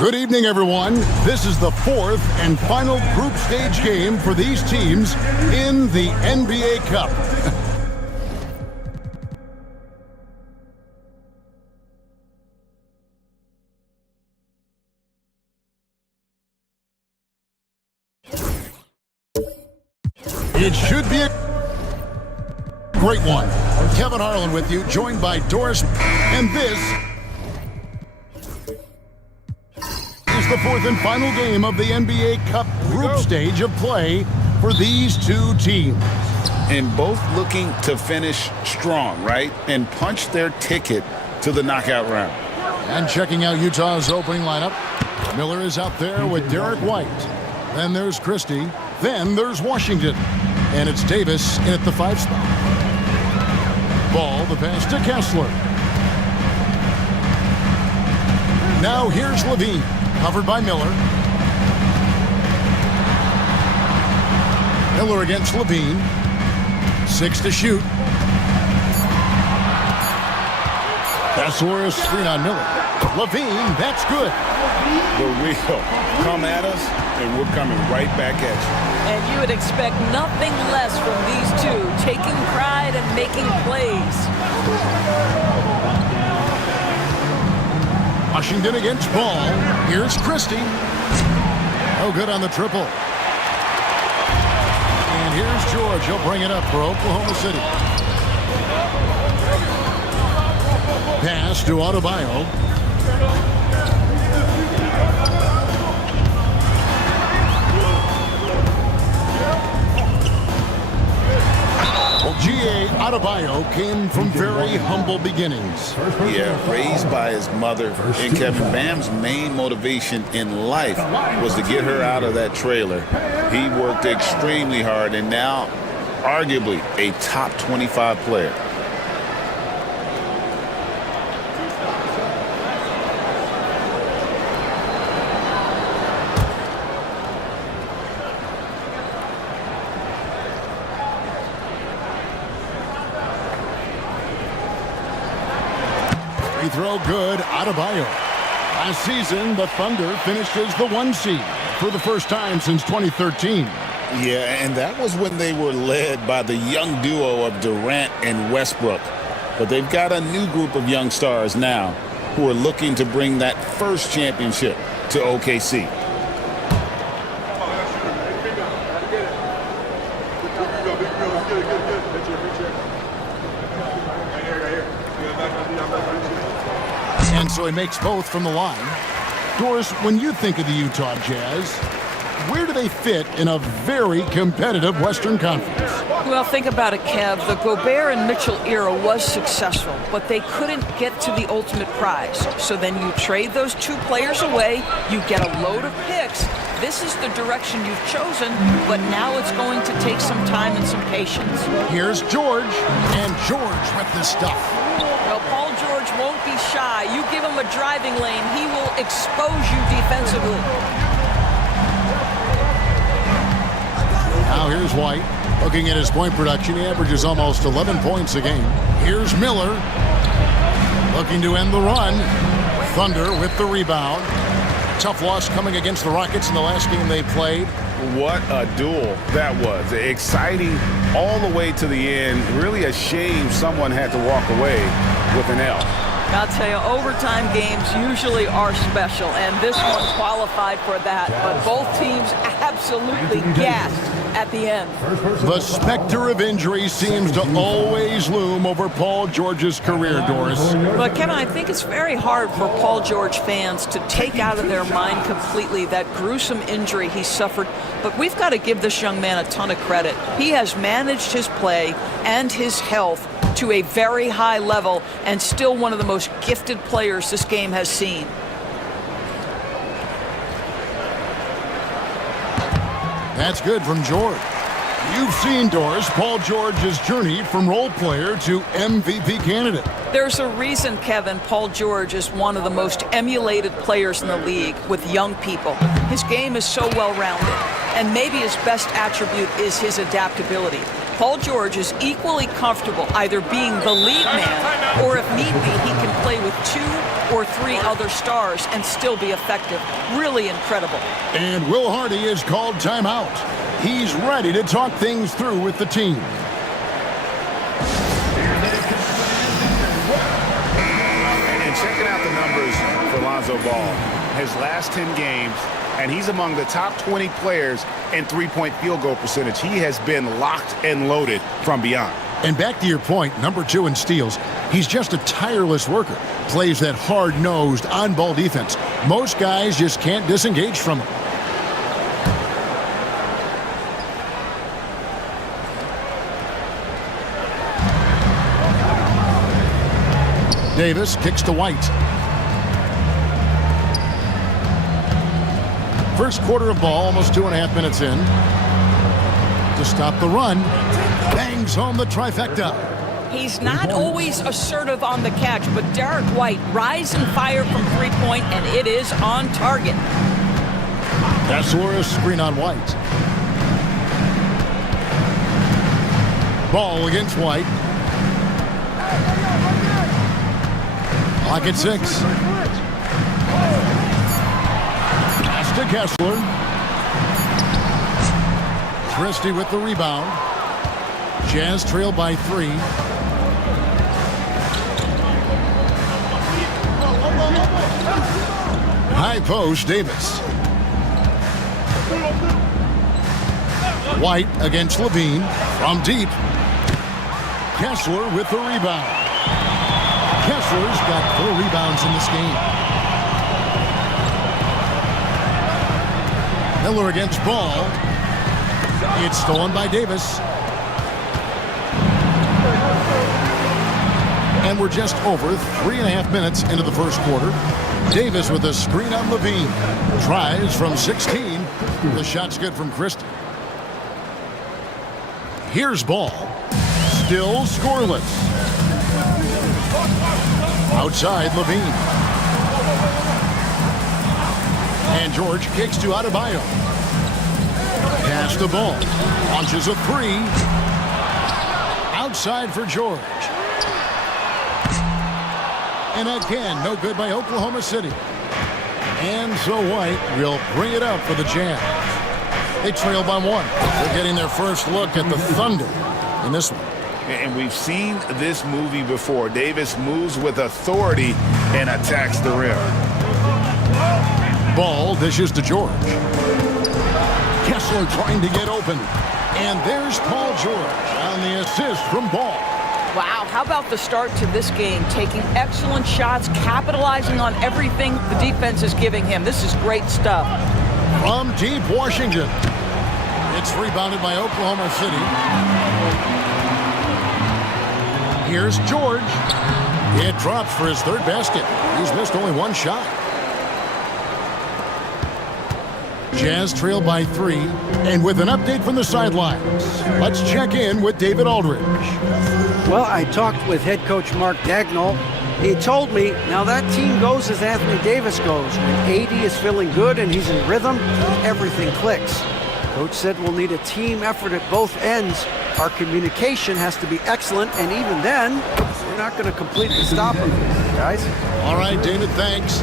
Good evening, everyone. This is the fourth and final group stage game for these teams in the NBA Cup. It should be a great one. Kevin Harlan with you, joined by Doris, and this is the fourth and final game of the NBA Cup group stage of play for these two teams. And both looking to finish strong, right? And punch their ticket to the knockout round. And checking out Utah's opening lineup, Miller is out there with Derek White. Then there's Christie. Then there's Washington. And it's Davis in at the 5 spot. Ball, the pass to Kessler. Now here's Levine, covered by Miller. Miller against Levine. 6 to shoot. That's screen on Miller. Levine, that's good. The real. Come at us, and we're coming right back at you. And you would expect nothing less from these two, taking pride and making plays. Washington against Ball. Here's Christie. Oh, good on the triple. And here's George. He'll bring it up for Oklahoma City. Pass to Adebayo. Well, G.A. Adebayo came from very humble beginnings. Yeah, raised by his mother. And Kevin, Bam's main motivation in life was to get her out of that trailer. He worked extremely hard and now arguably a top 25 player. Free throw good, Adebayo. Last season, the Thunder finished as the 1 seed for the first time since 2013. Yeah, and that was when they were led by the young duo of Durant and Westbrook. But they've got a new group of young stars now who are looking to bring that first championship to OKC. And so he makes both from the line. Doris, when you think of the Utah Jazz, where do they fit in a very competitive Western Conference? Well, think about it, Kev. The Gobert and Mitchell era was successful, but they couldn't get to the ultimate prize. So then you trade those two players away, you get a load of picks. This is the direction you've chosen, but now it's going to take some time and some patience. Here's George, and George with the stuff. Well, Paul George won't be shy. You give him a driving lane, he will expose you defensively. Now here's White. Looking at his point production, he averages almost 11 points a game. Here's Miller. Looking to end the run. Thunder with the rebound. Tough loss coming against the Rockets in the last game they played. What a duel that was. Exciting all the way to the end. Really a shame someone had to walk away with an L. I'll tell you, overtime games usually are special, and this one qualified for that. But both teams absolutely gassed at the end. The specter of injury seems to always loom over Paul George's career, Doris. But, Kevin, I think it's very hard for Paul George fans to take out of their mind completely that gruesome injury he suffered. But we've got to give this young man a ton of credit. He has managed his play and his health to a very high level and still one of the most gifted players this game has seen. That's good from George. You've seen, Doris, Paul George's journey from role player to MVP candidate. There's a reason, Kevin, Paul George is one of the most emulated players in the league with young people. His game is so well-rounded, and maybe his best attribute is his adaptability. Paul George is equally comfortable either being the lead man or, if need be, he can play with 2 or 3 other stars and still be effective. Really incredible. And Will Hardy is called timeout. He's ready to talk things through with the team. And checking out the numbers for Lonzo Ball, his last 10 games, and he's among the top 20 players in three-point field goal percentage. He has been locked and loaded from beyond. And back to your point, number 2 in steals, he's just a tireless worker. Plays that hard-nosed, on-ball defense. Most guys just can't disengage from him. Davis kicks to White. First quarter of ball, almost 2.5 minutes in. To stop the run, bangs home the trifecta. He's not always assertive on the catch, but Derek White, rise and fire from three-point, and it is on target. Kessler, screen on White. Ball against White. Clock at 6. Pass to Kessler. Christie with the rebound. Jazz trail by 3. High post, Davis. White against Levine from deep. Kessler with the rebound. Kessler's got 4 rebounds in this game. Miller against Ball. It's stolen by Davis. And we're just over 3.5 minutes into the first quarter. Davis with a screen on Levine. Tries from 16. The shot's good from Christie. Here's Ball. Still scoreless. Outside Levine. And George kicks to Adebayo. Pass the ball. Launches a 3. Outside for George. And again, no good by Oklahoma City. And so White will bring it up for the Jazz. They trail by 1. They're getting their first look at the Thunder in this one. And we've seen this movie before. Davis moves with authority and attacks the rim. Ball dishes to George. Kessler trying to get open. And there's Paul George on the assist from Ball. Wow, how about the start to this game? Taking excellent shots, capitalizing on everything the defense is giving him. This is great stuff. From deep Washington. It's rebounded by Oklahoma City. Here's George. It drops for his 3rd basket. He's missed only 1 shot. Jazz trail by 3. And with an update from the sidelines, let's check in with David Aldridge. Well, I talked with head coach Mark Dagnall. He told me, now that team goes as Anthony Davis goes. When AD is feeling good and he's in rhythm, everything clicks. Coach said we'll need a team effort at both ends. Our communication has to be excellent, and even then, we're not going to completely stop them, guys. All right, David, thanks.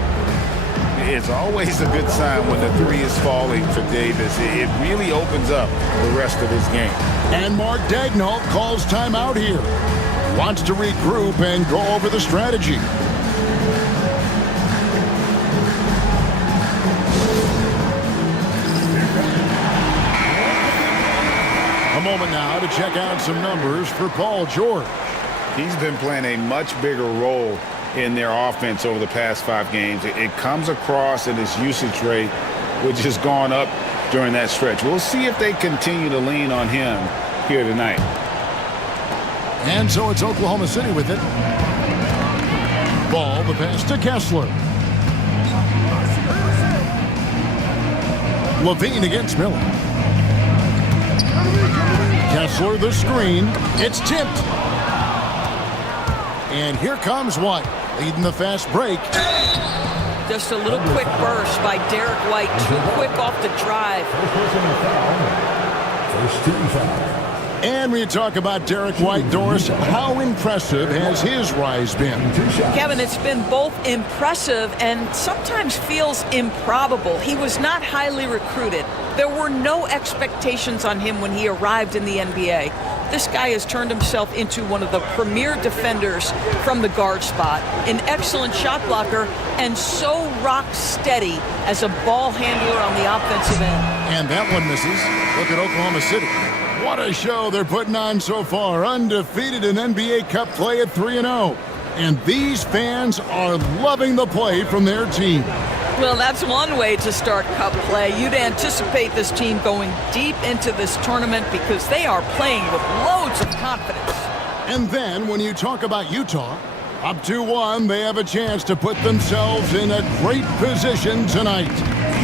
It's always a good sign when the 3 is falling for Davis. It really opens up the rest of his game. And Mark Dagnall calls timeout here. Wants to regroup and go over the strategy. A moment now to check out some numbers for Paul George. He's been playing a much bigger role in their offense over the past 5 games. It comes across in his usage rate, which has gone up during that stretch. We'll see if they continue to lean on him here tonight. And so it's Oklahoma City with it. Ball, the pass to Kessler. Levine against Miller. Kessler the screen. It's tipped. And here comes White, leading the fast break. Just a little quick burst by Derek White. Too quick off the drive. First team foul. And we talk about Derek White, Doris. How impressive has his rise been? Kevin, it's been both impressive and sometimes feels improbable. He was not highly recruited. There were no expectations on him when he arrived in the NBA. This guy has turned himself into one of the premier defenders from the guard spot, an excellent shot blocker, and so rock steady as a ball handler on the offensive end. And that one misses. Look at Oklahoma City. What a show they're putting on so far. Undefeated in NBA Cup play at 3-0. And these fans are loving the play from their team. Well, that's one way to start Cup play. You'd anticipate this team going deep into this tournament because they are playing with loads of confidence. And then when you talk about Utah, up 2-1, they have a chance to put themselves in a great position tonight.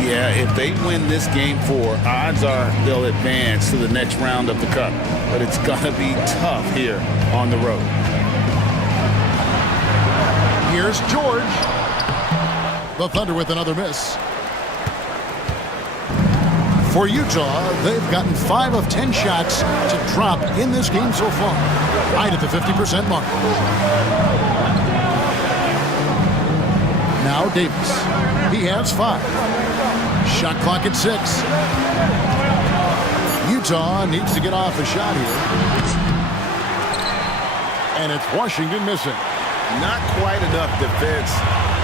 Yeah, if they win this game 4, odds are they'll advance to the next round of the Cup. But it's going to be tough here on the road. Here's George. The Thunder with another miss. For Utah, they've gotten 5 of 10 shots to drop in this game so far, right at the 50% mark. Now Davis. He has 5. Shot clock at 6. Utah needs to get off a shot here. And it's Washington missing. Not quite enough defense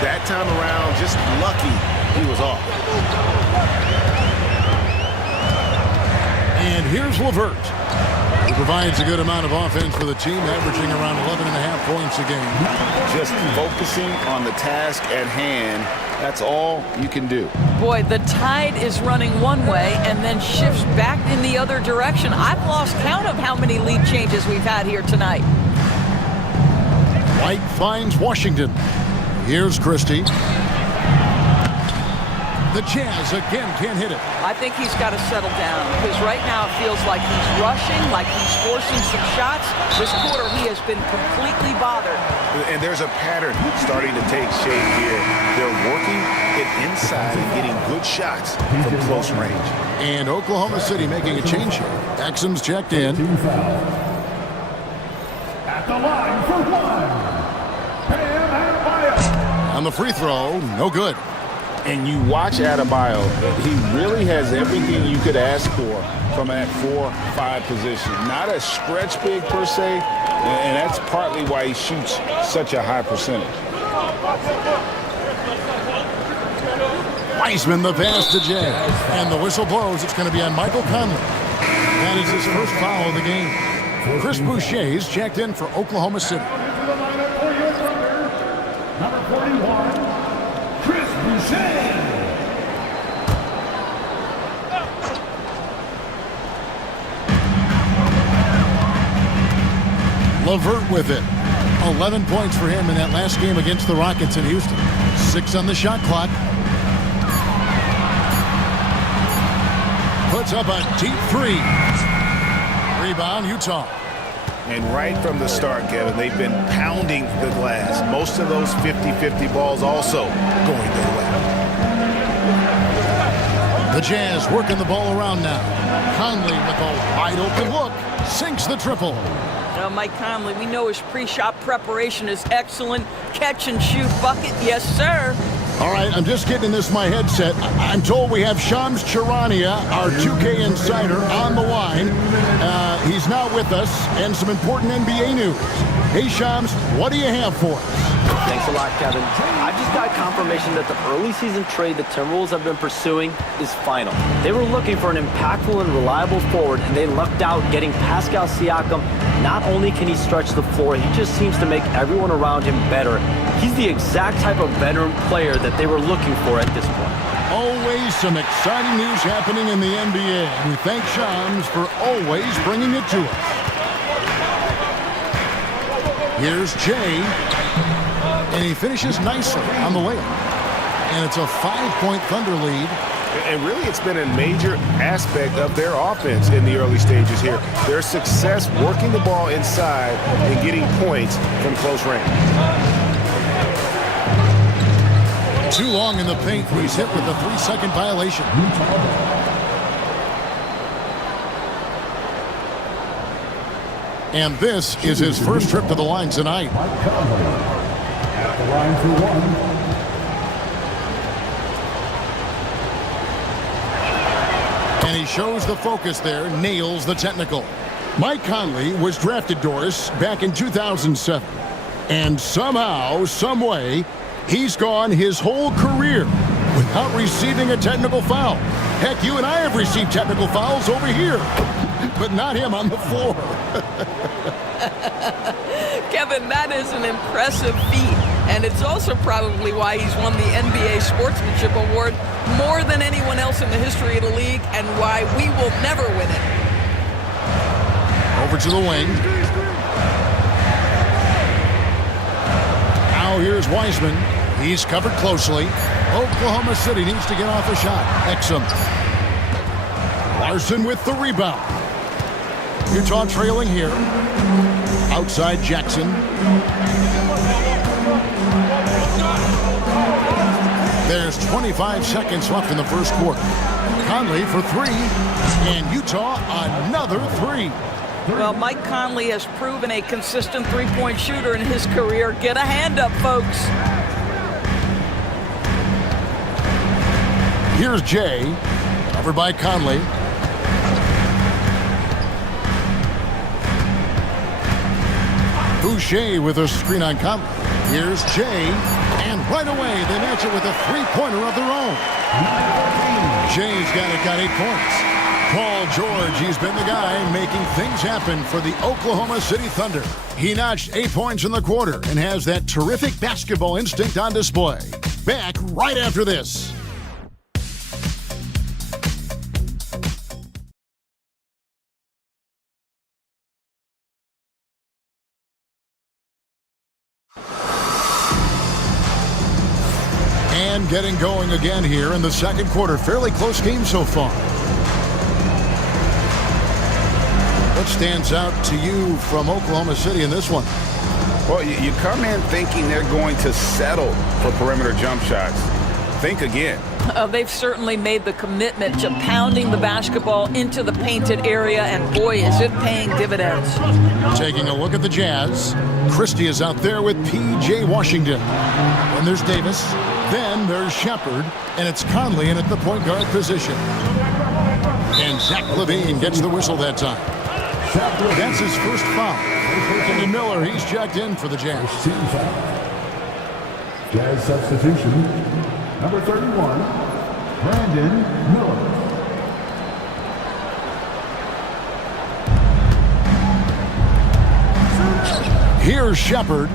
that time around, just lucky he was off. And here's LeVert. He provides a good amount of offense for the team, averaging around 11.5 points a game. Just focusing on the task at hand, that's all you can do. Boy, the tide is running one way and then shifts back in the other direction. I've lost count of how many lead changes we've had here tonight. White finds Washington. Here's Christie. The Jazz again can't hit it. I think he's got to settle down because right now it feels like he's rushing, like he's forcing some shots. This quarter he has been completely bothered. And there's a pattern starting to take shape here. They're working it inside and getting good shots from close range. And Oklahoma City making a change here. Exum's checked in. At the line for one, Bam. On the free throw, no good. And you watch Adebayo, he really has everything you could ask for from that 4-5 position. Not a stretch big per se, and that's partly why he shoots such a high percentage. Wiseman the pass to Jay. And the whistle blows. It's going to be on Michael Conley. That is his first foul of the game. Chris Boucher's checked in for Oklahoma City. Number 41, Chris Boucher. LeVert with it. 11 points for him in that last game against the Rockets in Houston. 6 on the shot clock. Puts up a deep three. Rebound, Utah. And right from the start, Kevin, they've been pounding the glass. Most of those 50-50 balls also going their way. The Jazz working the ball around now. Conley with a wide open look. Sinks the triple. Mike Conley, we know his pre-shot preparation is excellent. Catch and shoot bucket, yes, sir. All right, I'm just getting this in my headset. I'm told we have Shams Charania, our 2K insider, on the line. He's now with us, and some important NBA news. Hey, Shams, what do you have for us? Thanks a lot, Kevin. I just got confirmation that the early season trade the Timberwolves have been pursuing is final. They were looking for an impactful and reliable forward, and they lucked out getting Pascal Siakam. Not only can he stretch the floor, he just seems to make everyone around him better. He's the exact type of veteran player that they were looking for at this point. Always some exciting news happening in the NBA. We thank Shams for always bringing it to us. Here's Jay, and he finishes nicely on the layup. And it's a 5-point Thunder lead. And really, it's been a major aspect of their offense in the early stages here. Their success working the ball inside and getting points from close range. Too long in the paint. He's hit with a 3-second violation. And this is his first trip to the line tonight. At the line for one. And he shows the focus there, nails the technical. Mike Conley was drafted, Doris, back in 2007. And somehow, some way, he's gone his whole career without receiving a technical foul. Heck, you and I have received technical fouls over here, but not him on the floor. Kevin, that is an impressive feat. And it's also probably why he's won the NBA Sportsmanship Award more than anyone else in the history of the league, and why we will never win it. Over to the wing. Now here's Wiseman. He's covered closely. Oklahoma City needs to get off a shot. Exum. Larson with the rebound. Utah trailing here. Outside Jackson. There's 25 seconds left in the first quarter. Conley for three, and Utah another three. Well, Mike Conley has proven a consistent three-point shooter in his career. Get a hand up, folks. Here's Jay, covered by Conley. Boucher with a screen on Conley. Here's Jay, And right away, they match it with a three-pointer of their own. Jay's got 8 points. Paul George, he's been the guy making things happen for the Oklahoma City Thunder. He notched 8 points in the quarter and has that terrific basketball instinct on display. Back right after this. And getting going again here in the second quarter. Fairly close game so far. What stands out to you from Oklahoma City in this one? Well, you come in thinking they're going to settle for perimeter jump shots. Think again. They've certainly made the commitment to pounding the basketball into the painted area, and boy, is it paying dividends. Taking a look at the Jazz. Christie is out there with P.J. Washington. Then there's Davis. Then there's Shepard. And it's Conley in at the point guard position. And Zach LaVine gets the whistle that time. That's his first foul. And Miller, he's checked in for the Jazz. Jazz substitution, number 31, Brandon Miller. Here's Shepard.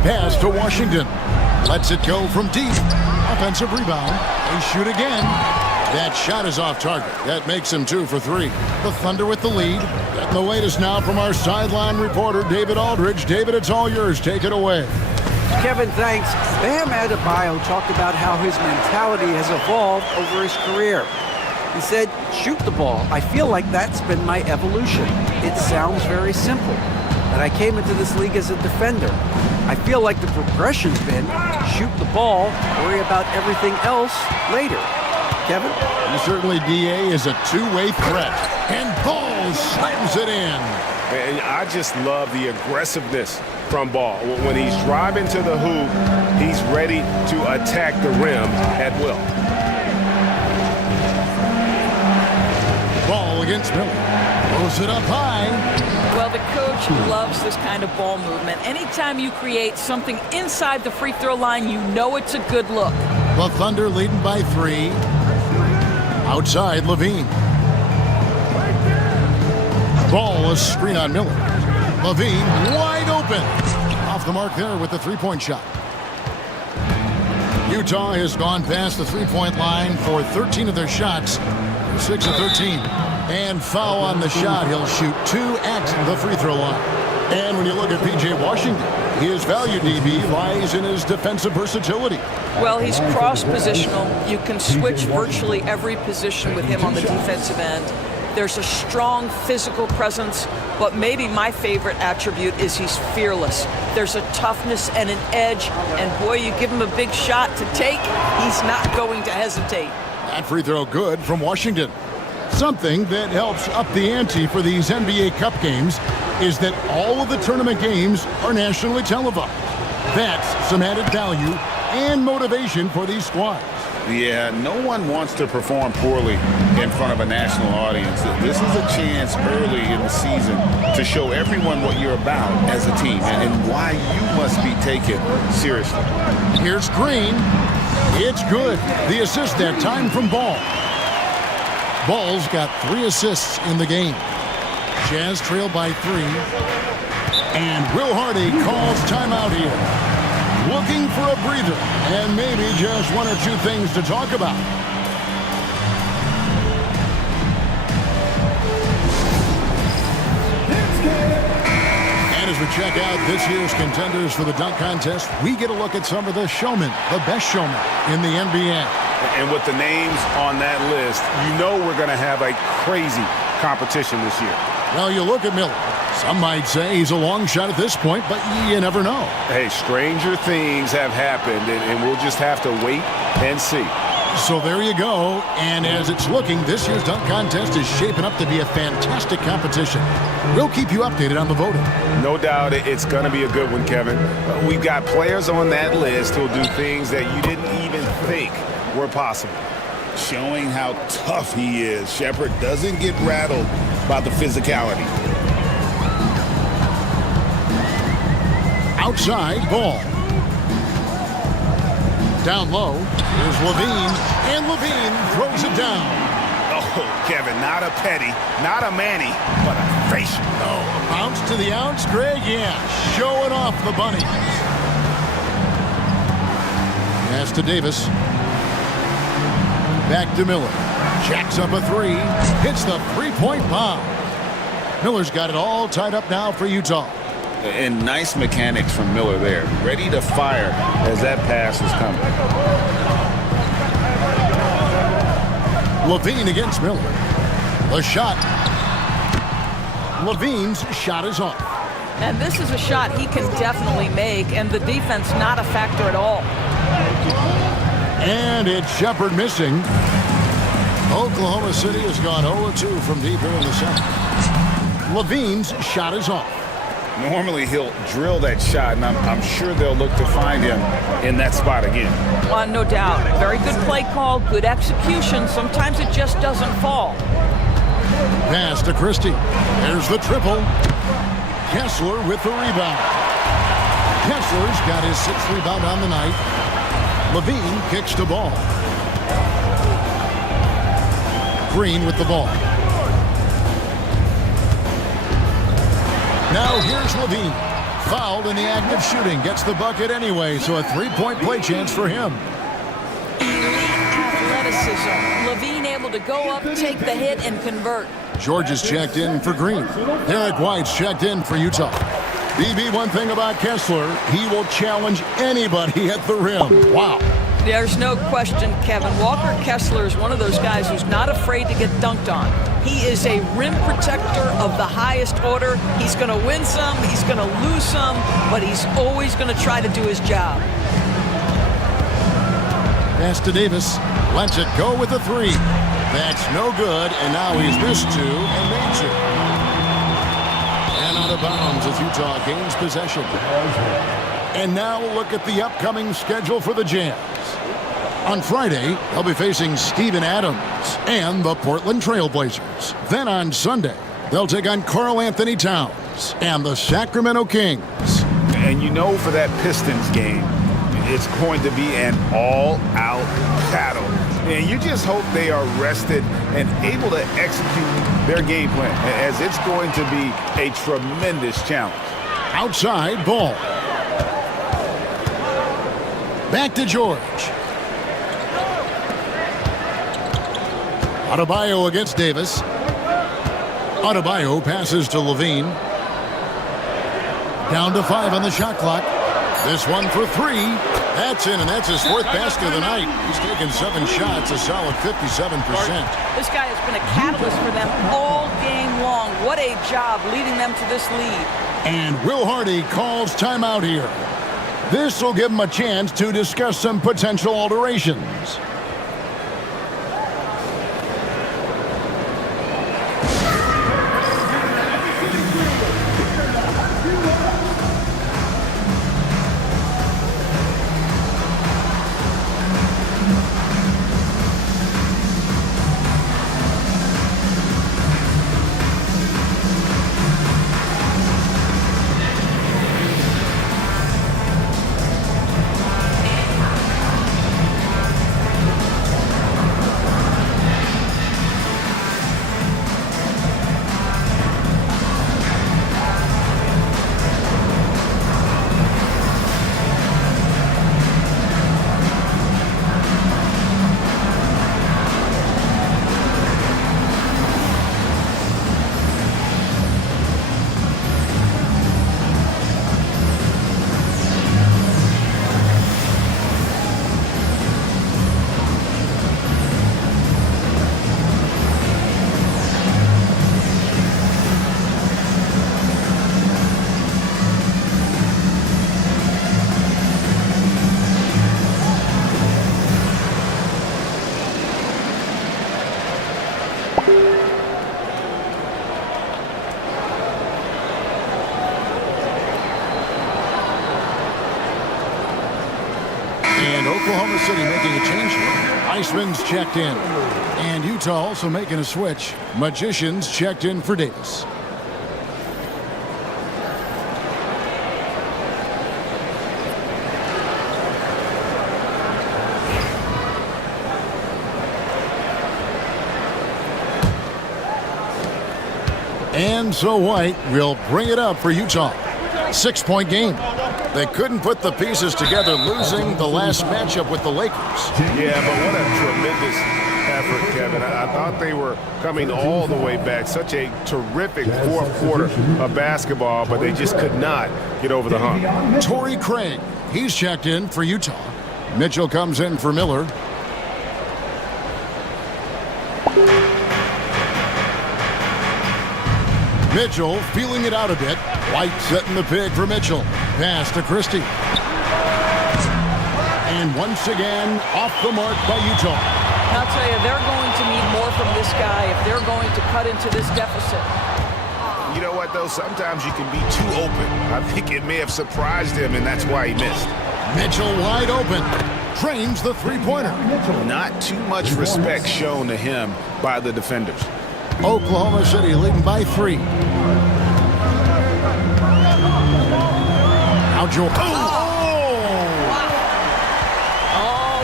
Pass to Washington. Lets it go from deep. Offensive rebound. They shoot again. That shot is off target. That makes him 2 for 3. The Thunder with the lead. Getting the latest now from our sideline reporter, David Aldridge. David, it's all yours. Take it away. Kevin, thanks. Bam Adebayo talked about how his mentality has evolved over his career. He said, shoot the ball. I feel like that's been my evolution. It sounds very simple, but I came into this league as a defender. I feel like the progression's been shoot the ball, worry about everything else later. Kevin? Certainly, D.A. is a two-way threat. And Ball slams it in. And I just love the aggressiveness from Ball. When he's driving to the hoop, he's ready to attack the rim at will. Ball against Miller. Throws it up high. Well, the coach loves this kind of ball movement. Anytime you create something inside the free throw line, you know it's a good look. The Thunder leading by 3. Outside, LaVine. Ball, a screen on Miller. LaVine wide open. Off the mark there with the three-point shot. Utah has gone past the three-point line for 13 of their shots. 6 of 13. And foul on the shot. He'll shoot 2 at the free throw line. And when you look at P.J. Washington, his value, DB, lies in his defensive versatility. Well, he's cross-positional. You can switch virtually every position with him on the defensive end. There's a strong physical presence, but maybe my favorite attribute is he's fearless. There's a toughness and an edge, and boy, you give him a big shot to take, he's not going to hesitate. That free throw good from Washington. Something that helps up the ante for these NBA Cup games is that all of the tournament games are nationally televised. That's some added value and motivation for these squads. Yeah, no one wants to perform poorly in front of a national audience. This is a chance early in the season to show everyone what you're about as a team and why you must be taken seriously. Here's Green. It's good. The assist that time from Ball. Ball's got 3 assists in the game. Jazz trail by 3. And Will Hardy calls timeout here. Looking for a breather and maybe just 1 or 2 things to talk about. And as we check out this year's contenders for the dunk contest, we get a look at some of the showmen, the best showmen in the NBA. And with the names on that list, you know we're going to have a crazy competition this year. Well, you look at Miller. Some might say he's a long shot at this point, but you never know. Hey, stranger things have happened, and we'll just have to wait and see. So there you go. And as it's looking, this year's dunk contest is shaping up to be a fantastic competition. We'll keep you updated on the voting. No doubt it's going to be a good one, Kevin. We've got players on that list who'll do things that you didn't even think were possible. Showing how tough he is. Shepard doesn't get rattled by the physicality. Outside, Ball. Down low, here's Levine, and Levine throws it down. Oh, Kevin, not a petty, not a Manny, but a facial. Oh, bounce to the outs, Greg, yeah, showing off the bunny. Pass to Davis. Back to Miller. Jacks up a three, hits the three-point bomb. Miller's got it all tied up now for Utah. And nice mechanics from Miller there. Ready to fire as that pass was coming. Levine against Miller. The shot. Levine's shot is off. And this is a shot he can definitely make, and the defense not a factor at all. And it's Shepard missing. Oklahoma City has gone 0-2 from deep here in the second. Levine's shot is off. Normally he'll drill that shot, and I'm sure they'll look to find him in that spot again. No doubt. Very good play call, good execution. Sometimes it just doesn't fall. Pass to Christie. There's the triple. Kessler with the rebound. Kessler's got his 6th rebound on the night. Levine kicks the ball. Green with the ball. Now here's Levine. Fouled in the act of shooting. Gets the bucket anyway, so a three-point play chance for him. Athleticism. Levine able to go up, take the hit, and convert. George is checked in for Green. Derek White's checked in for Utah. BB, one thing about Kessler, he will challenge anybody at the rim. Wow. There's no question, Kevin. Walker Kessler is one of those guys who's not afraid to get dunked on. He is a rim protector of the highest order. He's going to win some, he's going to lose some, but he's always going to try to do his job. Pass to Davis. Lets it go with a three. That's no good, and now he's missed two and made two. And out of bounds as Utah gains possession. And now look at the upcoming schedule for the Jazz. On Friday, they'll be facing Steven Adams and the Portland Trail Blazers. Then on Sunday, they'll take on Karl Anthony Towns and the Sacramento Kings. And you know for that Pistons game, it's going to be an all-out battle. And you just hope they are rested and able to execute their game plan, as it's going to be a tremendous challenge. Outside ball. Back to George. Adebayo against Davis. Adebayo passes to Levine. Down to 5 on the shot clock. This one for 3. That's in, and that's his 4th basket of the night. He's taken 7 shots, a solid 57%. This guy has been a catalyst for them all game long. What a job leading them to this lead. And Will Hardy calls timeout here. This will give him a chance to discuss some potential alterations. And Oklahoma City making a change here. Iceman's checked in. And Utah also making a switch. Magicians checked in for Davis. And so White will bring it up for Utah. 6-point game. They couldn't put the pieces together, losing the last matchup with the Lakers. Yeah, but what a tremendous effort, Kevin. I thought they were coming all the way back. Such a terrific fourth quarter of basketball, but they just could not get over the hump. Torrey Craig, he's checked in for Utah. Mitchell comes in for Miller. Mitchell feeling it out a bit. White setting the pig for Mitchell. Pass to Christie. And once again, off the mark by Utah. I'll tell you, they're going to need more from this guy if they're going to cut into this deficit. You know what, though? Sometimes you can be too open. I think it may have surprised him, and that's why he missed. Mitchell wide open. Trains the three-pointer. Not too much respect shown to him by the defenders. Oklahoma City leading by 3. Now George. Oh,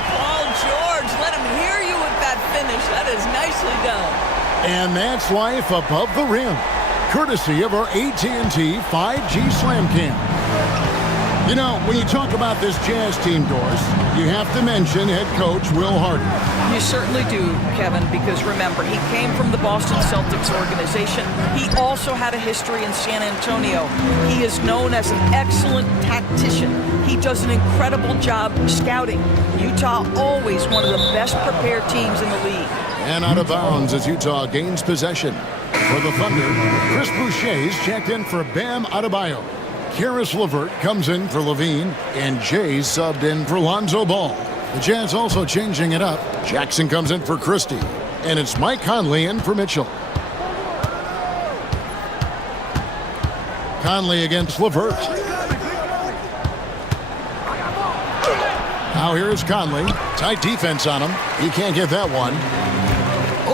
Paul George, let him hear you with that finish. That is nicely done. And that's life above the rim, courtesy of our AT&T 5G Slam Cam. You know, when you talk about this Jazz team, Doris, you have to mention head coach Will Hardy. You certainly do, Kevin, because remember, he came from the Boston Celtics organization. He also had a history in San Antonio. He is known as an excellent tactician. He does an incredible job scouting. Utah always one of the best prepared teams in the league. And out of bounds as Utah gains possession. For the Thunder, Chris Boucher's checked in for Bam Adebayo. Karis LeVert comes in for Levine, and Jay subbed in for Lonzo Ball. The Jazz also changing it up. Jackson comes in for Christie, and it's Mike Conley in for Mitchell. Conley against LeVert. Now here's Conley. Tight defense on him. He can't get that one.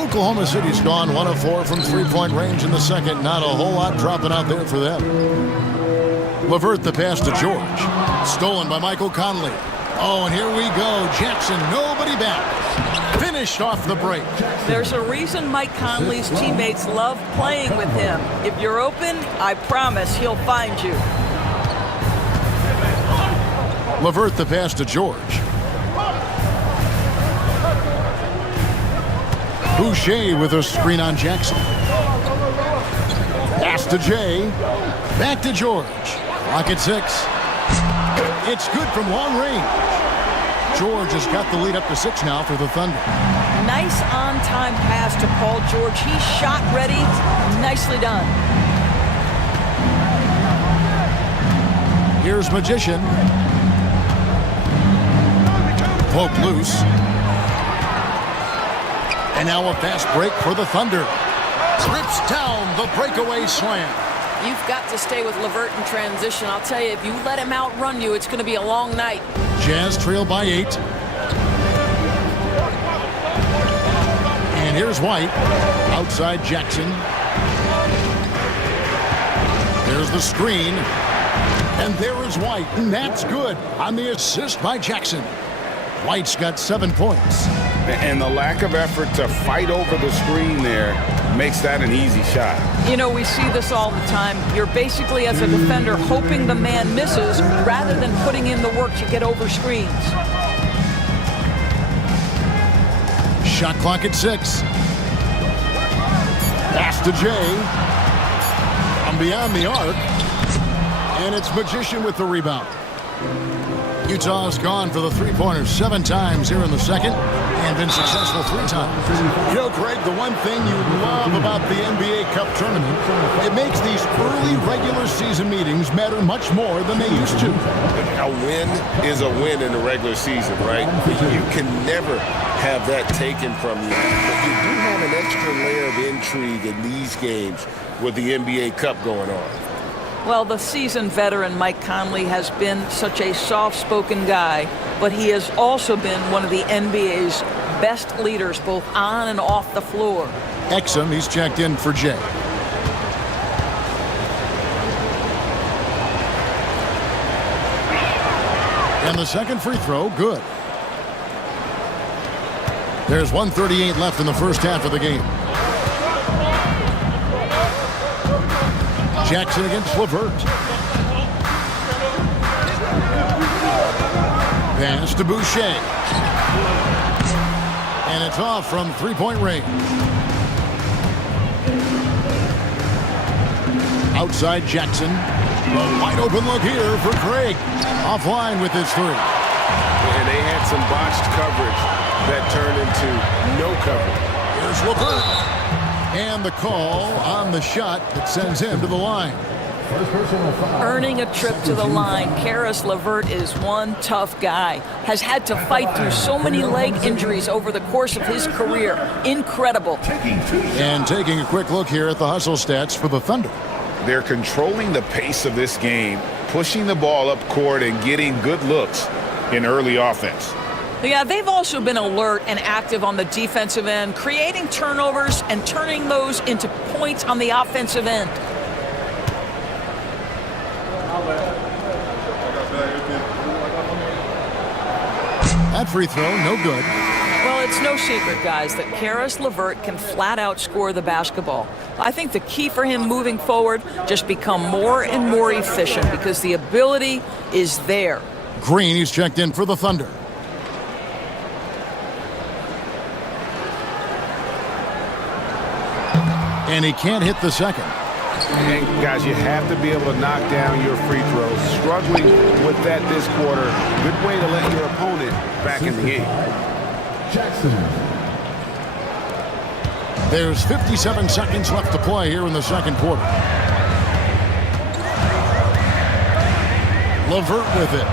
Oklahoma City's gone 1 of 4 from three-point range in the second. Not a whole lot dropping out there for them. LeVert the pass to George. Stolen by Michael Conley. Oh, and here we go. Jackson, nobody back. Finished off the break. There's a reason Mike Conley's teammates love playing with him. If you're open, I promise he'll find you. LeVert the pass to George. Boucher with a screen on Jackson. Pass to Jay. Back to George. Clock at 6. It's good from long range. George has got the lead up to 6 now for the Thunder. Nice on-time pass to Paul George. He's shot ready. Nicely done. Here's Magician. Poke loose. And now a fast break for the Thunder. Trips down the breakaway slam. You've got to stay with LeVert in transition. I'll tell you, if you let him outrun you, it's going to be a long night. Jazz trail by 8. And here's White. Outside Jackson. There's the screen. And there is White. And that's good on the assist by Jackson. White's got 7 points. And the lack of effort to fight over the screen there makes that an easy shot. You know, we see this all the time. You're basically, as a defender, hoping the man misses rather than putting in the work to get over screens. Shot clock at 6. Pass to Jay. From beyond the arc. And it's Magician with the rebound. Utah's gone for the three-pointers 7 times here in the second and been successful 3 times. You know, Craig, the one thing you love about the NBA Cup tournament, it makes these early regular season meetings matter much more than they used to. A win is a win in the regular season, right? You can never have that taken from you. But you do have an extra layer of intrigue in these games with the NBA Cup going on. Well, the seasoned veteran Mike Conley has been such a soft-spoken guy, but he has also been one of the NBA's best leaders, both on and off the floor. Exum, he's checked in for Jay. And the second free throw, good. There's 1:38 left in the first half of the game. Jackson against Levert. Pass to Boucher. And it's off from three-point range. Outside Jackson. A wide open look here for Craig. Offline with his three. And they had some botched coverage that turned into no coverage. Here's Levert. And the call on the shot that sends him to the line. Earning a trip to the line, Karis LeVert is one tough guy. Has had to fight through so many leg injuries over the course of his career. Incredible. And taking a quick look here at the hustle stats for the Thunder. They're controlling the pace of this game, pushing the ball up court and getting good looks in early offense. Yeah, they've also been alert and active on the defensive end, creating turnovers and turning those into points on the offensive end. That free throw, no good. Well, it's no secret, guys, that Karis LeVert can flat out score the basketball. I think the key for him moving forward, just become more and more efficient because the ability is there. Green, he's checked in for the Thunder. And he can't hit the second. And guys, you have to be able to knock down your free throws. Struggling with that this quarter. Good way to let your opponent back in the game. Jackson. There's 57 seconds left to play here in the second quarter. LeVert with it.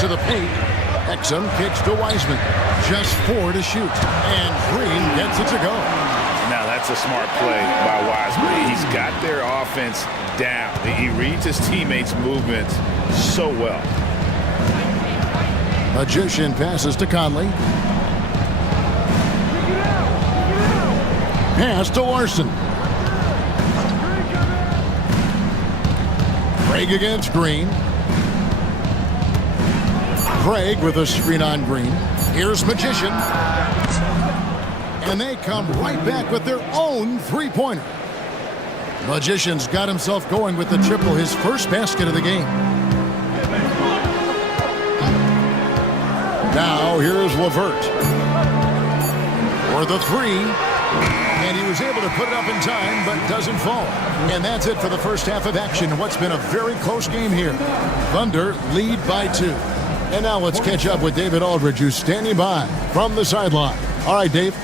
To the paint. Exum kicks to Wiseman. Just 4 to shoot. And Green gets it to go. Now that's a smart play by Wiseman. He's got their offense down. He reads his teammates' movements so well. Magician passes to Conley. Pass to Larson. Craig against Green. Craig with a screen on Green. Here's Magician. And they come right back with their own three-pointer. Magician's got himself going with the triple, his first basket of the game. Now here's LeVert. For the three. And he was able to put it up in time, but doesn't fall. And that's it for the first half of action. What's been a very close game here. Thunder lead by 2. And now let's catch up with David Aldridge, who's standing by from the sideline. All right, Dave.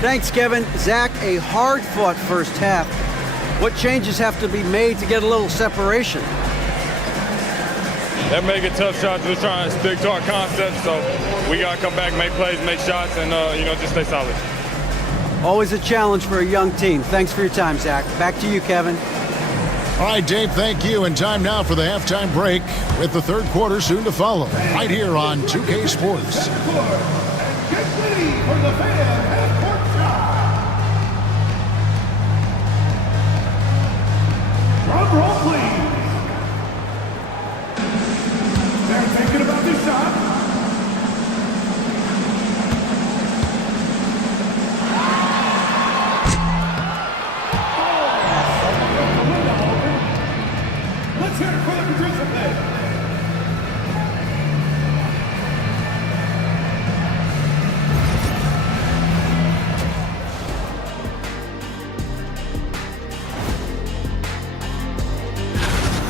Thanks, Kevin. Zach, a hard-fought first half. What changes have to be made to get a little separation? They're making tough shots. We're trying to stick to our concept, so we got to come back, make plays, make shots, and, just stay solid. Always a challenge for a young team. Thanks for your time, Zach. Back to you, Kevin. All right, Dave, thank you. And time now for the halftime break with the third quarter soon to follow. Right here on 2K Sports. Get ready for the fan half-court shot. Drum roll, please. They're thinking about this shot. Let's hear it for the participant.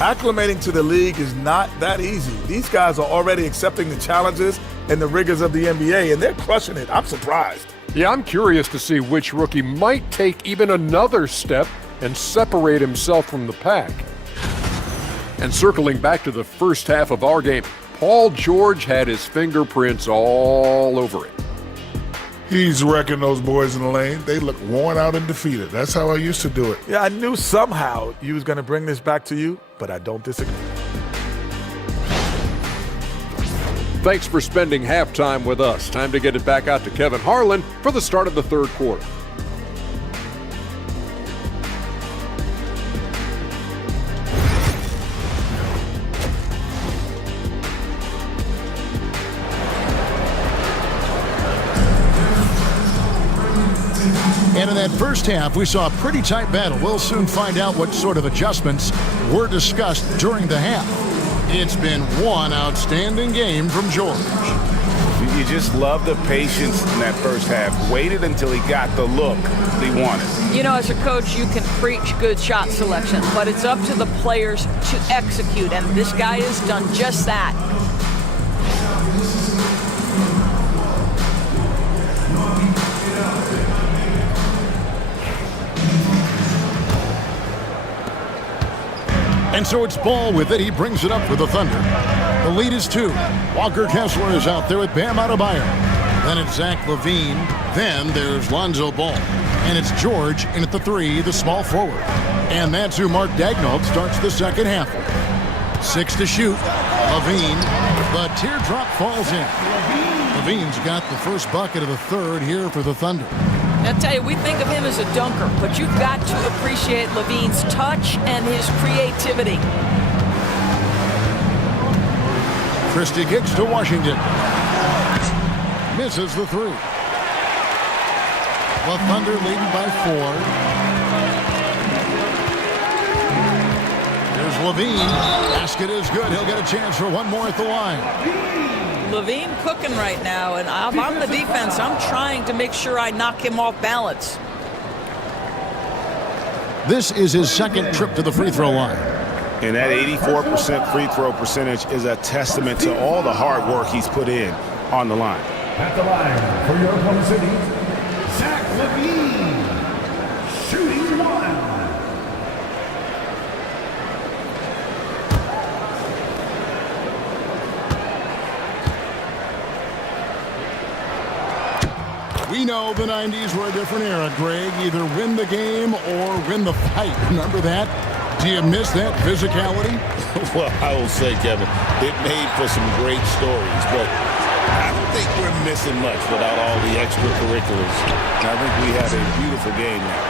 Acclimating to the league is not that easy. These guys are already accepting the challenges and the rigors of the NBA, and they're crushing it. I'm surprised. Yeah, I'm curious to see which rookie might take even another step and separate himself from the pack. And circling back to the first half of our game, Paul George had his fingerprints all over it. He's wrecking those boys in the lane. They look worn out and defeated. That's how I used to do it. Yeah, I knew somehow you was going to bring this back to you, but I don't disagree. Thanks for spending halftime with us. Time to get it back out to Kevin Harlan for the start of the third quarter. that first half, we saw a pretty tight battle. We'll soon find out what sort of adjustments were discussed during the half. It's been one outstanding game from George. You just love the patience in that first half. Waited until he got the look he wanted. You know, as a coach, you can preach good shot selection, but it's up to the players to execute, and this guy has done just that. And so it's Ball with it. He brings it up for the Thunder. The lead is 2. Walker Kessler is out there with Bam Adebayo. Then it's Zach LaVine. Then there's Lonzo Ball. And it's George in at the 3, the small forward. And that's who Mark Daigneault starts the second half with. 6 to shoot. LaVine. The teardrop falls in. LaVine's got the first bucket of the third here for the Thunder. I tell you, we think of him as a dunker, but you've got to appreciate LaVine's touch and his creativity. Christie kicks to Washington. Misses the 3. The Thunder leading by 4. Here's LaVine. Basket is good. He'll get a chance for one more at the line. LaVine cooking right now, and I'm on the defense. I'm trying to make sure I knock him off balance. This is his second trip to the free throw line. And that 84% free throw percentage is a testament to all the hard work he's put in on the line. At the line for your Oklahoma City, Zach LaVine, shooting 1. We know the 90s were a different era, Greg. Either win the game or win the fight. Remember that? Do you miss that physicality? Well, I will say, Kevin, it made for some great stories, but I don't think we're missing much without all the extracurriculars. And I think we have a beautiful game now.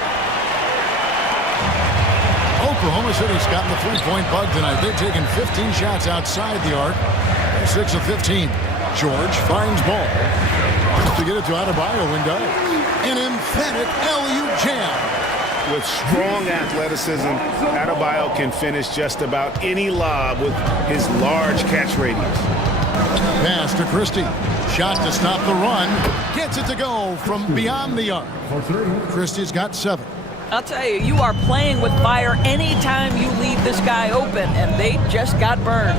Oklahoma City's gotten the three-point bug tonight. They've taken 15 shots outside the arc. 6 of 15. George finds Ball. To get it to Adebayo and does. An emphatic LU jam. With strong athleticism, Adebayo can finish just about any lob with his large catch radius. Pass to Christie. Shot to stop the run. Gets it to go from beyond the arc. Christie's got 7. I'll tell you, you are playing with fire anytime you leave this guy open, and they just got burned.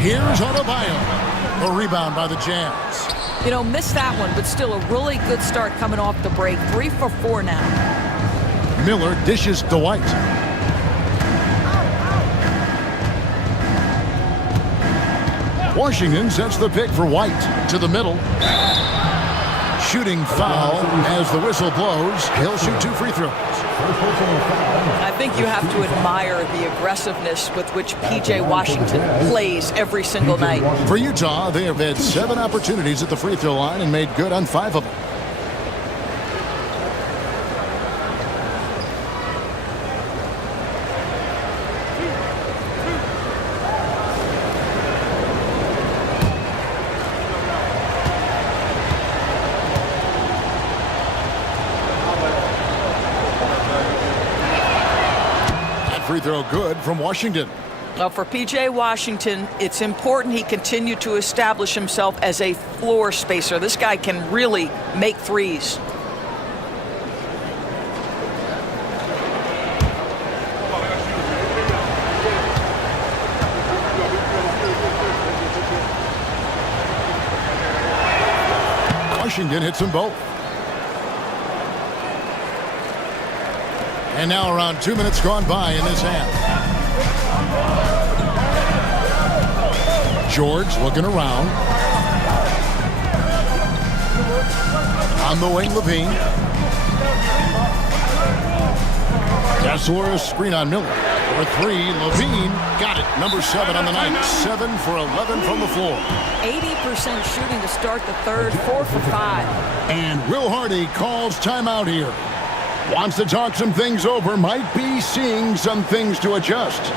Here's Adebayo. A rebound by the Jazz. You know, missed that one, but still a really good start coming off the break. 3 for 4 now. Miller dishes to White. Washington sets the pick for White to the middle. Shooting foul as the whistle blows. He'll shoot 2 free throws. I think you have to admire the aggressiveness with which P.J. Washington plays every single night. For Utah, they have had 7 opportunities at the free throw line and made good on 5 of them. Free throw good from Washington. Well, for P.J. Washington, it's important he continue to establish himself as a floor spacer. This guy can really make threes. Washington hits them both. And now around 2 minutes gone by in this half. George looking around. On the wing, LaVine. Kessler, a screen on Miller. For 3, LaVine got it. Number 7 on the night. 7 for 11 from the floor. 80% shooting to start the third. 4 for 5. And Will Hardy calls timeout here. Wants to talk some things over, might be seeing some things to adjust.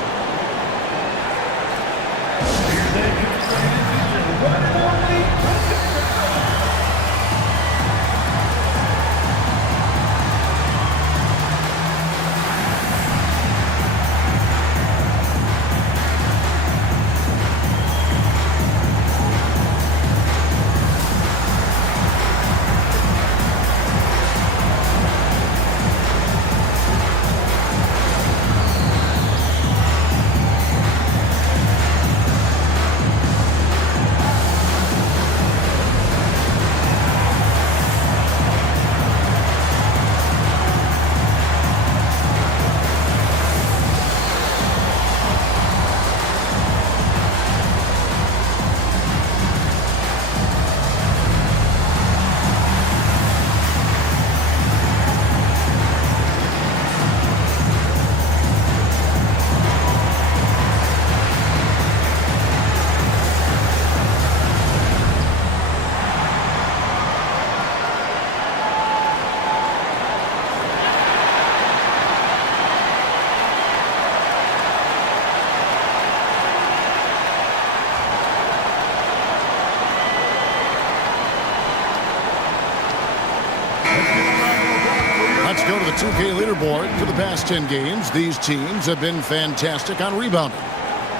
the 2K leaderboard for the past 10 games, these teams have been fantastic on rebounding.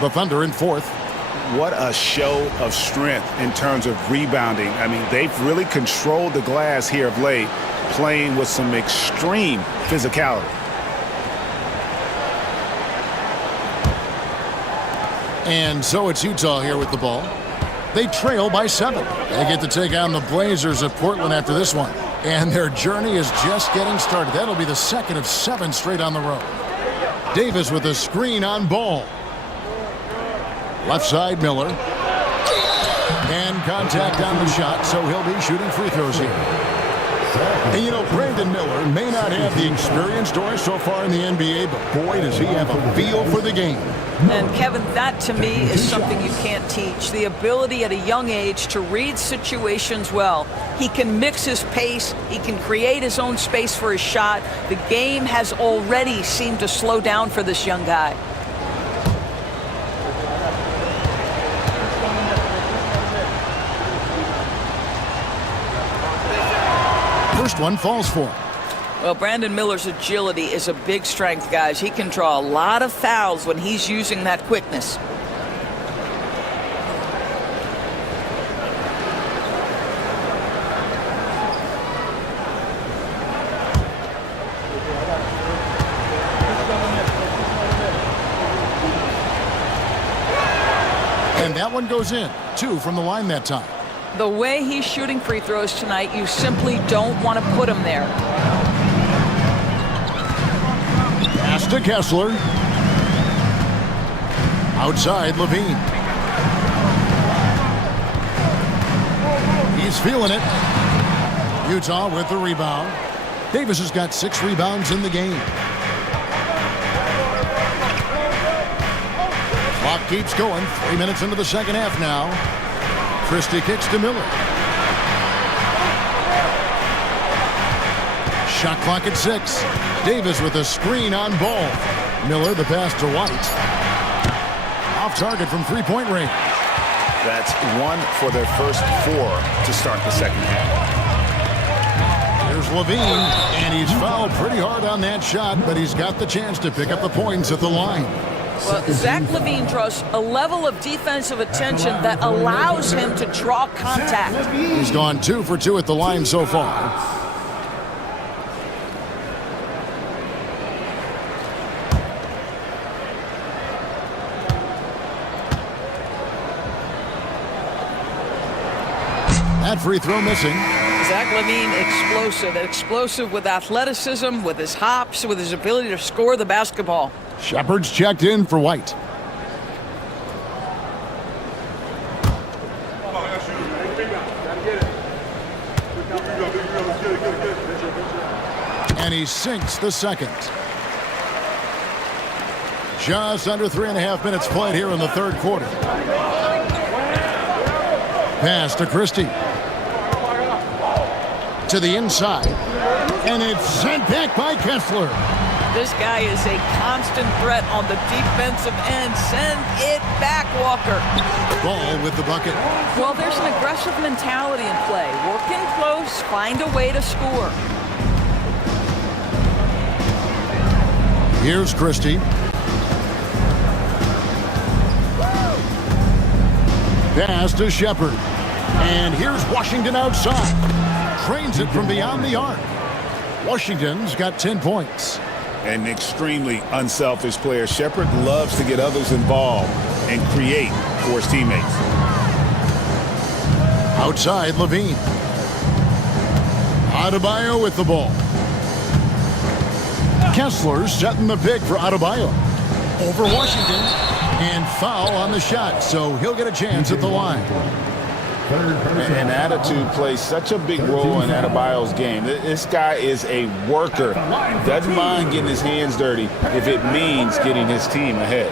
The Thunder in fourth. What a show of strength in terms of rebounding. I mean, they've really controlled the glass here of late, playing with some extreme physicality. And so it's Utah here with the ball. They trail by 7. They get to take on the Blazers of Portland after this one. And their journey is just getting started. That'll be the second of 7 straight on the road. Davis with a screen on Ball. Left side, Miller. And contact on the shot, so he'll be shooting free throws here. And you know, Brandon Miller may not have the experience, Doris, so far in the NBA, but boy, does he have a feel for the game. And Kevin, that to me is something you can't teach. The ability at a young age to read situations well. He can mix his pace. He can create his own space for his shot. The game has already seemed to slow down for this young guy. First one falls for him. Well, Brandon Miller's agility is a big strength, guys. He can draw a lot of fouls when he's using that quickness. And that one goes in. 2 from the line that time. The way he's shooting free throws tonight, you simply don't want to put him there. Pass to Kessler. Outside, Levine. He's feeling it. Utah with the rebound. Davis has got 6 rebounds in the game. Clock keeps going. 3 minutes into the second half now. Christie kicks to Miller. Shot clock at 6. Davis with a screen on Ball. Miller the pass to White. Off target from three-point range. That's 1 for their first 4 to start the second half. Here's Levine, and he's fouled pretty hard on that shot, but he's got the chance to pick up the points at the line. Well, Zach LaVine draws a level of defensive attention that allows him to draw contact. He's gone 2 for 2 at the line so far. That free throw missing. Zach LaVine, explosive with athleticism, with his hops, with his ability to score the basketball. Shepard's checked in for White. And he sinks the second. Just under 3.5 minutes played here in the third quarter. Pass to Christie. To the inside. And it's sent back by Kessler. This guy is a constant threat on the defensive end. Send it back, Walker. Ball with the bucket. Well, there's an aggressive mentality in play. Work in close, find a way to score. Here's Christie. Pass to Shepard. And here's Washington outside. Trains it from beyond the arc. Washington's got 10 points. An extremely unselfish player. Shepard loves to get others involved and create for his teammates. Outside, Levine. Adebayo with the ball. Kessler setting the pick for Adebayo. Over Washington. And foul on the shot, so he'll get a chance at the line. And attitude plays such a big role in Adebayo's game. This guy is a worker. Doesn't mind getting his hands dirty if it means getting his team ahead.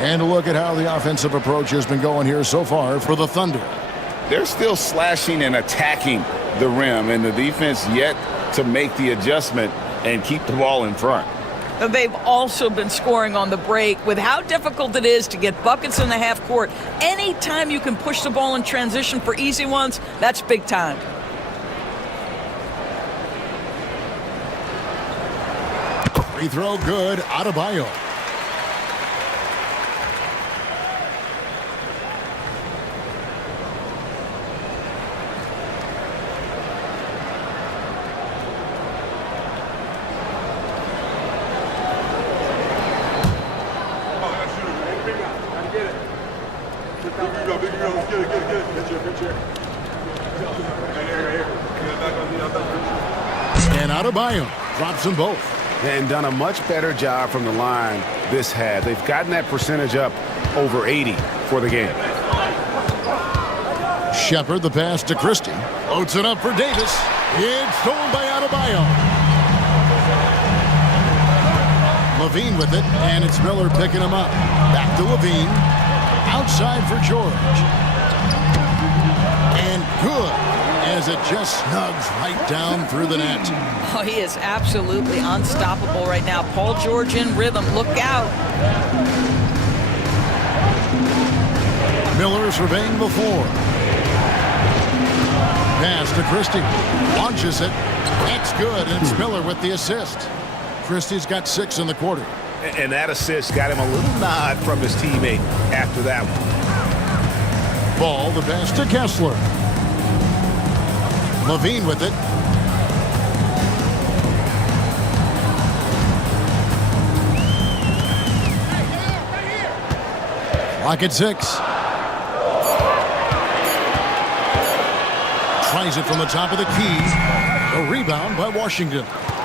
And look at how the offensive approach has been going here so far for the Thunder. They're still slashing and attacking the rim, and the defense yet to make the adjustment and keep the ball in front. They've also been scoring on the break. With how difficult it is to get buckets in the half court, anytime you can push the ball in transition for easy ones, that's big time. Free throw good. Adebayo. And Adebayo drops them both. And done a much better job from the line this half. They've gotten that percentage up over 80 for the game. Shepard, the pass to Christie. Loads it up for Davis. It's stolen by Adebayo. Levine with it, and it's Miller picking him up. Back to Levine. Outside for George. And good, as it just snugs right down through the net. Oh, he is absolutely unstoppable right now. Paul George in rhythm. Look out. Miller surveying the floor. Pass to Christie. Launches it. It's good, and it's Miller with the assist. Christie's got 6 in the quarter. And that assist got him a little nod from his teammate after that one. Ball, the pass to Kessler. Levine with it. Clock at 6. Tries it from the top of the key. A rebound by Washington.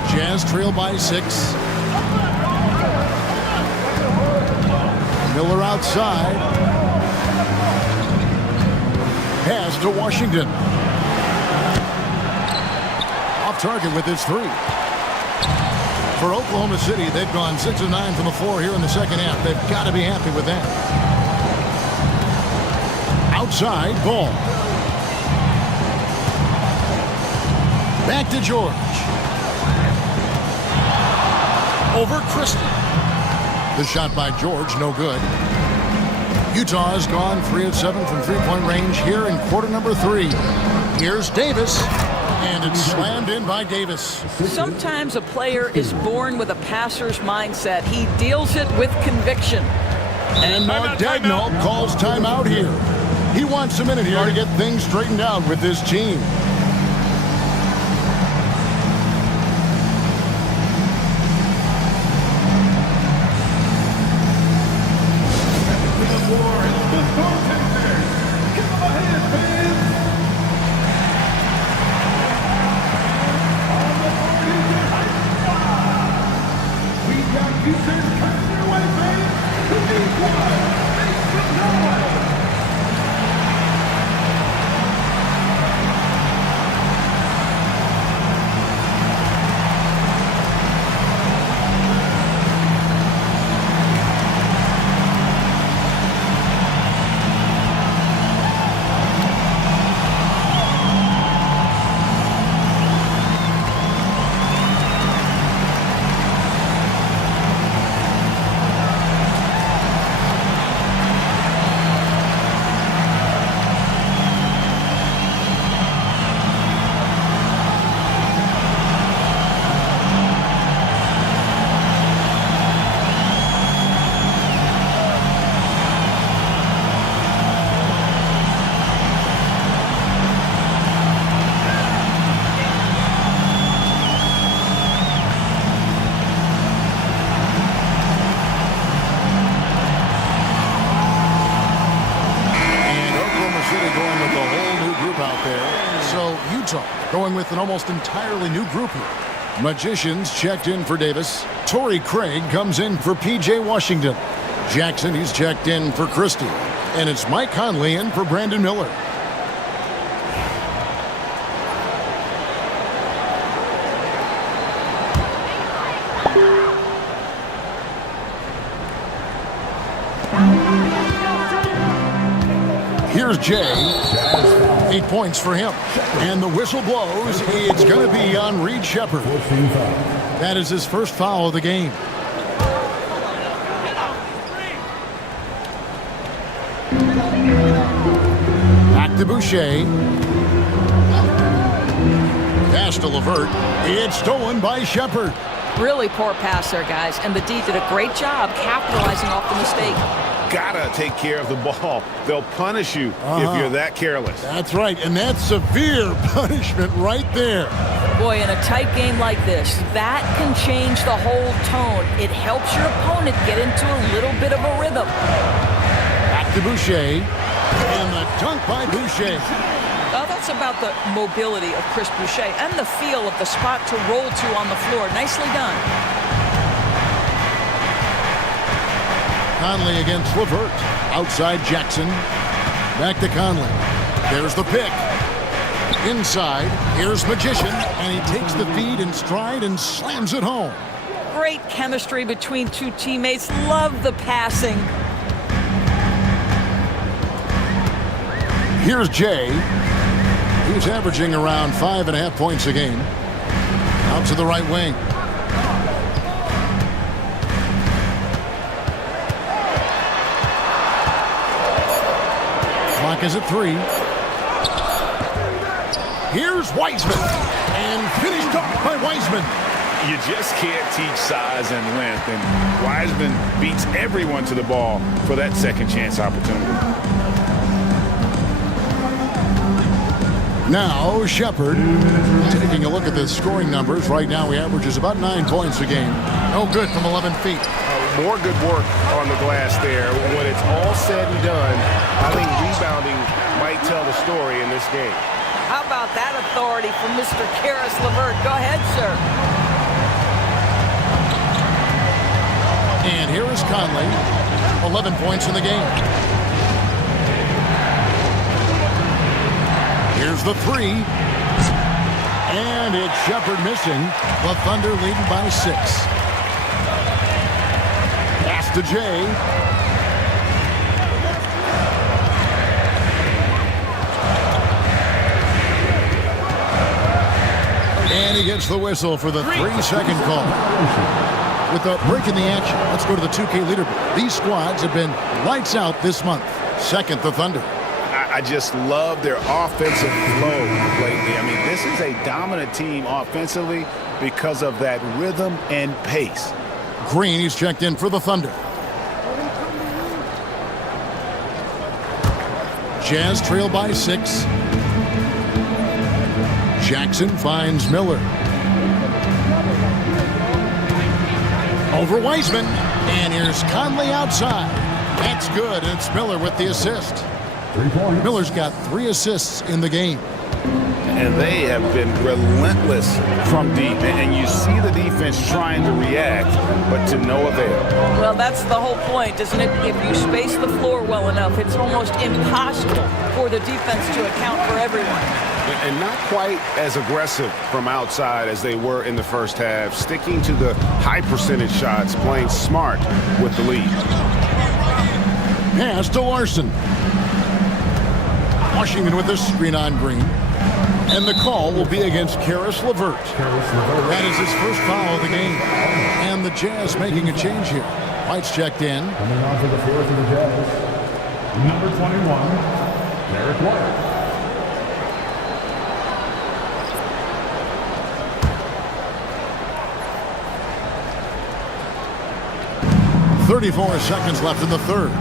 Jazz trail by 6. Miller outside. Pass to Washington. Off target with his 3. For Oklahoma City, they've gone 6 of 9 from the floor here in the second half. They've got to be happy with that. Outside, ball. Back to George. Over Christie. The shot by George, no good. Utah's gone 3 of 7 from three-point range here in quarter number 3. Here's Davis, and it's slammed in by Davis. Sometimes a player is born with a passer's mindset. He deals it with conviction. And Mark Dagnall calls timeout here. He wants a minute here to get things straightened out with this team. Going with an almost entirely new group here. Magicians checked in for Davis. Torrey Craig comes in for P.J. Washington. Jackson, he's checked in for Christie. And it's Mike Conley in for Brandon Miller. Here's Jay. 8 points for him. And the whistle blows. It's going to be on Reed Shepard. That is his first foul of the game. Back to Boucher. Pass to LeVert. It's stolen by Shepard. Really poor pass there, guys. And the D did a great job capitalizing off the mistake. Gotta take care of the ball. They'll punish you if you're that careless. That's right, and that's severe punishment right there. Boy, in a tight game like this, that can change the whole tone. It helps your opponent get into a little bit of a rhythm. Back to Boucher, and the dunk by Boucher. That's about the mobility of Chris Boucher and the feel of the spot to roll to on the floor. Nicely done. Conley against Levert. Outside Jackson. Back to Conley. There's the pick. Inside. Here's Magician. And he takes the feed in stride and slams it home. Great chemistry between two teammates. Love the passing. Here's Jay. He's averaging around 5.5 points a game. Out to the right wing. Clock is at 3. Here's Wiseman. And finished off by Wiseman. You just can't teach size and length, and Wiseman beats everyone to the ball for that second chance opportunity. Now Shepard. Taking a look at the scoring numbers. Right now he averages about 9 points a game. No good from 11 feet. More good work on the glass there. When it's all said and done, I think rebounding might tell the story in this game. How about that authority from Mr. Karis LeVert? Go ahead, sir. And here is Conley. 11 points in the game. Here's the 3. And it's Shepard missing. The Thunder leading by 6. Pass to Jay. And he gets the whistle for the 3-second call. With a break in the action, let's go to the 2K leaderboard. These squads have been lights out this month. Second, the Thunder. I just love their offensive flow lately. I mean, this is a dominant team offensively because of that rhythm and pace. Green, he's checked in for the Thunder. Jazz trail by 6. Jackson finds Miller. Over Wiseman. And here's Conley outside. That's good. And it's Miller with the assist. Miller's got 3 assists in the game. And they have been relentless from deep. And you see the defense trying to react, but to no avail. Well, that's the whole point, isn't it? If you space the floor well enough, it's almost impossible for the defense to account for everyone. And not quite as aggressive from outside as they were in the first half, sticking to the high percentage shots, playing smart with the lead. Pass to Larson. Washington with a screen on Green. And the call will be against Karis LeVert. That is his first foul of the game. And the Jazz making a change here. White's checked in. Coming onto the floor for the Jazz, number 21, Derek White. 34 seconds left in the third.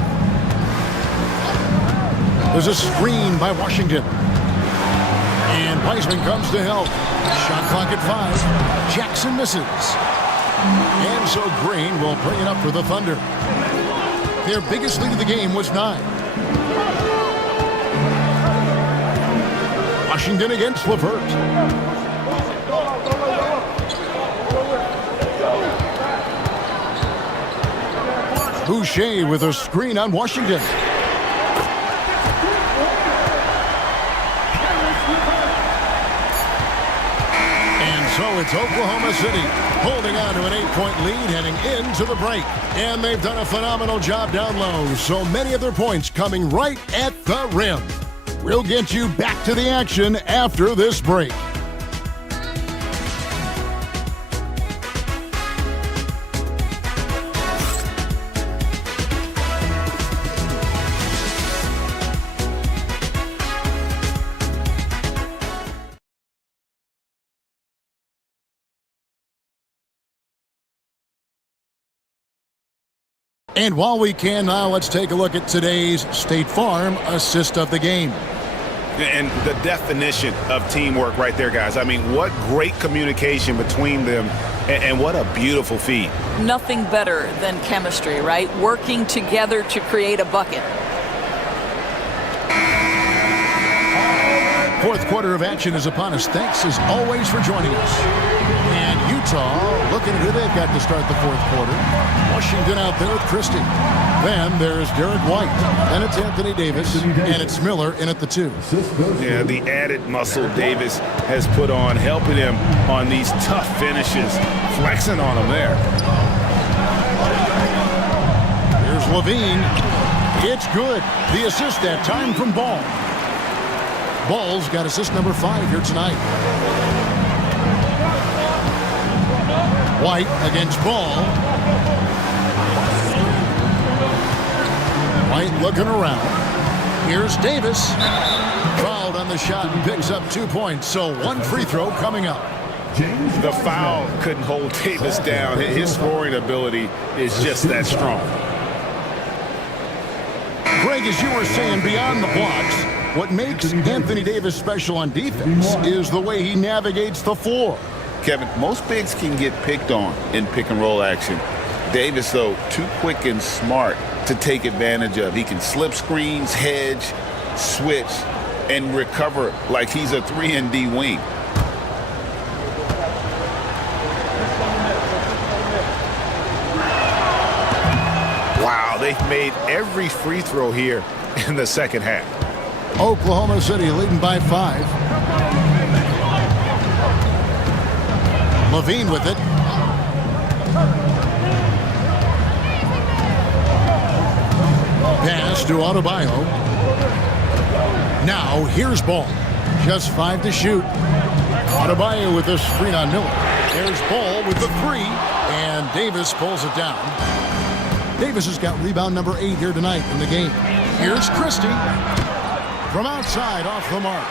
There's a screen by Washington. And Wiseman comes to help. Shot clock at 5. Jackson misses. And so Green will bring it up for the Thunder. Their biggest lead of the game was 9. Washington against LeVert. Boucher with a screen on Washington. And so it's Oklahoma City holding on to an 8-point lead heading into the break. And they've done a phenomenal job down low. So many of their points coming right at the rim. We'll get you back to the action after this break. And while we can now, let's take a look at today's State Farm assist of the game. And the definition of teamwork right there, guys. I mean, what great communication between them, and what a beautiful feed. Nothing better than chemistry, right? Working together to create a bucket. Fourth quarter of action is upon us. Thanks as always for joining us. And Utah looking at who they've got to start the fourth quarter. Washington out there with Christie. Then there's Derek White. Then it's Anthony Davis. And it's Miller in at the 2. Yeah, the added muscle Davis has put on, helping him on these tough finishes, flexing on him there. Here's Levine. It's good. The assist that time from Ball. Ball's got assist number 5 here tonight. White against Ball. White looking around. Here's Davis. Fouled on the shot and picks up 2 points. So 1 free throw coming up. The foul couldn't hold Davis down. His scoring ability is just that strong. Greg, as you were saying, beyond the blocks, what makes Anthony Davis special on defense is the way he navigates the floor. Kevin, most bigs can get picked on in pick-and-roll action. Davis, though, too quick and smart to take advantage of. He can slip screens, hedge, switch, and recover like he's a 3-and-D wing. Wow, they've made every free throw here in the second half. Oklahoma City leading by 5. Levine with it. Pass to Adebayo. Now here's Ball. Just 5 to shoot. Adebayo with a screen on Miller. There's Ball with the 3. And Davis pulls it down. Davis has got rebound number 8 here tonight in the game. Here's Christie. From outside, off the mark.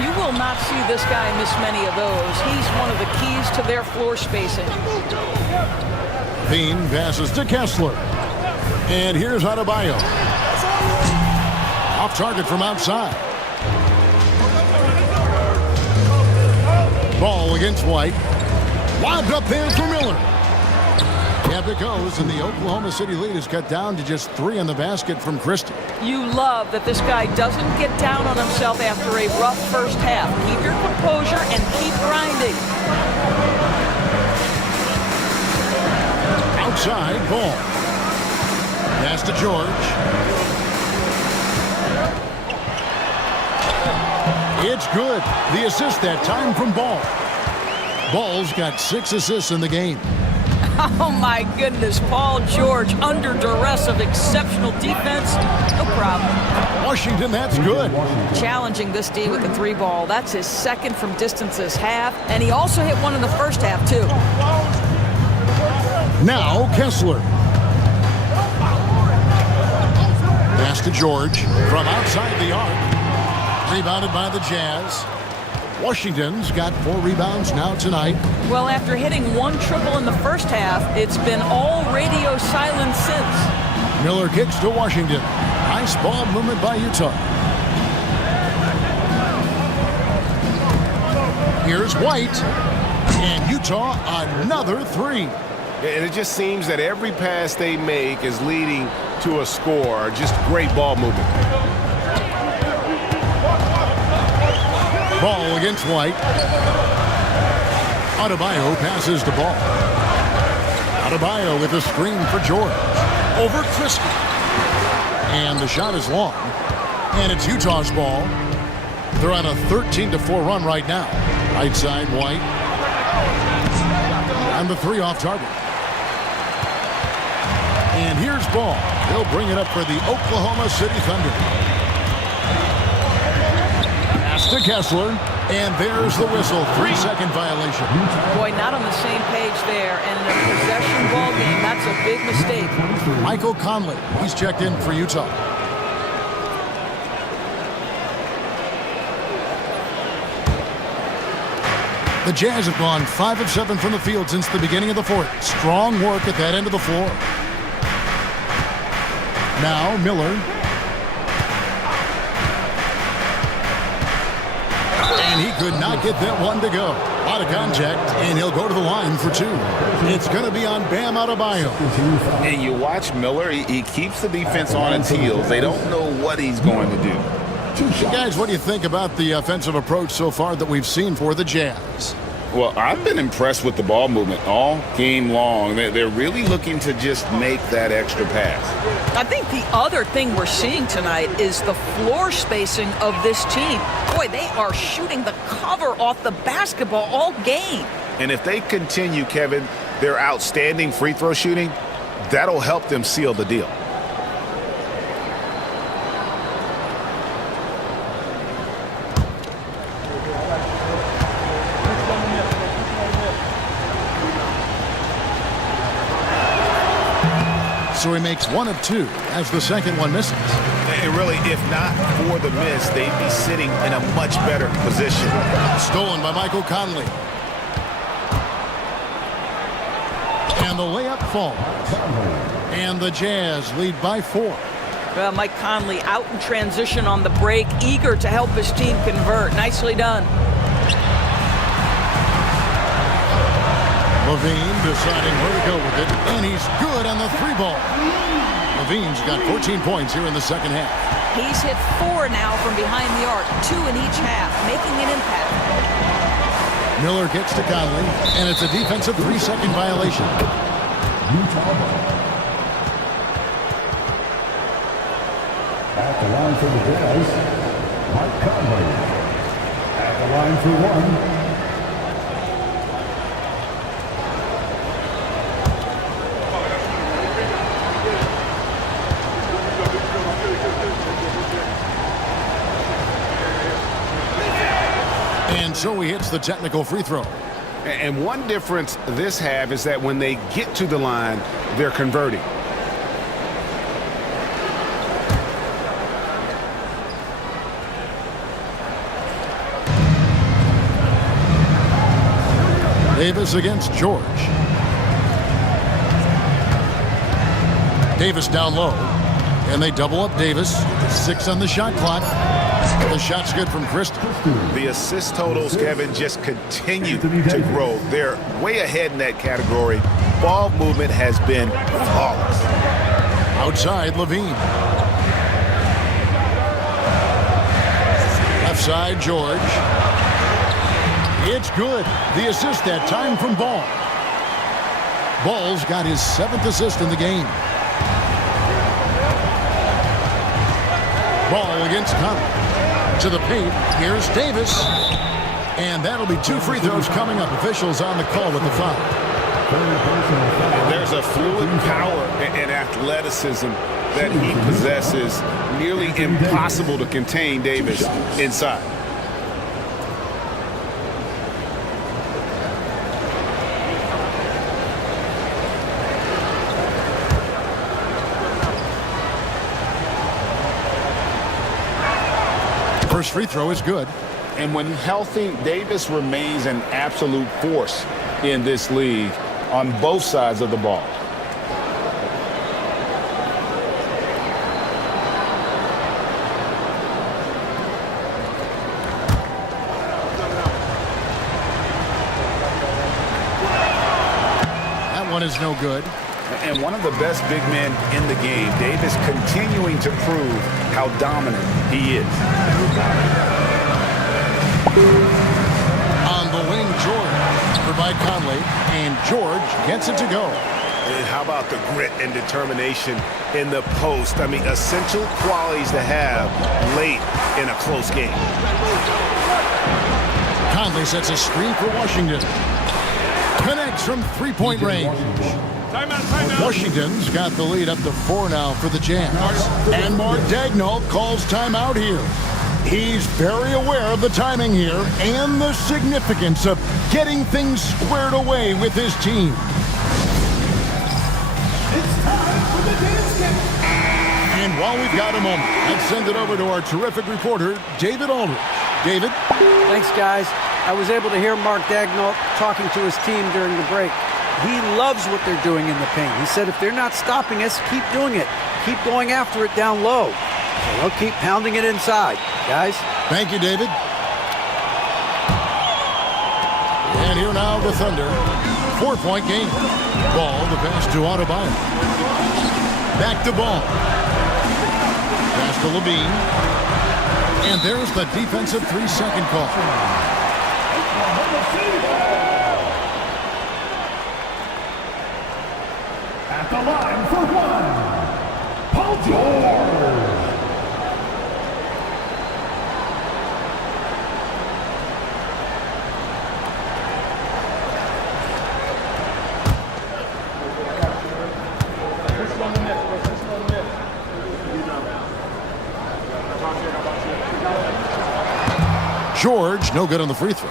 You will not see this guy miss many of those. He's one of the keys to their floor spacing. Bean passes to Kessler. And here's Adebayo. Off target from outside. Ball against White. Lobbed up there for Miller. Up it goes, and the Oklahoma City lead is cut down to just 3 in the basket from Christie. You love that this guy doesn't get down on himself after a rough first half. Keep your composure and keep grinding. Outside, Ball. Pass to George. It's good. The assist that time from Ball. Ball's got 6 assists in the game. Oh, my goodness. Paul George under duress of exceptional defense. No problem. Washington, that's good. Challenging this D with the 3 ball. That's his second from distance this half. And he also hit one in the first half, too. Now Kessler. Pass to George from outside the arc. Rebounded by the Jazz. Washington's got 4 rebounds now tonight. Well, after hitting 1 triple in the first half, it's been all radio silence since. Miller kicks to Washington. Nice ball movement by Utah. Here's White. And Utah another 3. And it just seems that every pass they make is leading to a score. Just great ball movement. Ball against White. Adebayo passes the ball. Adebayo with a screen for George. Over Christie. And the shot is long. And it's Utah's ball. They're on a 13-4 run right now. Right side, White. And the 3 off target. And here's Ball. He'll bring it up for the Oklahoma City Thunder. To Kessler, and there's the whistle. 3-second violation. Boy, not on the same page there, and in a possession ball game, that's a big mistake. Michael Conley, he's checked in for Utah. The Jazz have gone 5 of 7 from the field since the beginning of the fourth. Strong work at that end of the floor. Now Miller. And he could not get that one to go. Out of contact, and he'll go to the line for 2. It's going to be on Bam Adebayo. And you watch Miller, he keeps the defense on its heels. They don't know what he's going to do. Guys, what do you think about the offensive approach so far that we've seen for the Jazz? Well, I've been impressed with the ball movement all game long. They're really looking to just make that extra pass. I think the other thing we're seeing tonight is the floor spacing of this team. Boy, they are shooting the cover off the basketball all game. And if they continue, Kevin, their outstanding free throw shooting, that'll help them seal the deal. So he makes 1 of 2 as the second one misses. And really, if not for the miss, they'd be sitting in a much better position. Stolen by Michael Conley. And the layup falls. And the Jazz lead by 4. Well, Mike Conley out in transition on the break, eager to help his team convert. Nicely done. Levine deciding where to go with it, and he's good on the 3-ball. Levine's got 14 points here in the second half. He's hit 4 now from behind the arc, 2 in each half, making an impact. Miller gets to Conley, and it's a defensive 3-second violation. At the line for the Jazz, Mike Conley. At the line for 1. And so he hits the technical free throw. And one difference this half is that when they get to the line, they're converting. Davis against George. Davis down low. And they double up Davis. 6 on the shot clock. The shot's good from Christie. The assist totals, Kevin, just continue to grow. They're way ahead in that category. Ball movement has been flawless. Outside, Levine. Left side, George. It's good. The assist that time from Ball. Ball's got his 7th assist in the game. Ball against Conley. To the paint. Here's Davis. And that'll be 2 free throws coming up. Officials on the call with the foul. There's a fluid power and athleticism that he possesses. Nearly impossible to contain Davis inside. First free throw is good. And when healthy, Davis remains an absolute force in this league on both sides of the ball. That one is no good. And one of the best big men in the game, Davis continuing to prove how dominant he is. On the wing, George for Mike Conley, and George gets it to go. And how about the grit and determination in the post? I mean, essential qualities to have late in a close game. Conley sets a screen for Washington. Connects from 3-point range. Washington's got the lead up to 4 now for the Jazz. And Mark Daigneault calls timeout here. He's very aware of the timing here and the significance of getting things squared away with his team. It's time for the dance game. And while we've got a moment, let's send it over to our terrific reporter, David Aldridge. David? Thanks, guys. I was able to hear Mark Daigneault talking to his team during the break. He loves what they're doing in the paint. He said if they're not stopping us, keep doing it. keep going after it down low. So they'll keep pounding it inside. Guys. Thank you, David. And here now the Thunder. 4-point game. Ball, the pass to Adebayo. Back to Ball. Pass to Levine. And there's the defensive 3-second call. At the line for one, Paul George. George, no good on the free throw.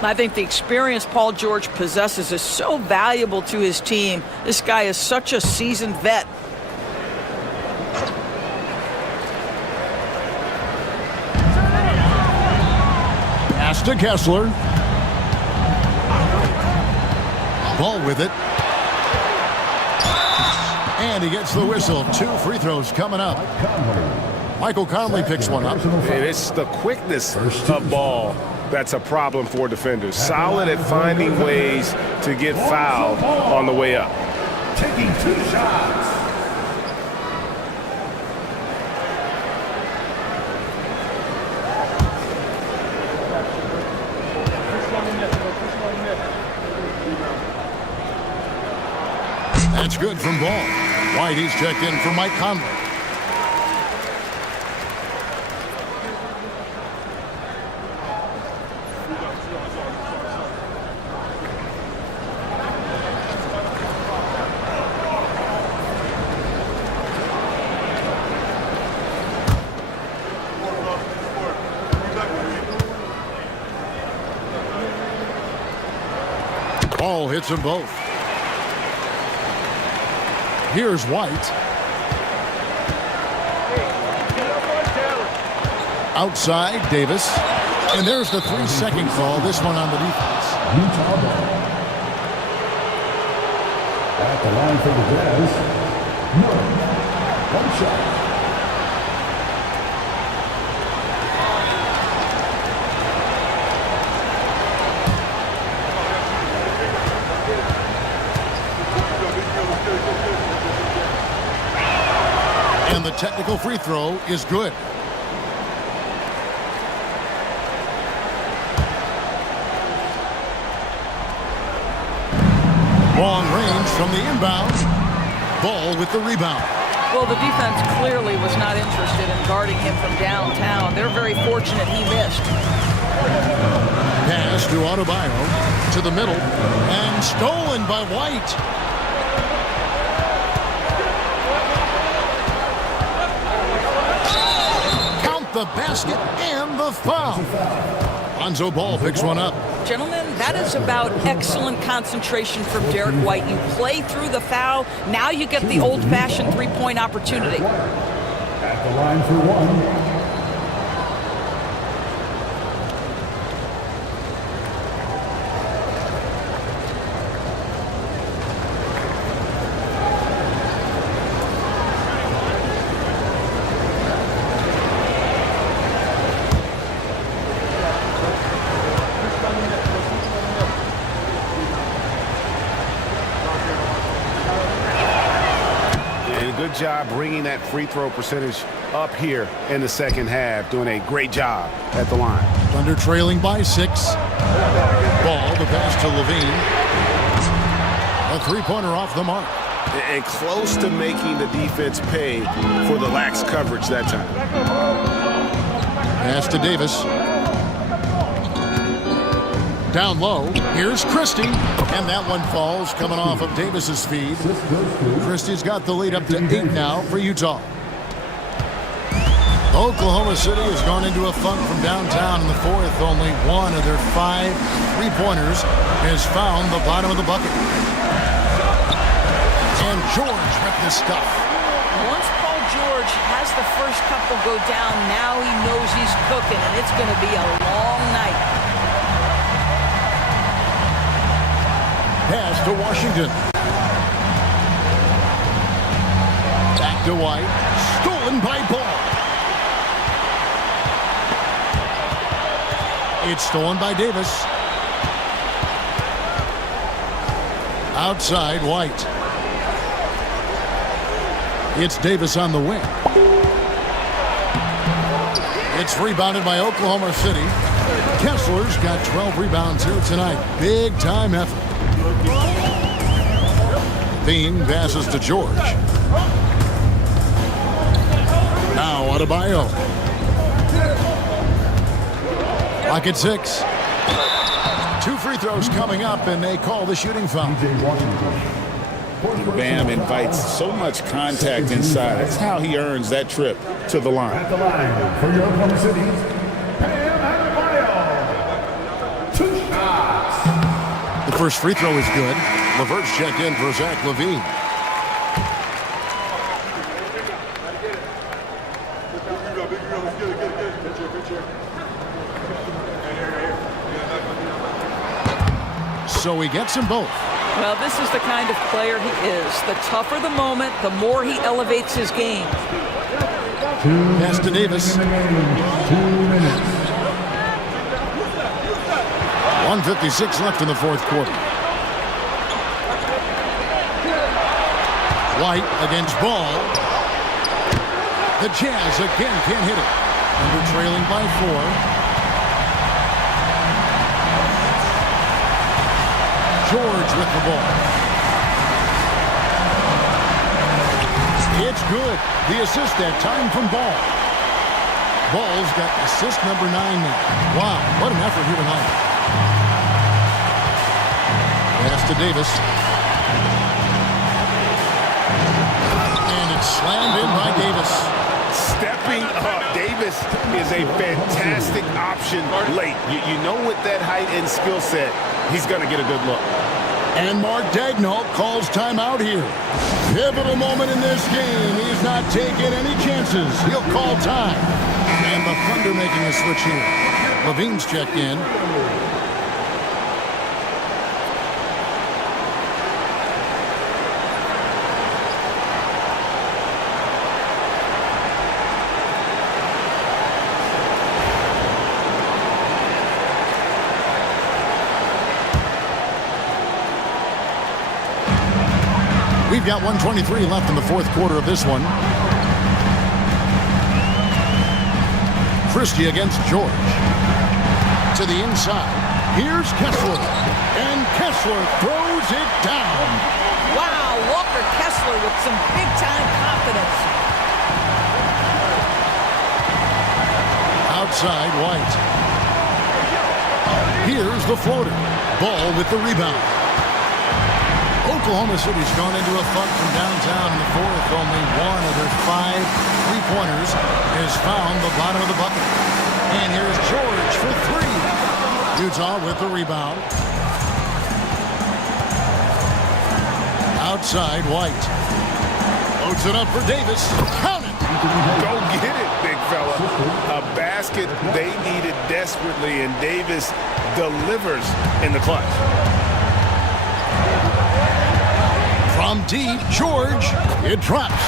I think the experience Paul George possesses is so valuable to his team. This guy is such a seasoned vet. Pass to Kessler. Ball with it. And he gets the whistle. 2 free throws coming up. Michael Conley picks one up. And it's the quickness of Ball that's a problem for defenders. Solid at finding ways to get fouled on the way up. Taking 2 shots. That's good from Ball. White, he's checked in for Mike Conley. Ball hits them both. Here's White. Outside, Davis. And there's the 3-second call. This one on the defense. Utah ball. At the line for the Jazz, Murray. 1 shot. And the technical free throw is good. Long range from the inbound. Ball with the rebound. Well, the defense clearly was not interested in guarding him from downtown. They're very fortunate he missed. Pass to Adebayo to the middle and stolen by White. The basket and the foul. Lonzo Ball picks one up. Gentlemen, that is about excellent concentration from Derek White. You play through the foul. Now you get the old-fashioned three-point opportunity. At the line for one. Good job bringing that free throw percentage up here in the second half. Doing a great job at the line. Thunder trailing by 6. Ball, the pass to Levine. A three-pointer off the mark. And close to making the defense pay for the lax coverage that time. Pass to Davis. Down low, here's Christie, and that one falls coming off of Davis's feed. Christie's got the lead up to 8 now for Utah. Oklahoma City has gone into a funk from downtown in the fourth. Only one of their 5 three-pointers has found the bottom of the bucket. And George with the stuff. Once Paul George has the first couple go down, now he knows he's cooking, and it's going to be a long night. Pass to Washington. Back to White. Stolen by Ball. It's stolen by Davis. Outside, White. It's Davis on the wing. It's rebounded by Oklahoma City. Kessler's got 12 rebounds here tonight. Big time effort. Bean passes to George. Now Adebayo. Clock at 6. 2 free throws coming up, and they call the shooting foul. Bam invites so much contact inside. That's how he earns that trip to the line. At the line for your Oklahoma City, Bam Adebayo. 2 shots. The first free throw is good. Levert's checked in for Zach LaVine. So he gets them both. Well, this is the kind of player he is. The tougher the moment, the more he elevates his game. Pass to Davis. 2 minutes. 1:56 left in the fourth quarter. White against Ball. The Jazz again can't hit it. And they're trailing by 4. George with the ball. It's good. The assist that time from Ball. Ball's got assist number 9 now. Wow, what an effort here tonight. Pass to Davis. And it's slammed in by Davis. Stepping up, Davis is a fantastic option late. You know, with that height and skill set, he's going to get a good look. And Mark Daigneault calls timeout here. Pivotal moment in this game. He's not taking any chances. He'll call time. And the Thunder making a switch here. Levine's checked in. We've got 1:23 left in the fourth quarter of this one. Christie against George. To the inside. Here's Kessler. And Kessler throws it down. Wow, Walker Kessler with some big-time confidence. Outside, White. Here's the floater. Ball with the rebound. Oklahoma City's gone into a funk from downtown in the fourth. Only one of their 5 3-pointers has found the bottom of the bucket. And here's George for 3. Utah with the rebound. Outside, White. Loads it up for Davis. Count it! Go get it, big fella. A basket they needed desperately, and Davis delivers in the clutch. From deep, George, it drops.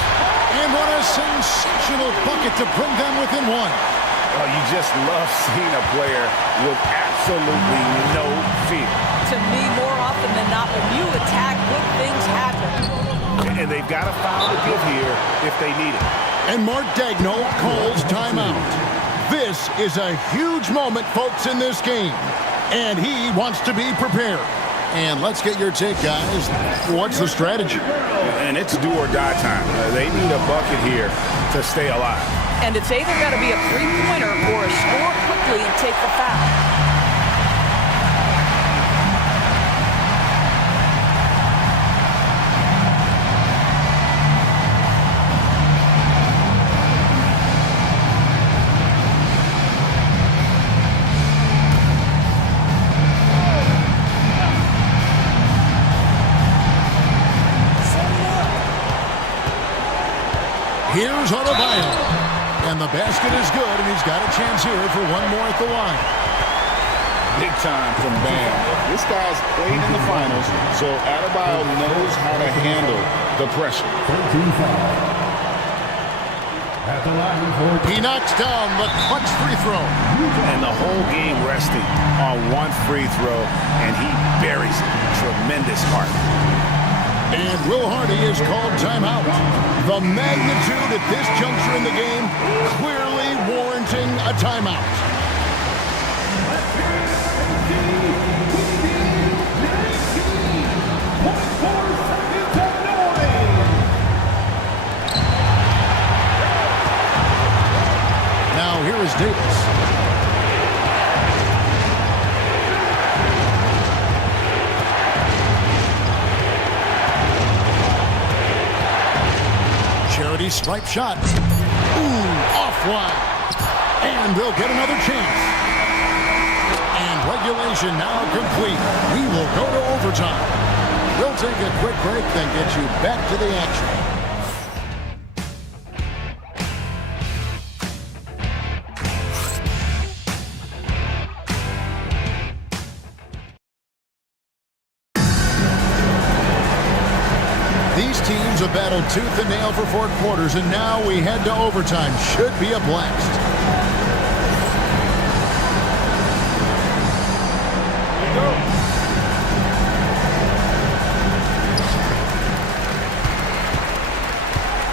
And what a sensational bucket to bring them within 1. Oh, you just love seeing a player with absolutely no fear. To me, more often than not, when you attack, good things happen. And they've got a foul to give here if they need it. And Mark Daigneault calls timeout. This is a huge moment, folks, in this game. And he wants to be prepared. And let's get your take, guys. What's the strategy? And it's do or die time. They need a bucket here to stay alive. And it's either got to be a 3-pointer or a score quickly and take the foul. Here's Adebayo. And the basket is good, and he's got a chance here for one more at the line. Big time from Bam. This guy's played in the finals, so Adebayo knows how to handle the pressure. 13 foul. At the line for He knocks down the clutch free throw. And the whole game resting on one free throw, and he buries it. Tremendous heart. And Will Hardy is called timeout. The magnitude at this juncture in the game clearly warranting a timeout. Now here is Davis. Charity stripe shot. Ooh, offline. And they'll get another chance. And regulation now complete. We will go to overtime. We'll take a quick break, then get you back to the action. These teams have battled tooth and nail for 4 quarters, and now we head to overtime. Should be a blast.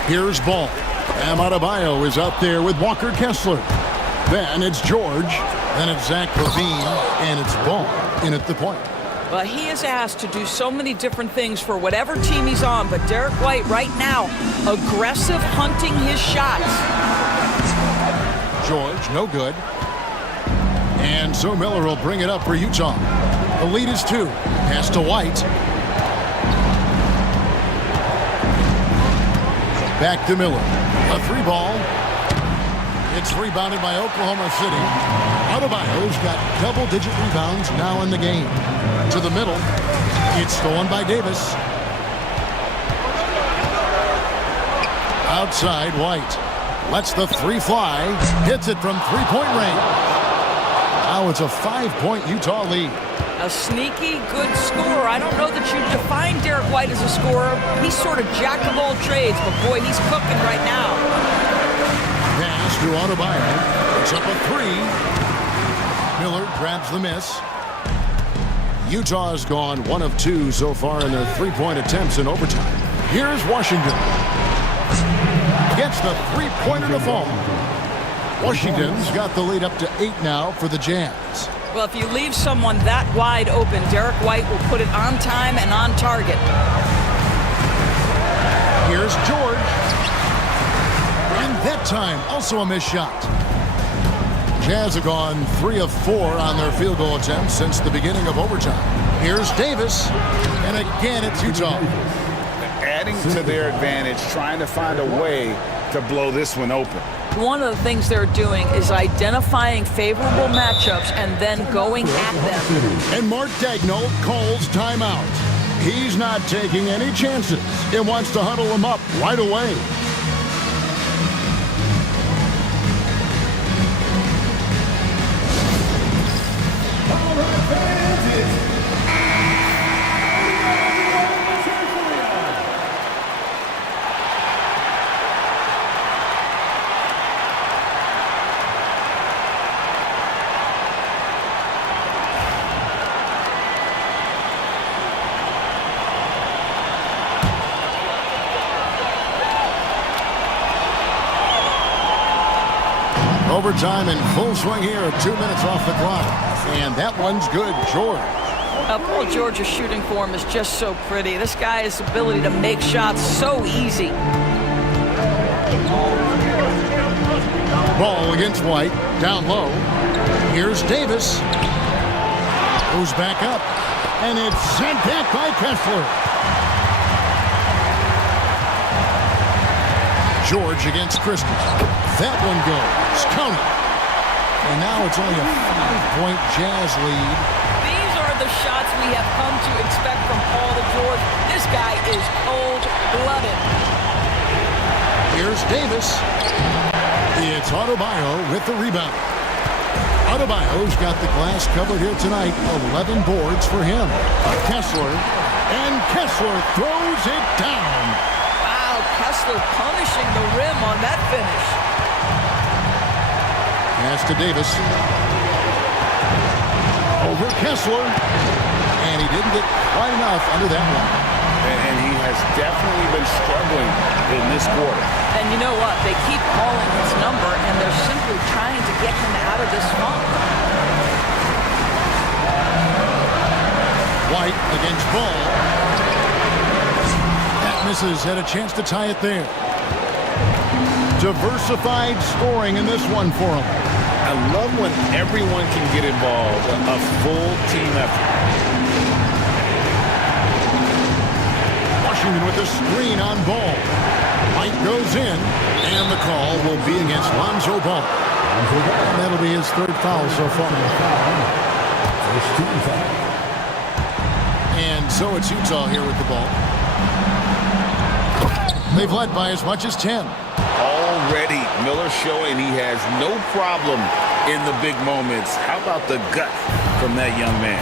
Here's Ball. Bam Adebayo is out there with Walker Kessler. Then it's George. Then it's Zach LaVine. And it's Ball in at the point. Well, he is asked to do so many different things for whatever team he's on, but Derek White right now, aggressive hunting his shots. George, no good. And so Miller will bring it up for Utah. The lead is 2. Pass to White. Back to Miller. A 3-ball. It's rebounded by Oklahoma City. Adebayo's got double-digit rebounds now in the game. To the middle. It's stolen by Davis. Outside, White. Lets the 3 fly. Hits it from 3-point range. Now it's a 5-point Utah lead. A sneaky, good scorer. I don't know that you define Derek White as a scorer. He's sort of jack of all trades, but boy, he's cooking right now. Pass to Adebayo. It's up a 3. Miller grabs the miss. Utah has gone 1 of 2 so far in their 3-point attempts in overtime. Here's Washington. Gets the 3-pointer to fall. Washington's got the lead up to 8 now for the Jazz. Well, if you leave someone that wide open, Derek White will put it on time and on target. Here's George. And that time, also a missed shot. Jazz have gone 3 of 4 on their field goal attempts since the beginning of overtime. Here's Davis. And again, it's Utah. Adding to their advantage, trying to find a way to blow this one open. One of the things they're doing is identifying favorable matchups and then going at them. And Mark Daigneault calls timeout. He's not taking any chances. He wants to huddle them up right away. Overtime in full swing here. 2 minutes off the clock. And that one's good, George. Paul George's shooting form is just so pretty. This guy has the ability to make shots so easy. Ball against White. Down low. Here's Davis. Goes back up. And it's sent back by Kessler. George against Christie. That one goes. Count it. And now it's only a 5-point Jazz lead. These are the shots we have come to expect from Paul George. This guy is cold-blooded. Here's Davis. It's Adebayo with the rebound. Adebayo's got the glass covered here tonight. 11 boards for him. Kessler. And Kessler throws it down. Wow, Kessler punishing the rim on that finish. Pass to Davis. Over Kessler. And he didn't get quite enough under that one. And he has definitely been struggling in this quarter. And you know what? They keep calling his number, and they're simply trying to get him out of this funk. White against Ball. That misses. Had a chance to tie it there. Diversified scoring in this one for him. I love when everyone can get involved, a full team effort. Washington with the screen on Ball. White goes in, and the call will be against Lonzo Ball. And that'll be his third foul so far. And so it's Utah here with the ball. They've led by as much as 10. Already, Miller showing he has no problem in the big moments. How about the gut from that young man?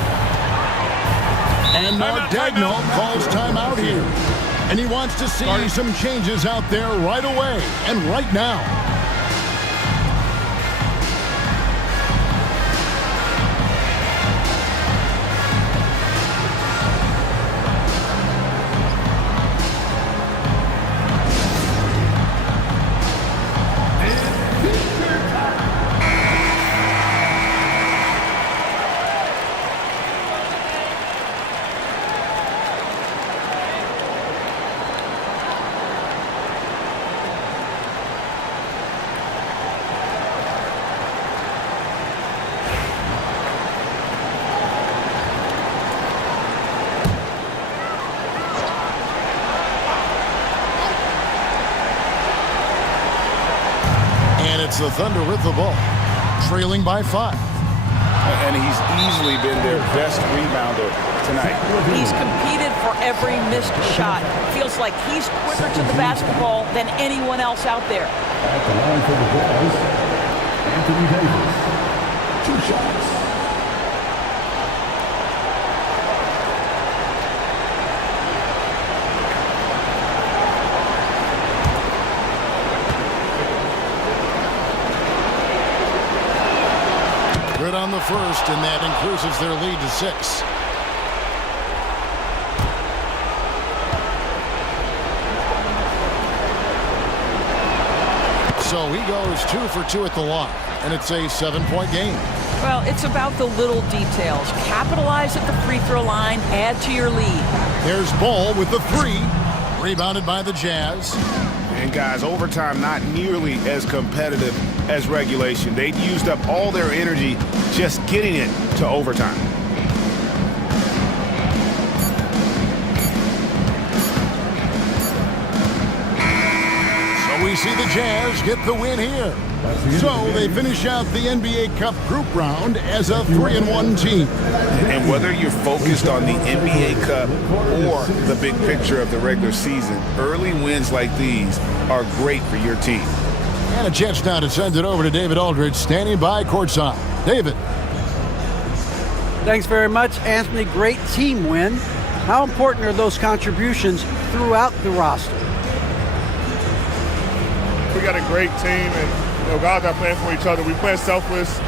And Mark Dagnall calls timeout here. And he wants to see some changes out there right away and right now. It's the Thunder with the ball, trailing by 5. And he's easily been their best rebounder tonight. He's competed for every missed shot. Feels like he's quicker to the basketball than anyone else out there. At the line for the Jazz, Anthony Davis. 2 shots. Good on the first, and that increases their lead to 6. So he goes 2 for 2 at the line, and it's a 7-point game. Well, it's about the little details. Capitalize at the free throw line, add to your lead. There's Ball with the 3, rebounded by the Jazz. And guys, overtime not nearly as competitive as regulation. They used up all their energy just getting it to overtime. So we see the Jazz get the win here. So they finish out the NBA Cup group round as a 3-1 team. And whether you're focused on the NBA Cup or the big picture of the regular season, early wins like these are great for your team. And a chance now to send it over to David Aldridge, standing by courtside. David. Thanks very much, Anthony. Great team win. How important are those contributions throughout the roster? We got a great team, and guys are playing for each other. We play selfless.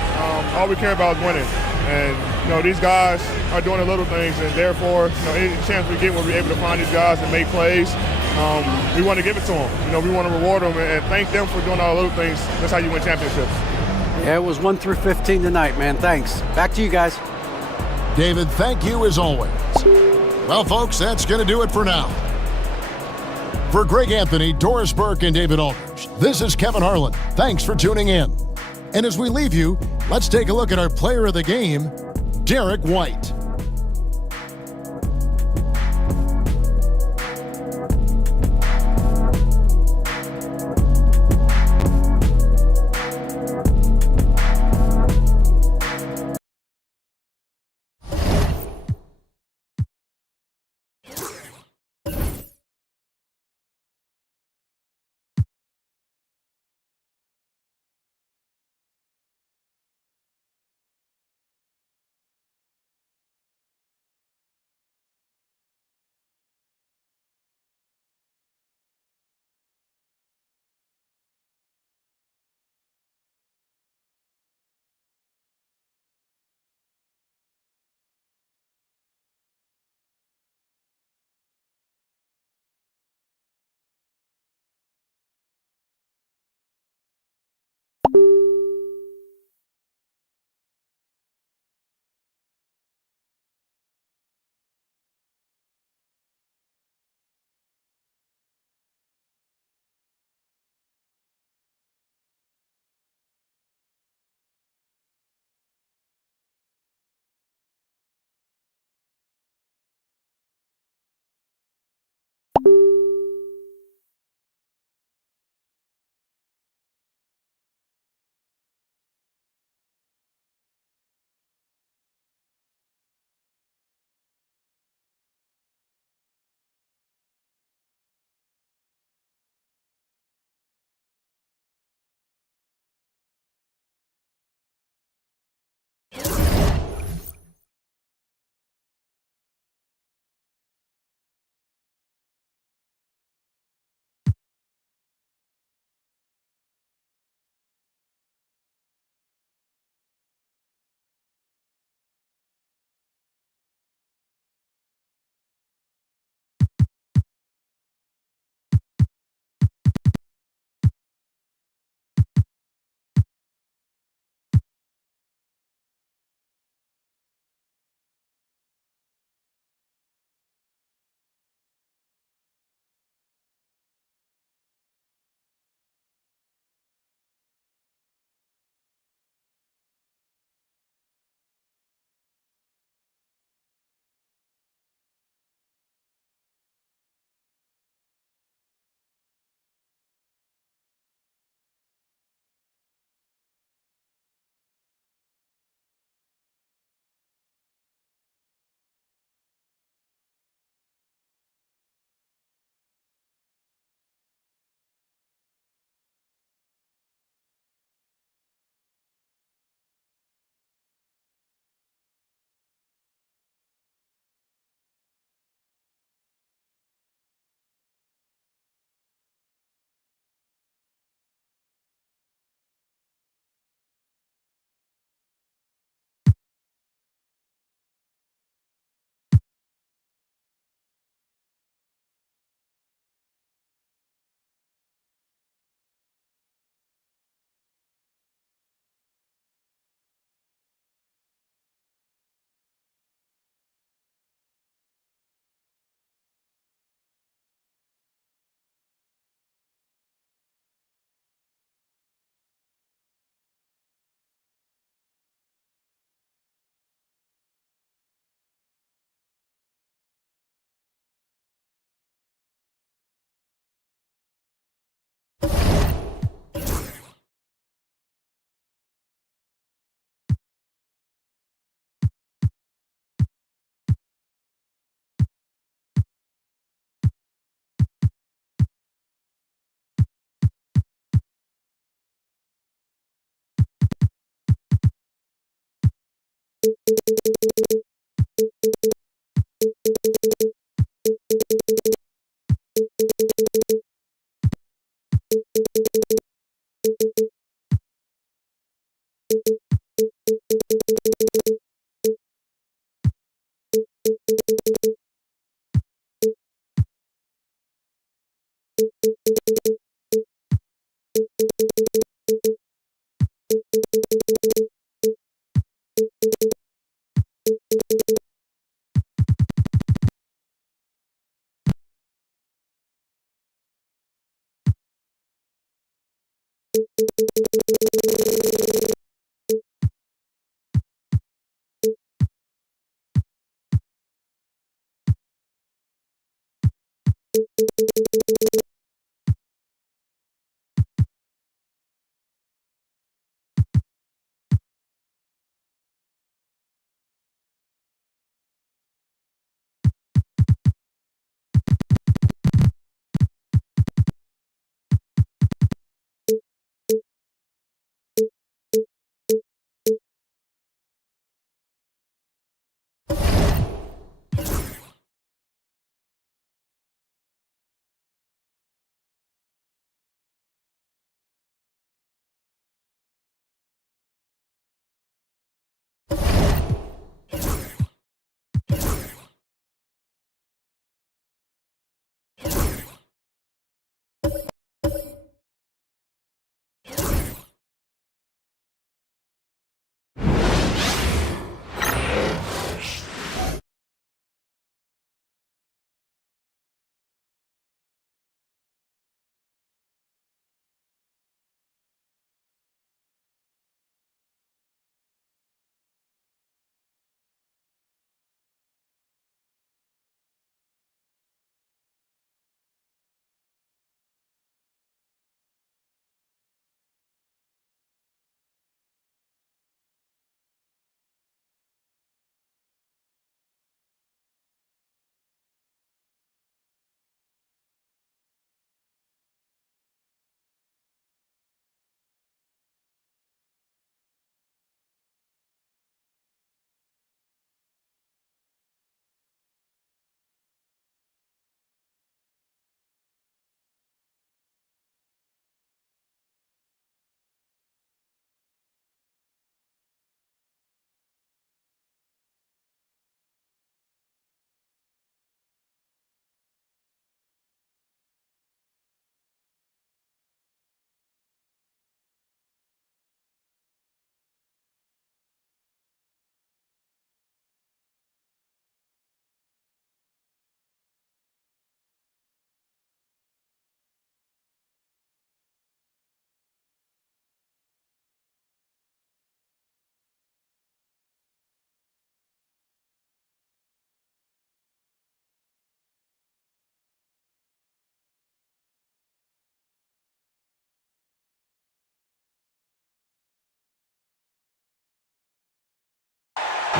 All we care about is winning. And these guys are doing the little things, and therefore, any chance we get, we'll be able to find these guys and make plays. We want to give it to them. We want to reward them and thank them for doing all the little things. That's how you win championships. Yeah, it was 1 through 15 tonight, man. Thanks. Back to you guys. David, thank you as always. Well, folks, that's going to do it for now. For Greg Anthony, Doris Burke, and David Aldridge, this is Kevin Harlan. Thanks for tuning in. And as we leave you, let's take a look at our player of the game, Derek White.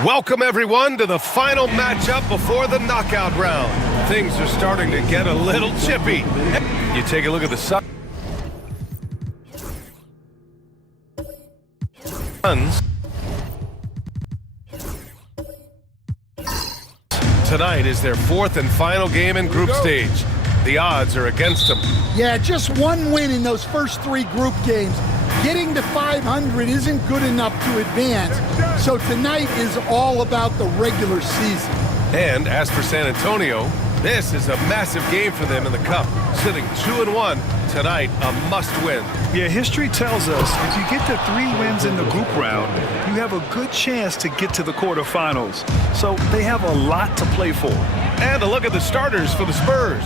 Welcome, everyone, to the final matchup before the knockout round. Things are starting to get a little chippy. You take a look at the Suns. Tonight is their fourth and final game in group stage. The odds are against them. Yeah, just one win in those first three group games. Getting to 500 isn't good enough to advance, so tonight is all about the regular season. And as for San Antonio, this is a massive game for them in the Cup. Sitting 2-1, tonight a must-win. Yeah, history tells us if you get to 3 wins in the group round, you have a good chance to get to the quarterfinals. So they have a lot to play for. And a look at the starters for the Spurs.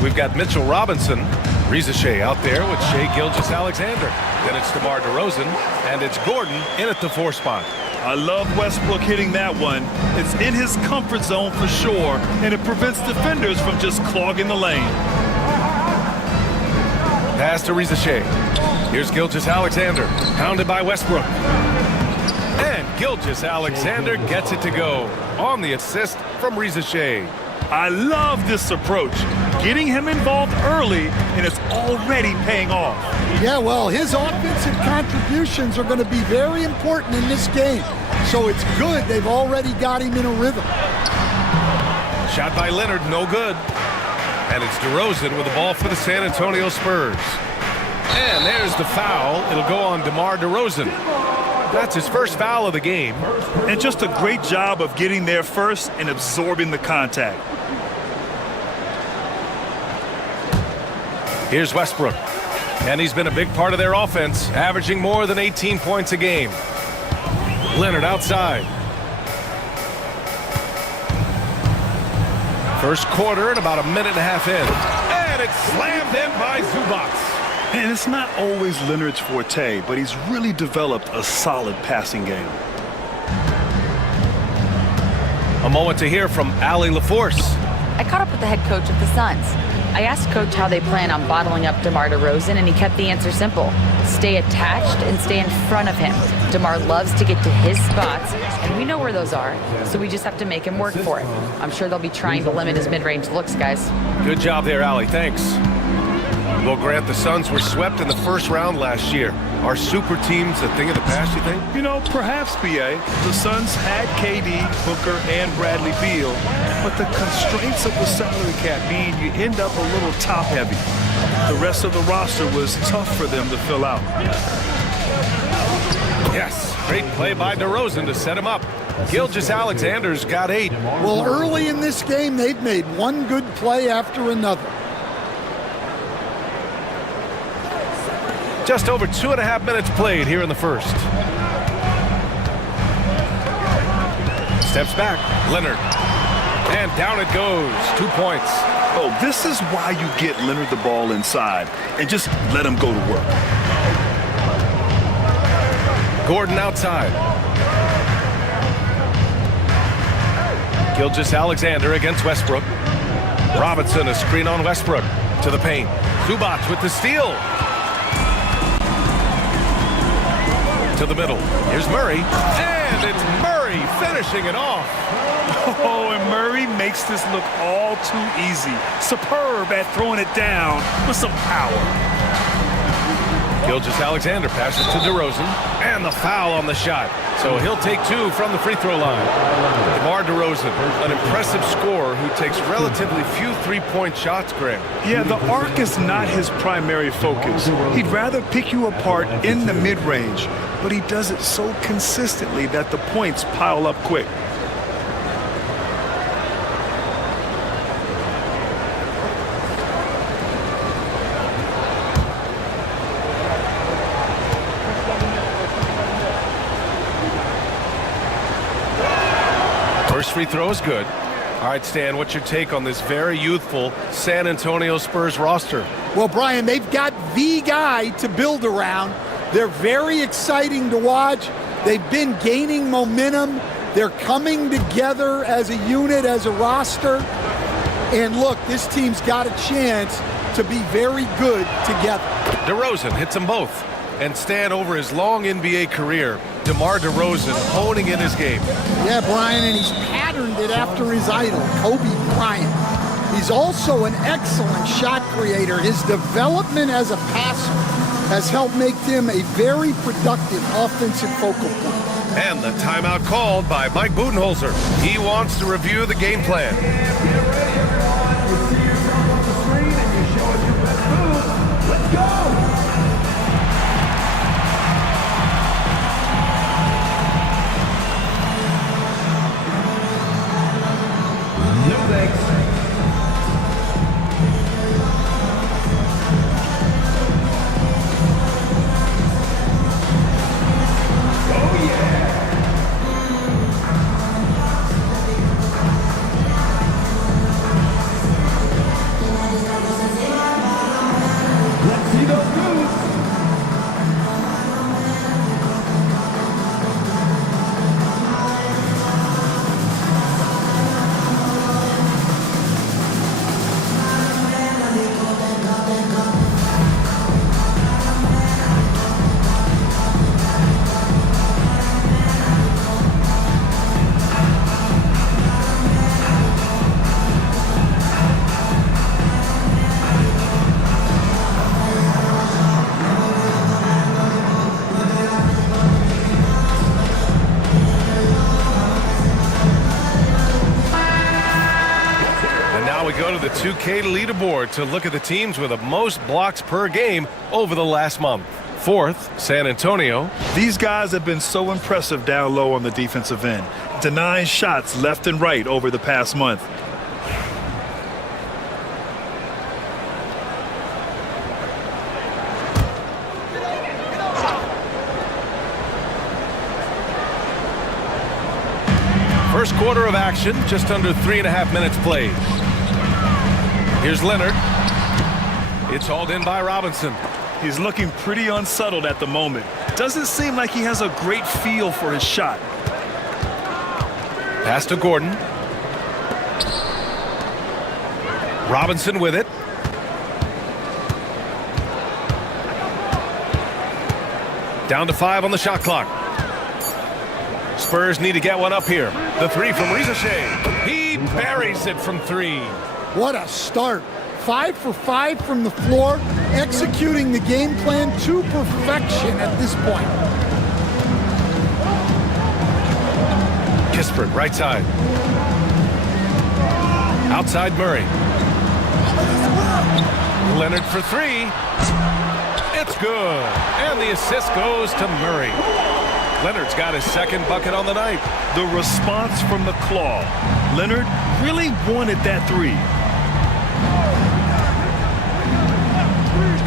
We've got Mitchell Robinson, Reza Shea out there with Shea Gilgeous-Alexander. Then it's DeMar DeRozan, and it's Gordon in at the 4 spot. I love Westbrook hitting that one. It's in his comfort zone for sure, and it prevents defenders from just clogging the lane. Pass to Reza Shea. Here's Gilgeous-Alexander, pounded by Westbrook. And Gilgeous-Alexander gets it to go on the assist from Reza Shea. I love this approach. Getting him involved early, and it's already paying off. Yeah, well, his offensive contributions are going to be very important in this game. So it's good they've already got him in a rhythm. Shot by Leonard, no good. And it's DeRozan with the ball for the San Antonio Spurs. And there's the foul. It'll go on DeMar DeRozan. That's his first foul of the game. And just a great job of getting there first and absorbing the contact. Here's Westbrook. And he's been a big part of their offense, averaging more than 18 points a game. Leonard outside. First quarter and about a minute and a half in. And it's slammed in by Zubac. And it's not always Leonard's forte, but he's really developed a solid passing game. A moment to hear from Allie LaForce. I caught up with the head coach of the Suns. I asked Coach how they plan on bottling up DeMar DeRozan, and he kept the answer simple. Stay attached and stay in front of him. DeMar loves to get to his spots, and we know where those are, so we just have to make him work for it. I'm sure they'll be trying to limit his mid-range looks, guys. Good job there, Allie. Thanks. Well, Grant, the Suns were swept in the first round last year. Are super teams a thing of the past, you think? You know, perhaps, B.A. The Suns had KD, Booker, and Bradley Beal, but the constraints of the salary cap mean you end up a little top-heavy. The rest of the roster was tough for them to fill out. Yes, great play by DeRozan to set him up. Gilgeous-Alexander's got 8. Well, early in this game, they've made one good play after another. Just over 2.5 minutes played here in the first. Steps back, Leonard. And down it goes, 2 points. Oh, this is why you get Leonard the ball inside and just let him go to work. Gordon outside. Gilgeous-Alexander against Westbrook. Robinson, a screen on Westbrook. To the paint. Zubac with the steal. To the middle. Here's Murray. And it's Murray finishing it off. Oh, and Murray makes this look all too easy. Superb at throwing it down with some power. Gilgeous-Alexander passes to DeRozan. And the foul on the shot. So he'll take 2 from the free throw line. DeMar DeRozan, an impressive scorer who takes relatively few three-point shots, Graham. Yeah, the arc is not his primary focus. He'd rather pick you apart in the mid-range, but he does it so consistently that the points pile up quick. First free throw is good. All right, Stan, what's your take on this very youthful San Antonio Spurs roster? Well, Brian, they've got the guy to build around. They're very exciting to watch. They've been gaining momentum. They're coming together as a unit, as a roster. And look, this team's got a chance to be very good together. DeRozan hits them both. And Stan, over his long NBA career, DeMar DeRozan honing in his game. Yeah, Brian, and he's patterned it after his idol, Kobe Bryant. He's also an excellent shot creator. His development as a passer has helped make him a very productive offensive focal point. And the timeout called by Mike Budenholzer. He wants to review the game plan. Let's go! Go to the 2K leaderboard to look at the teams with the most blocks per game over the last month. Fourth, San Antonio. These guys have been so impressive down low on the defensive end, denying shots left and right over the past month. First quarter of action, just under 3.5 minutes played. Here's Leonard. It's hauled in by Robinson. He's looking pretty unsettled at the moment. Doesn't seem like he has a great feel for his shot. Pass to Gordon. Robinson with it. Down to 5 on the shot clock. Spurs need to get one up here. The three from Rizachet. He buries it from 3. What a start. 5 for 5 from the floor, executing the game plan to perfection at this point. Kispert, right side. Outside Murray. Leonard for 3. It's good. And the assist goes to Murray. Leonard's got his second bucket on the night. The response from the claw. Leonard really wanted that 3.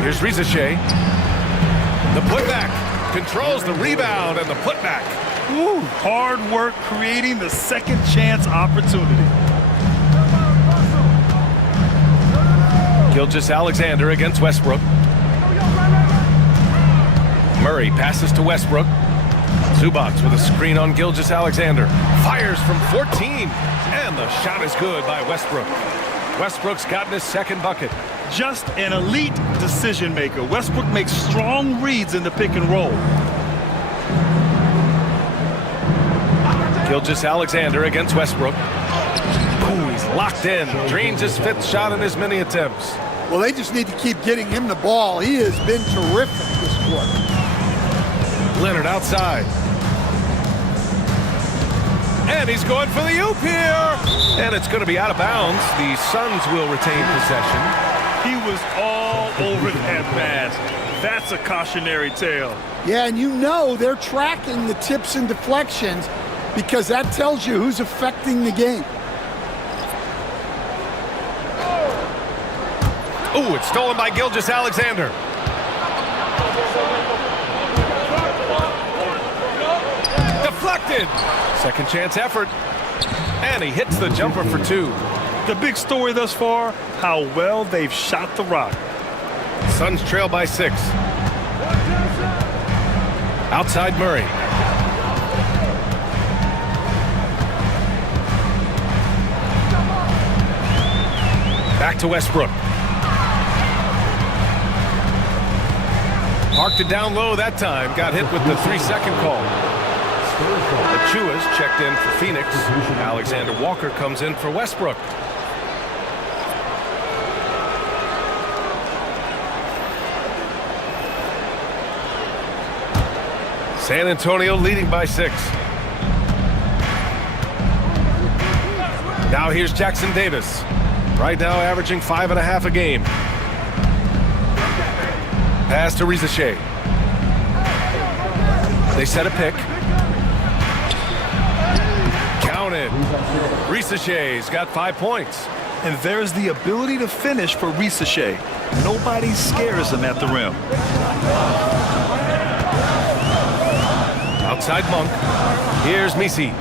Here's Rizachet. The putback. Controls the rebound and the putback. Ooh, hard work creating the second chance opportunity. Gilgeous-Alexander against Westbrook. Murray passes to Westbrook. Zubac with a screen on Gilgeous-Alexander. Fires from 14. And the shot is good by Westbrook. Westbrook's gotten his second bucket. Just an elite decision maker. Westbrook makes strong reads in the pick and roll. Gilgeous-Alexander against Westbrook. Ooh, he's locked in. Drains his 5th shot in his many attempts. Well, they just need to keep getting him the ball. He has been terrific this quarter. Leonard outside. And he's going for the oop here. And it's going to be out of bounds. The Suns will retain possession. He was all over that pass. That's a cautionary tale. Yeah, and you know they're tracking the tips and deflections because that tells you who's affecting the game. Ooh, it's stolen by Gilgeous-Alexander. Deflected. Second chance effort. And he hits the jumper for 2. The big story thus far, how well they've shot the rock. Suns trail by 6. Outside Murray. Back to Westbrook. Parked it down low that time. Got hit with the 3-second call. Achua's checked in for Phoenix. Alexander Walker comes in for Westbrook. San Antonio leading by 6. Now here's Jackson Davis. Right now averaging 5.5 a game. Pass to Rizachet. They set a pick. Counted. Rizachet's got 5 points. And there's the ability to finish for Rizachet. Nobody scares him at the rim. Outside Monk. Here's Misi.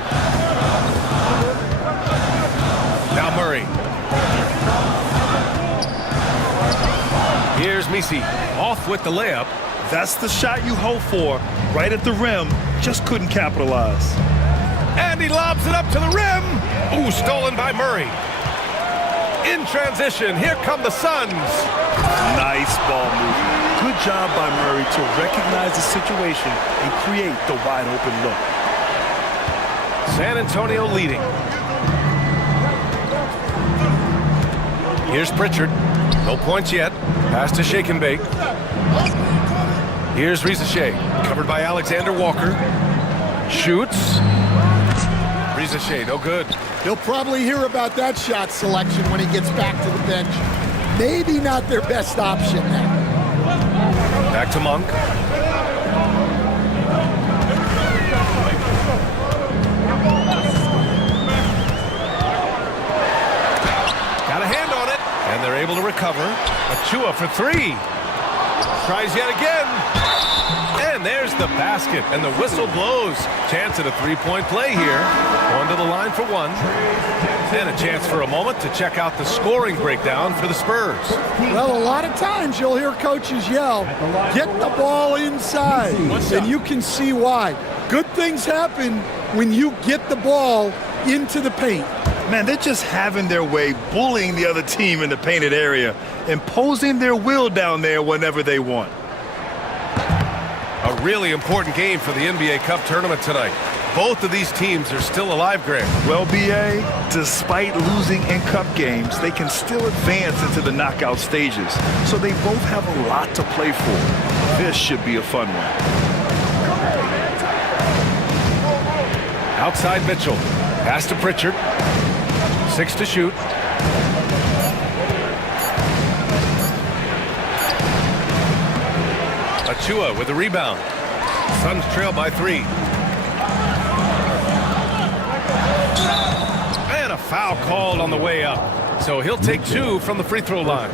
Now Murray. Here's Misi. Off with the layup. That's the shot you hope for. Right at the rim. Just couldn't capitalize. And he lobs it up to the rim. Ooh, stolen by Murray. In transition, here come the Suns. Nice ball movement. Good job by Murray to recognize the situation and create the wide open look. San Antonio leading. Here's Pritchard. No points yet. Pass to Shake and Bake. Here's Rizachet. Covered by Alexander Walker. Shoots. Rizachet, no good. He'll probably hear about that shot selection when he gets back to the bench. Maybe not their best option now. Back to Monk. Got a hand on it, and they're able to recover. Achua for 3. Tries yet again. And there's the basket, and the whistle blows. Chance at a three-point play here. Going to the line for one. And a chance for a moment to check out the scoring breakdown for the Spurs. Well, a lot of times you'll hear coaches yell, get the ball inside, and you can see why. Good things happen when you get the ball into the paint. Man, they're just having their way, bullying the other team in the painted area, imposing their will down there whenever they want. A really important game for the NBA Cup tournament tonight. Both of these teams are still alive, Greg. Well, B.A., despite losing in cup games, they can still advance into the knockout stages. So they both have a lot to play for. This should be a fun one. Outside Mitchell. Pass to Pritchard. 6 to shoot. Achua with the rebound. Suns trail by 3. And a foul called on the way up. So he'll take 2 from the free throw line.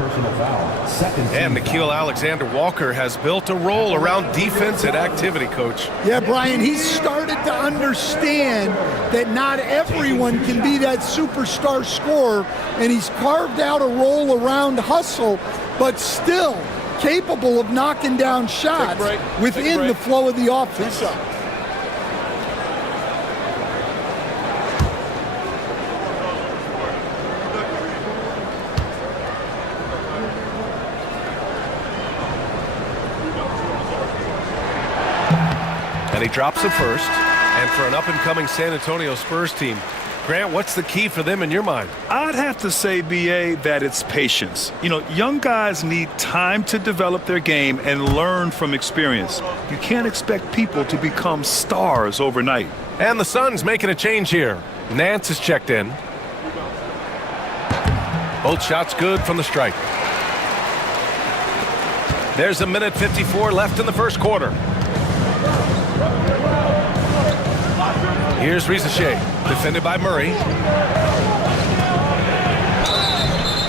And Nickeil Alexander-Walker has built a role around defense and activity, Coach. Yeah, Brian, he's started to understand that not everyone can be that superstar scorer, and he's carved out a role around hustle, but still capable of knocking down shots within the flow of the offense. And he drops it first. And for an up-and-coming San Antonio Spurs team, Grant, what's the key for them in your mind? I'd have to say, B.A., that it's patience. You know, young guys need time to develop their game and learn from experience. You can't expect people to become stars overnight. And the Suns making a change here. Nance is checked in. Both shots good from the stripe. There's 1:54 left in the first quarter. Here's Rizachet, defended by Murray.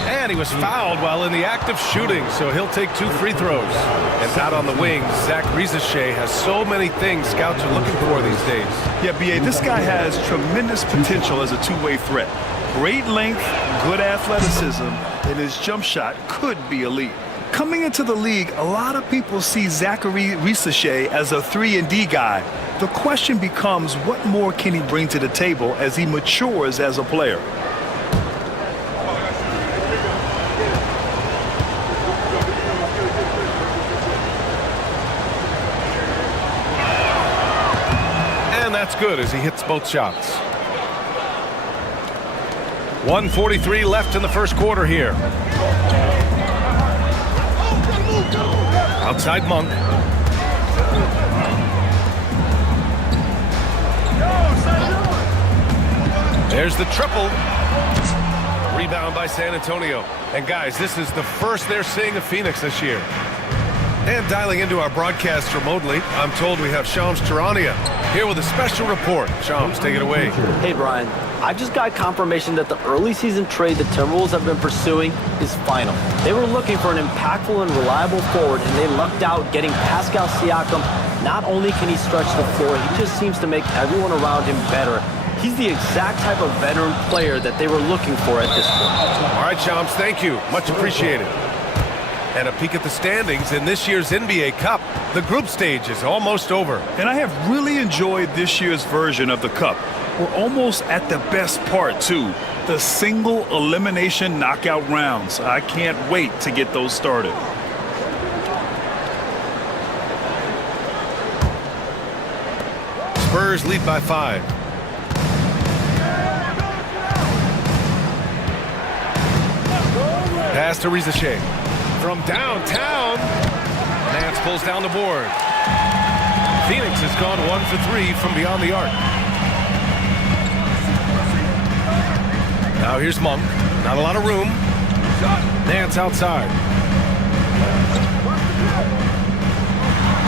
And he was fouled while in the act of shooting, so he'll take 2 free throws. And out on the wing, Zach Rizachet has so many things scouts are looking for these days. Yeah, B.A., this guy has tremendous potential as a two-way threat. Great length, good athleticism, and his jump shot could be elite. Coming into the league, a lot of people see Zachary Rizachet as a 3-and-D guy. The question becomes, what more can he bring to the table as he matures as a player? And that's good as he hits both shots. 1:43 left in the first quarter here. Outside Monk. There's the triple. Rebound by San Antonio. And guys, this is the first they're seeing of Phoenix this year. And dialing into our broadcast remotely, I'm told we have Shams Charania here with a special report. Shams, take it away. Hey, Brian. I just got confirmation that the early season trade the Timberwolves have been pursuing is final. They were looking for an impactful and reliable forward, and they lucked out getting Pascal Siakam. Not only can he stretch the floor, he just seems to make everyone around him better. He's the exact type of veteran player that they were looking for at this point. All right, Shams, thank you. Much appreciated. And a peek at the standings in this year's NBA Cup. The group stage is almost over. And I have really enjoyed this year's version of the Cup. We're almost at the best part, too. The single elimination knockout rounds. I can't wait to get those started. Spurs lead by 5. Pass to Rizachet. From downtown, Nance pulls down the board. Phoenix has gone 1 for 3 from beyond the arc. Now here's Monk. Not a lot of room. Nance outside.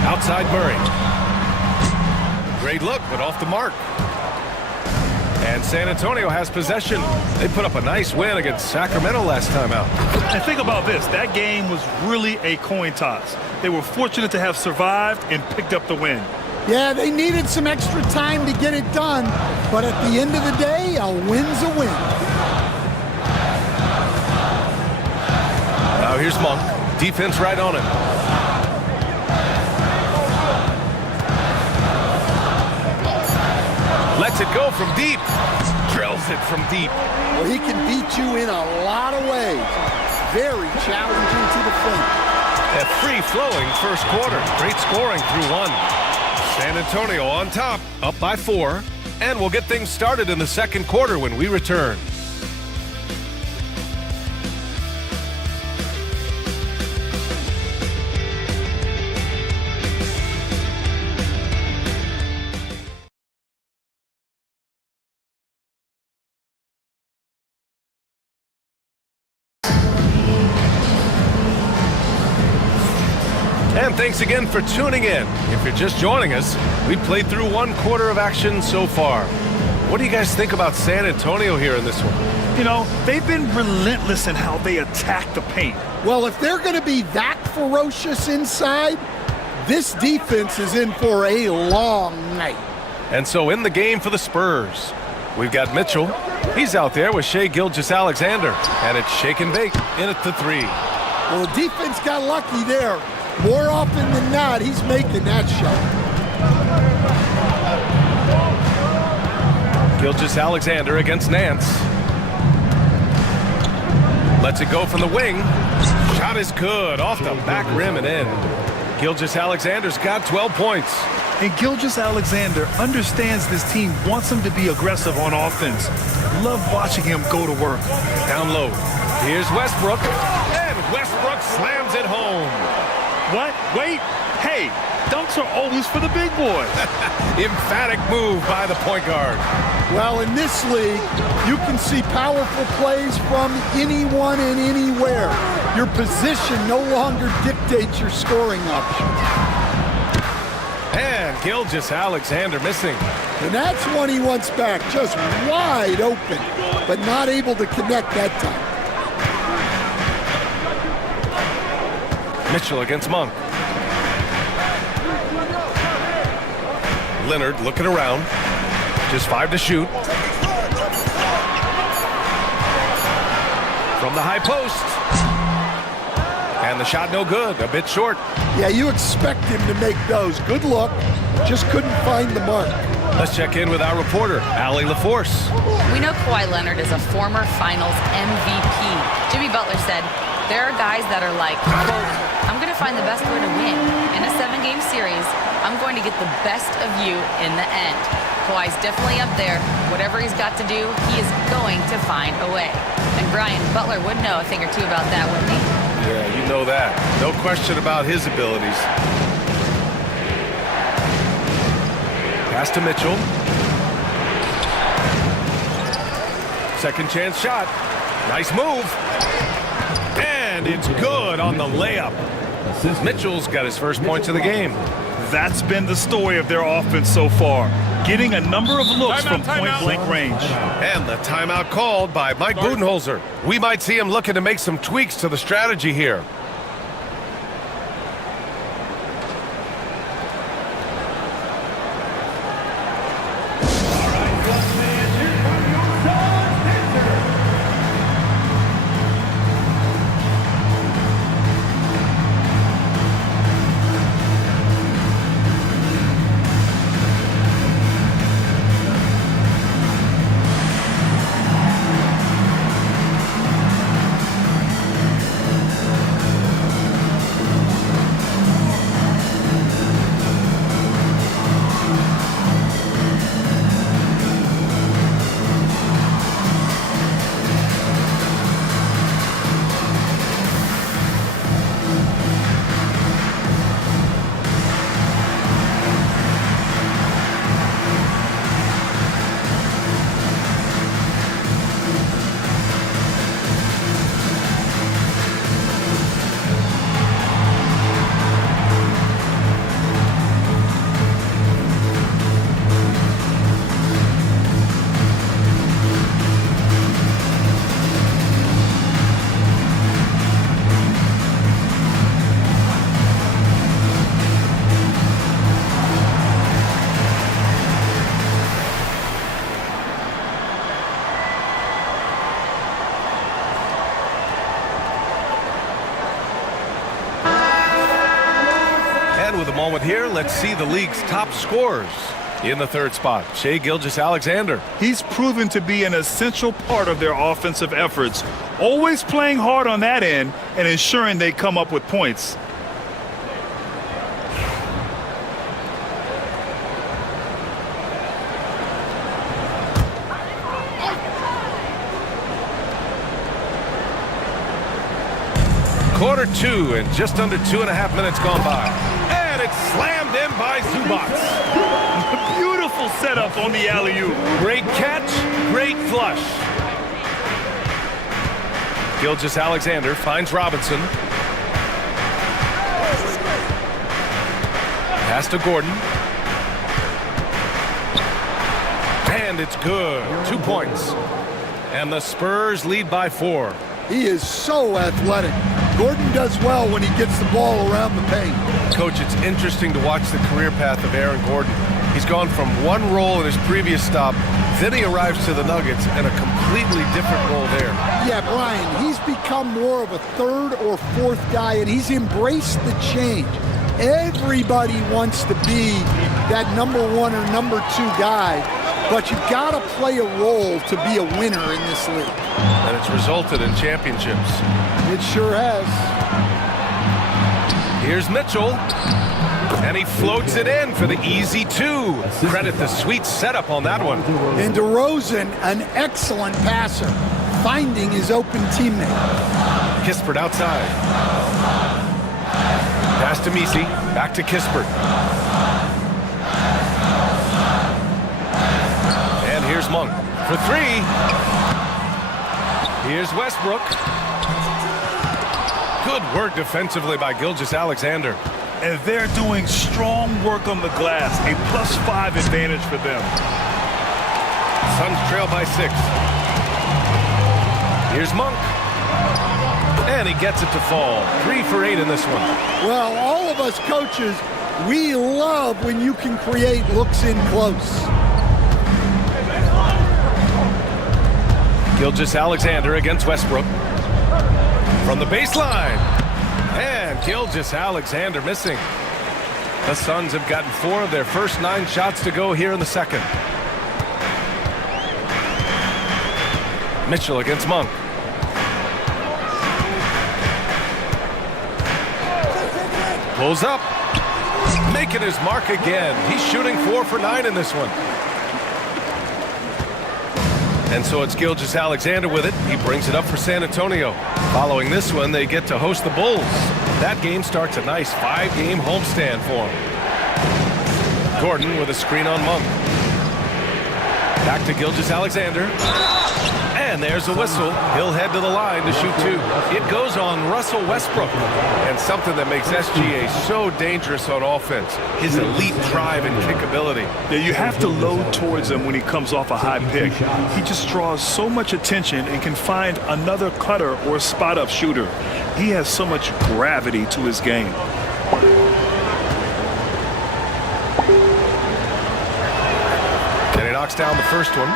Outside Murray. Great look, but off the mark. And San Antonio has possession. They put up a nice win against Sacramento last time out. And think about this. That game was really a coin toss. They were fortunate to have survived and picked up the win. Yeah, they needed some extra time to get it done, but at the end of the day, a win's a win. Now here's Monk. Defense right on him. Lets it go from deep. Drills it from deep. Well, he can beat you in a lot of ways. Very challenging to defend. A free-flowing first quarter. Great scoring through one. San Antonio on top, up by 4. And we'll get things started in the second quarter when we return. And thanks again for tuning in. If you're just joining us, we played through one quarter of action so far. What do you guys think about San Antonio here in this one? You know, they've been relentless in how they attack the paint. Well, if they're going to be that ferocious inside, this defense is in for a long night. And so in the game for the Spurs, we've got Mitchell. He's out there with Shai Gilgeous-Alexander. And it's shake and bake in at the 3. Well, the defense got lucky there. More often than not, he's making that shot. Gilgeous-Alexander against Nance. Lets it go from the wing. Shot is good. Off the back rim and in. Gilgeous-Alexander's got 12 points. And Gilgeous-Alexander understands this team wants him to be aggressive on offense. Love watching him go to work. Down low. Here's Westbrook. And Westbrook slams it home. What? Wait. Hey, dunks are always for the big boys. Emphatic move by the point guard. Well, in this league, you can see powerful plays from anyone and anywhere. Your position no longer dictates your scoring option. And Gilgeous-Alexander missing. And that's one he wants back, just wide open, but not able to connect that time. Mitchell against Monk. Leonard looking around. Just 5 to shoot. From the high post. And the shot no good, a bit short. Yeah, you expect him to make those. Good look, just couldn't find the mark. Let's check in with our reporter, Allie LaForce. We know Kawhi Leonard is a former Finals MVP. Jimmy Butler said, there are guys that are like, quote, I'm going to find the best way to win. In a 7-game series, I'm going to get the best of you in the end. Kawhi's definitely up there. Whatever he's got to do, he is going to find a way. And Brian, Butler would know a thing or two about that, wouldn't he? Yeah, you know that. No question about his abilities. Pass to Mitchell. Second chance shot. Nice move. And it's good on the layup. Mitchell's got his first points of the game. That's been the story of their offense so far. Getting a number of looks from point-blank range. And the timeout called by Mike Budenholzer. We might see him looking to make some tweaks to the strategy here. moment here. Let's see the league's top scorers. In the third spot, Shai Gilgeous-Alexander. He's proven to be an essential part of their offensive efforts, always playing hard on that end and ensuring they come up with points. Quarter two and just under 2.5 minutes gone by. And it's slammed in by Zubats. Beautiful setup on the alley-oop. Great catch, great flush. Gilgeous-Alexander finds Robinson. Pass to Gordon. And it's good. 2 points. And the Spurs lead by 4. He is so athletic. Gordon does well when he gets the ball around the paint. Coach, it's interesting to watch the career path of Aaron Gordon. He's gone from one role in his previous stop, then he arrives to the Nuggets in a completely different role there. Yeah, Brian, he's become more of a third or fourth guy, and he's embraced the change. Everybody wants to be that number one or number two guy, but you've got to play a role to be a winner in this league. And it's resulted in championships. It sure has. Here's Mitchell. And he floats it in for the easy 2. Credit the sweet setup on that one. And DeRozan, an excellent passer, finding his open teammate. Kispert outside. Pass to Messi. Back to Kispert. And here's Monk for 3. Here's Westbrook. Good work defensively by Gilgeous-Alexander. And they're doing strong work on the glass, a +5 advantage for them. Suns trail by 6. Here's Monk. And he gets it to fall. 3 for 8 in this one. Well, all of us coaches, we love when you can create looks in close. Gilgeous-Alexander against Westbrook. From the baseline. And Gilgeous-Alexander missing. The Suns have gotten 4 of their first 9 shots to go here in the second. Mitchell against Monk. Pulls up. Making his mark again. He's shooting 4 for 9 in this one. And so it's Gilgeous-Alexander with it. He brings it up for San Antonio. Following this one, they get to host the Bulls. That game starts a nice 5-game homestand for him. Gordon with a screen on Monk. Back to Gilgeous-Alexander. And there's a whistle. He'll head to the line to shoot 2. It goes on Russell Westbrook. And something that makes SGA so dangerous on offense, his elite drive and kick ability. Yeah, you have to load towards him when he comes off a high pick. He just draws so much attention and can find another cutter or spot-up shooter. He has so much gravity to his game. And he knocks down the first one.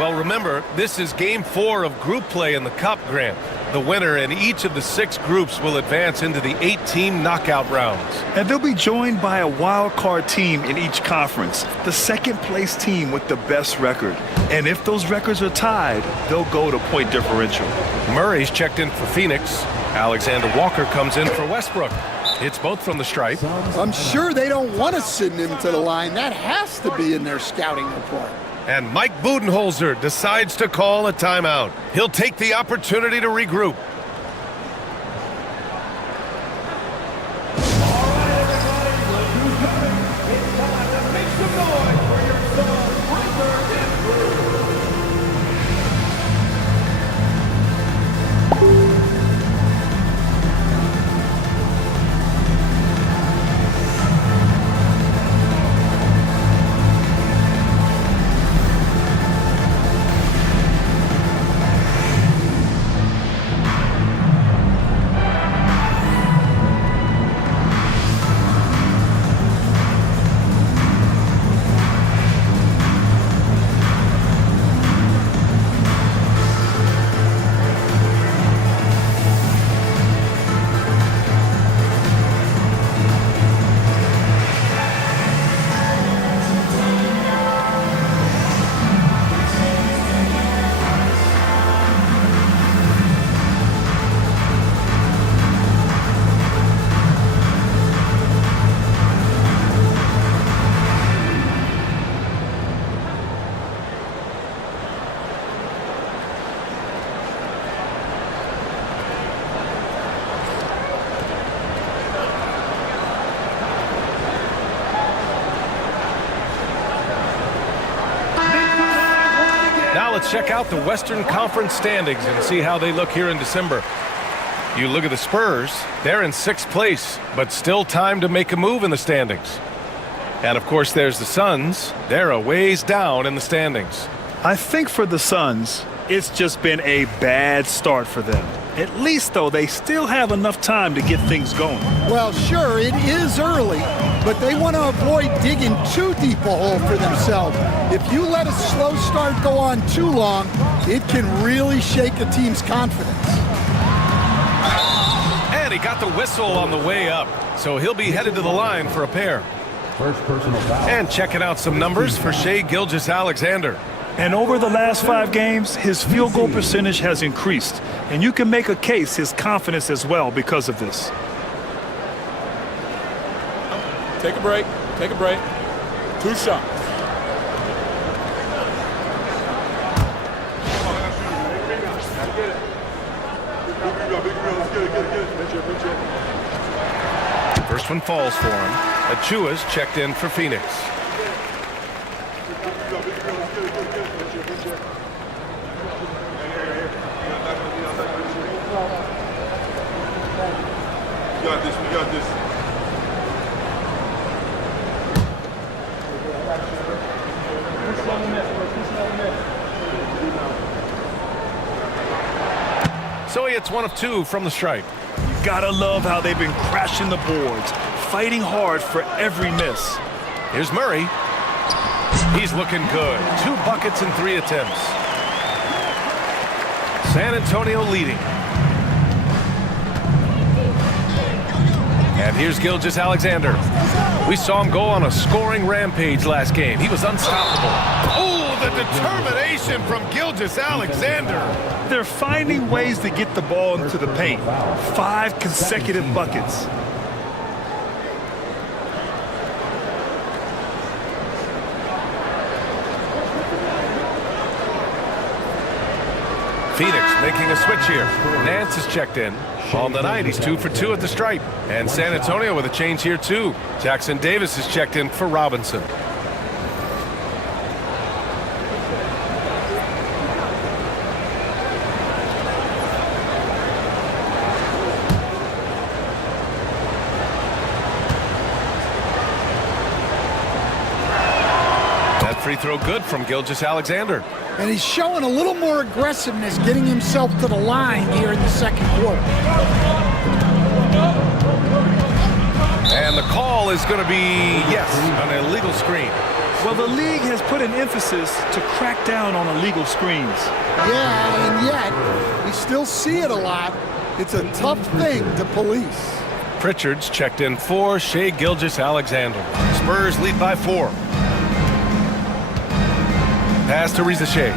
Well, remember, this is Game 4 of group play in the Cup, Grant. The winner in each of the 6 groups will advance into the 8-team knockout rounds. And they'll be joined by a wild card team in each conference, the second-place team with the best record. And if those records are tied, they'll go to point differential. Murray's checked in for Phoenix. Alexander Walker comes in for Westbrook. It's both from the stripe. I'm sure they don't want to send him to the line. That has to be in their scouting report. And Mike Budenholzer decides to call a timeout. He'll take the opportunity to regroup. let's check out the Western Conference standings and see how they look here in December. You look at the Spurs, they're in 6th place, but still time to make a move in the standings. And of course, there's the Suns. They're a ways down in the standings. I think for the Suns, it's just been a bad start for them. At least, though, they still have enough time to get things going. Well, sure, it is early, but they want to avoid digging too deep a hole for themselves. If you let a slow start go on too long, it can really shake a team's confidence. And he got the whistle on the way up, so he'll be headed to the line for a pair. First personal foul. And checking out some numbers for Shai Gilgeous-Alexander. And over the last 5 games, his field goal percentage has increased. And you can make a case his confidence as well because of this. Take a break. Take a break. 2 shots. First one falls for him. Achua's checked in for Phoenix. We got this. So he hits 1 of 2 from the stripe. You gotta love how they've been crashing the boards, fighting hard for every miss. Here's Murray. He's looking good. 2 buckets in 3 attempts. San Antonio leading. And here's Gilgeous-Alexander. We saw him go on a scoring rampage last game. He was unstoppable. Oh, the determination from Gilgeous-Alexander. They're finding ways to get the ball into the paint. 5 consecutive buckets. Phoenix making a switch here. Nance is checked in. On the night, he's 2 for 2 at the stripe. And San Antonio with a change here, too. Jackson Davis is checked in for Robinson. That free throw good from Gilgeous-Alexander. And he's showing a little more aggressiveness, getting himself to the line here in the second quarter. And the call is going to be, yes, an illegal screen. Well, the league has put an emphasis to crack down on illegal screens. Yeah, and yet, we still see it a lot. It's a tough thing to police. Pritchard's checked in for Shai Gilgeous-Alexander. Spurs lead by 4. Pass to Riza Shea.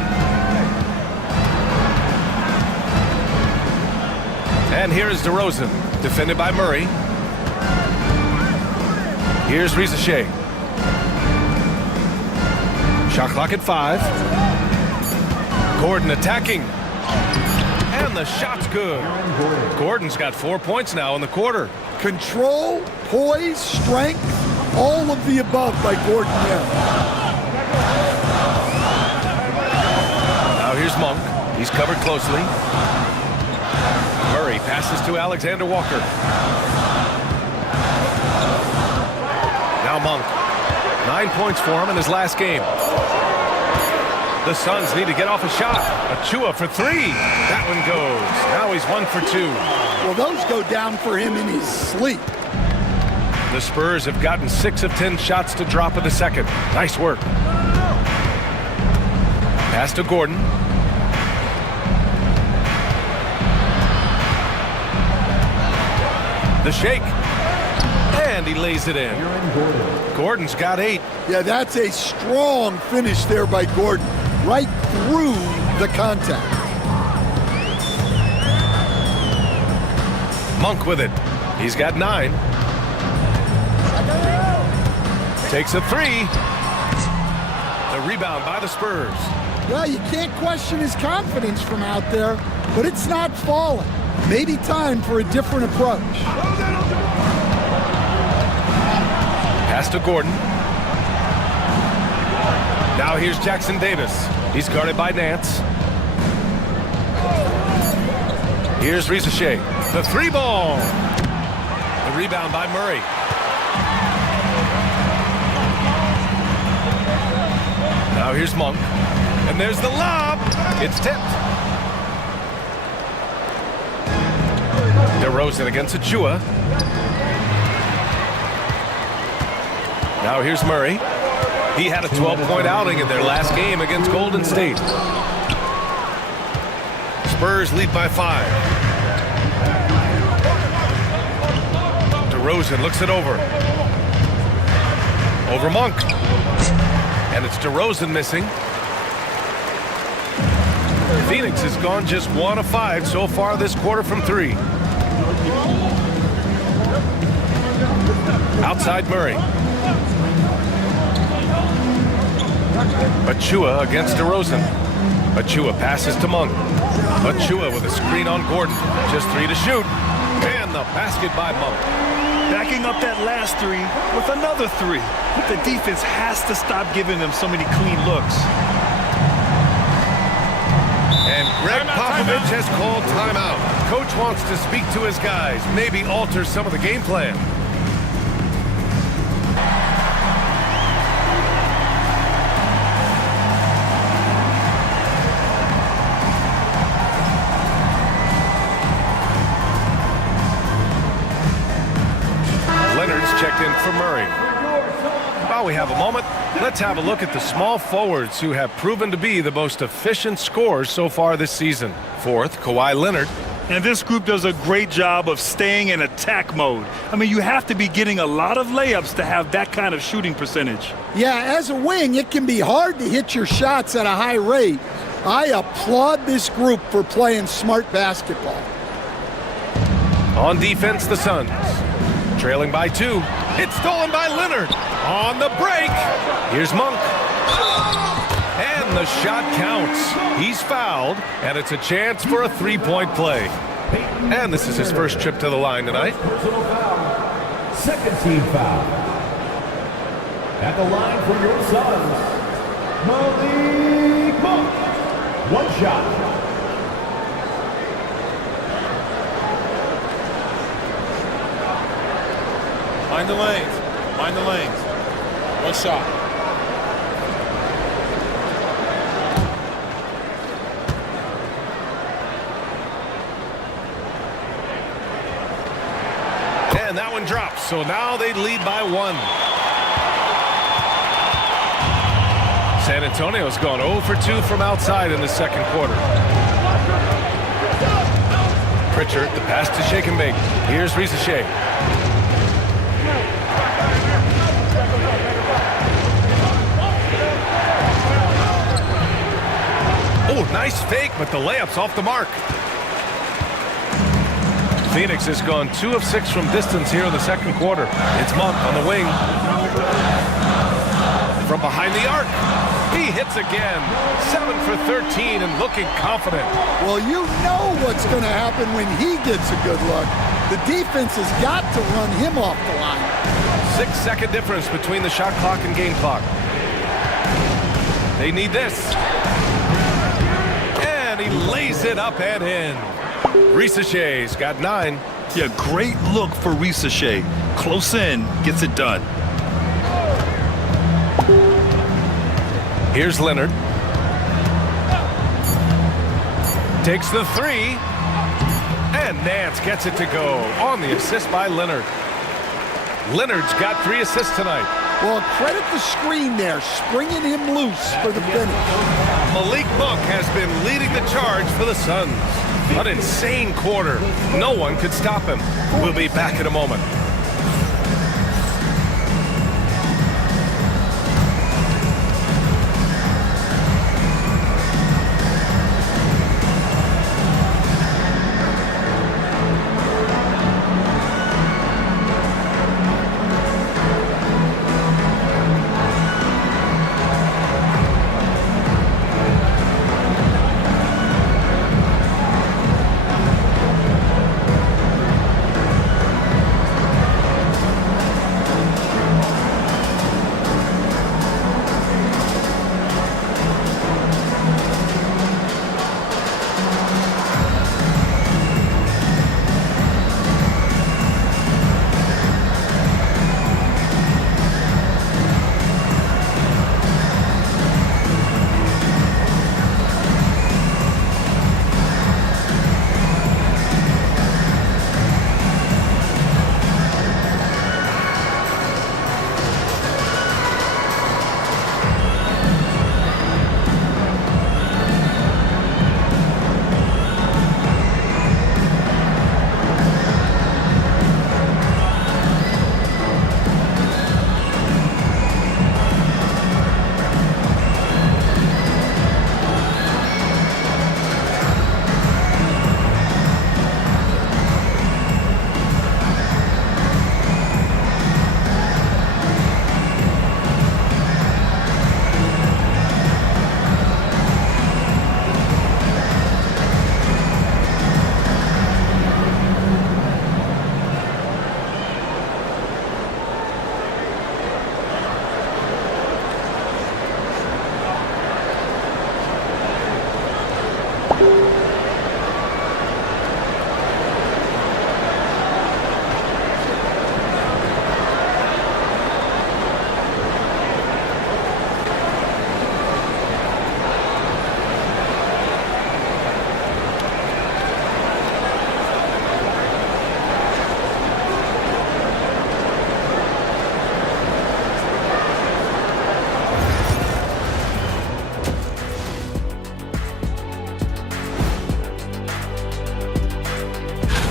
And here is DeRozan, defended by Murray. Here's Riza Shea. Shot clock at 5. Gordon attacking. And the shot's good. Gordon's got 4 points now in the quarter. Control, poise, strength, all of the above by Gordon Hayward. Here's Monk. He's covered closely. Murray passes to Alexander Walker. Now Monk. 9 points for him in his last game. The Suns need to get off a shot. Achua for 3. That one goes. Now he's 1 for 2. Well, those go down for him in his sleep. The Spurs have gotten 6 of 10 shots to drop in the second. Nice work. Pass to Gordon. The shake. And he lays it in. Gordon's got 8. Yeah, that's a strong finish there by Gordon. Right through the contact. Monk with it. He's got 9. Takes a 3. The rebound by the Spurs. Well, you can't question his confidence from out there, but it's not falling. Maybe time for a different approach. Pass to Gordon. Now here's Jackson Davis. He's guarded by Nance. Here's Risacher. The three ball. The rebound by Murray. Now here's Monk. And there's the lob. It's tipped. DeRozan against Achua. Now here's Murray. He had a 12-point outing in their last game against Golden State. Spurs lead by 5. DeRozan looks it over. Over Monk. And it's DeRozan missing. Phoenix has gone just 1 of 5 so far this quarter from 3. Outside Murray. Achua against DeRozan. Achua passes to Monk. Achua with a screen on Gordon. Just 3 to shoot. And the basket by Monk. Backing up that last 3 with another 3. The defense has to stop giving them so many clean looks. And Greg Popovich has called timeout. Coach wants to speak to his guys, maybe alter some of the game plan. Leonard's checked in for Murray. While we have a moment, let's have a look at the small forwards who have proven to be the most efficient scorers so far this season. Fourth, Kawhi Leonard. And this group does a great job of staying in attack mode. I mean, you have to be getting a lot of layups to have that kind of shooting percentage. Yeah, as a wing, it can be hard to hit your shots at a high rate. I applaud this group for playing smart basketball. On defense, the Suns. Trailing by 2. It's stolen by Leonard. On the break. Here's Monk. And the shot counts. He's fouled, and it's a chance for a 3-point play. And this is his first trip to the line tonight. Personal foul. Second team foul. At the line for your Suns, Malik Monk. 1 shot. Mind the lanes. Mind the lanes. 1 shot. And that one drops. So now they lead by 1. San Antonio's gone 0 for 2 from outside in the second quarter. Pritchard, the pass to Shake and Bake. Here's Risacher. Oh, nice fake, but the layup's off the mark. Phoenix has gone 2 of 6 from distance here in the second quarter. It's Monk on the wing. From behind the arc. He hits again. 7 for 13 and looking confident. Well, you know what's going to happen when he gets a good look. The defense has got to run him off the line. 6-second difference between the shot clock and game clock. They need this. And he lays it up and in. Risacher's got 9. Yeah, great look for Risacher. Close in, gets it done. Here's Leonard. Takes the 3. And Nance gets it to go on the assist by Leonard. Leonard's got 3 assists tonight. Well, credit the screen there, springing him loose for the finish. Malik Monk has been leading the charge for the Suns. An insane quarter. No one could stop him. We'll be back in a moment.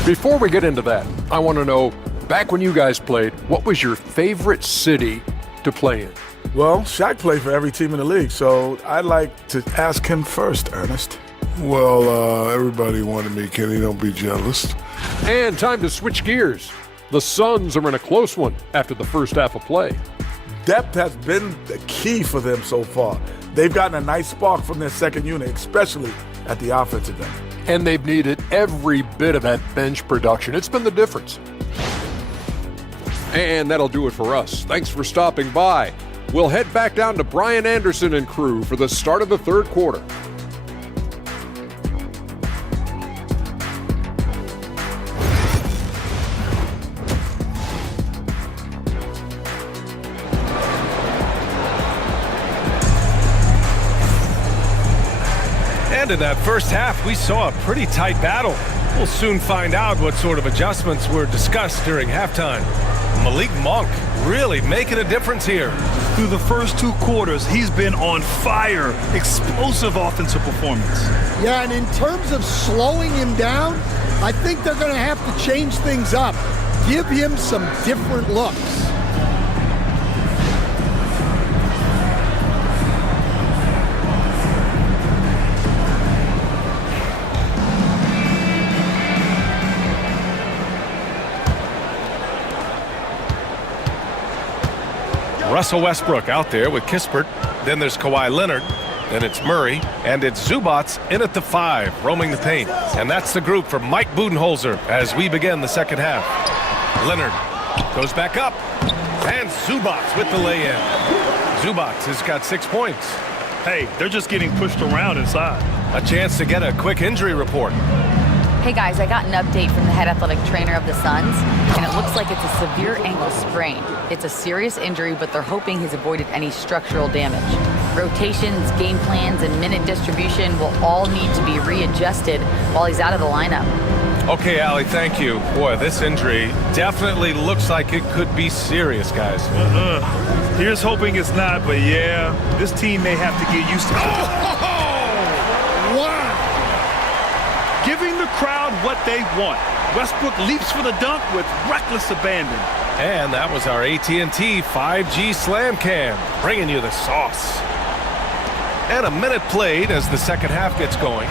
Before we get into that, I want to know, back when you guys played, what was your favorite city to play in? Well, Shaq played for every team in the league, so I'd like to ask him first, Ernest. Well, everybody wanted me, Kenny. Don't be jealous. And time to switch gears. The Suns are in a close one after the first half of play. Depth has been the key for them so far. They've gotten a nice spark from their second unit, especially at the offensive end. And they've needed every bit of that bench production. It's been the difference. And that'll do it for us. Thanks for stopping by. We'll head back down to Brian Anderson and crew for the start of the third quarter. And in that first half, we saw a pretty tight battle. We'll soon find out what sort of adjustments were discussed during halftime. Malik Monk really making a difference here. Through the first 2 quarters, he's been on fire. Explosive offensive performance. Yeah, and in terms of slowing him down, I think they're going to have to change things up. Give him some different looks. Russell Westbrook out there with Kispert. Then there's Kawhi Leonard. Then it's Murray. And it's Zubats in at the 5, roaming the paint. And that's the group for Mike Budenholzer as we begin the second half. Leonard goes back up. And Zubats with the lay-in. Zubats has got 6 points. Hey, they're just getting pushed around inside. A chance to get a quick injury report. Hey guys, I got an update from the head athletic trainer of the Suns, and it looks like it's a severe ankle sprain. It's a serious injury, but they're hoping he's avoided any structural damage. Rotations, game plans, and minute distribution will all need to be readjusted while he's out of the lineup. Okay, Allie, thank you. Boy, this injury definitely looks like it could be serious, guys. Here's hoping it's not, but yeah, this team may have to get used to it. Wow! Giving the crowd what they want. Westbrook leaps for the dunk with reckless abandon. And that was our AT&T 5G Slam Cam, bringing you the sauce. And a minute played as the second half gets going.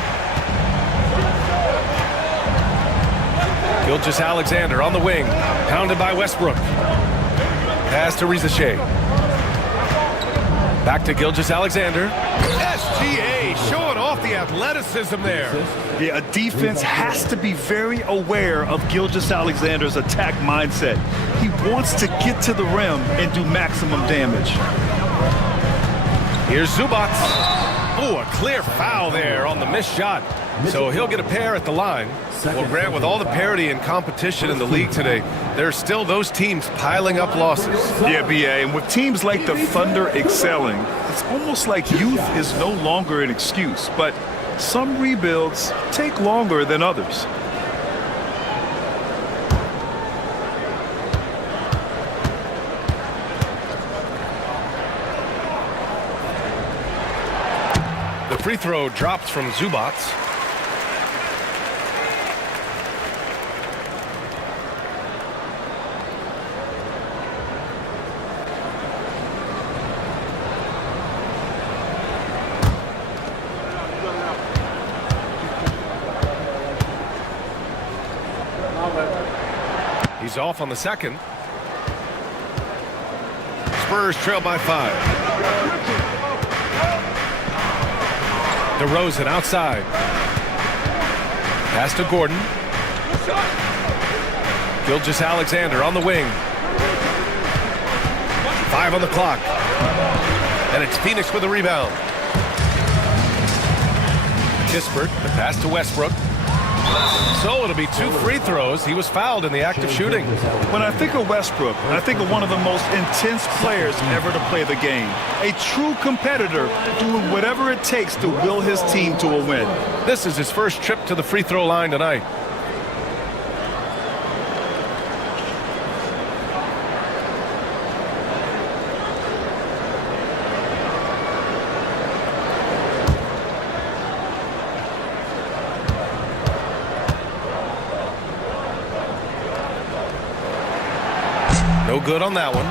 Gilgeous-Alexander on the wing, pounded by Westbrook. Pass to Rizachet. Back to Gilgeous-Alexander. SGA showing off the athleticism there. Yeah, a defense has to be very aware of Gilgeous-Alexander's attack mindset. He wants to get to the rim and do maximum damage. Here's Zubats. Oh, a clear foul there on the missed shot. So he'll get a pair at the line. Well, Grant, with all the parity and competition in the league today, there's still those teams piling up losses. Yeah, BA, and with teams like the Thunder excelling, it's almost like youth is no longer an excuse, but some rebuilds take longer than others. The free throw dropped from Zubats. He's off on the second. Spurs trail by 5. DeRozan outside. Pass to Gordon. Gilgeous-Alexander on the wing. 5 on the clock. And it's Phoenix with a rebound. Kispert, the pass to Westbrook. So it'll be 2 free throws. He was fouled in the act of shooting. When I think of Westbrook, I think of one of the most intense players ever to play the game. A true competitor doing whatever it takes to will his team to a win. This is his first trip to the free throw line tonight. good on that one.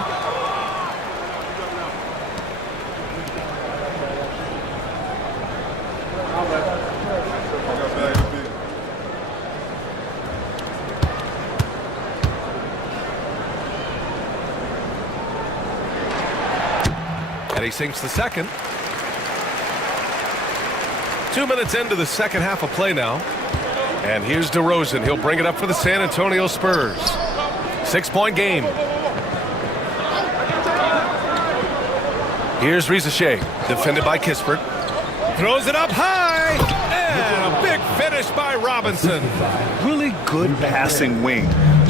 And he sinks the second. 2 minutes into the second half of play now. And here's DeRozan. He'll bring it up for the San Antonio Spurs. 6-point game. Here's Rizachet, defended by Kispert. Throws it up high, and a big finish by Robinson. Really good passing wing.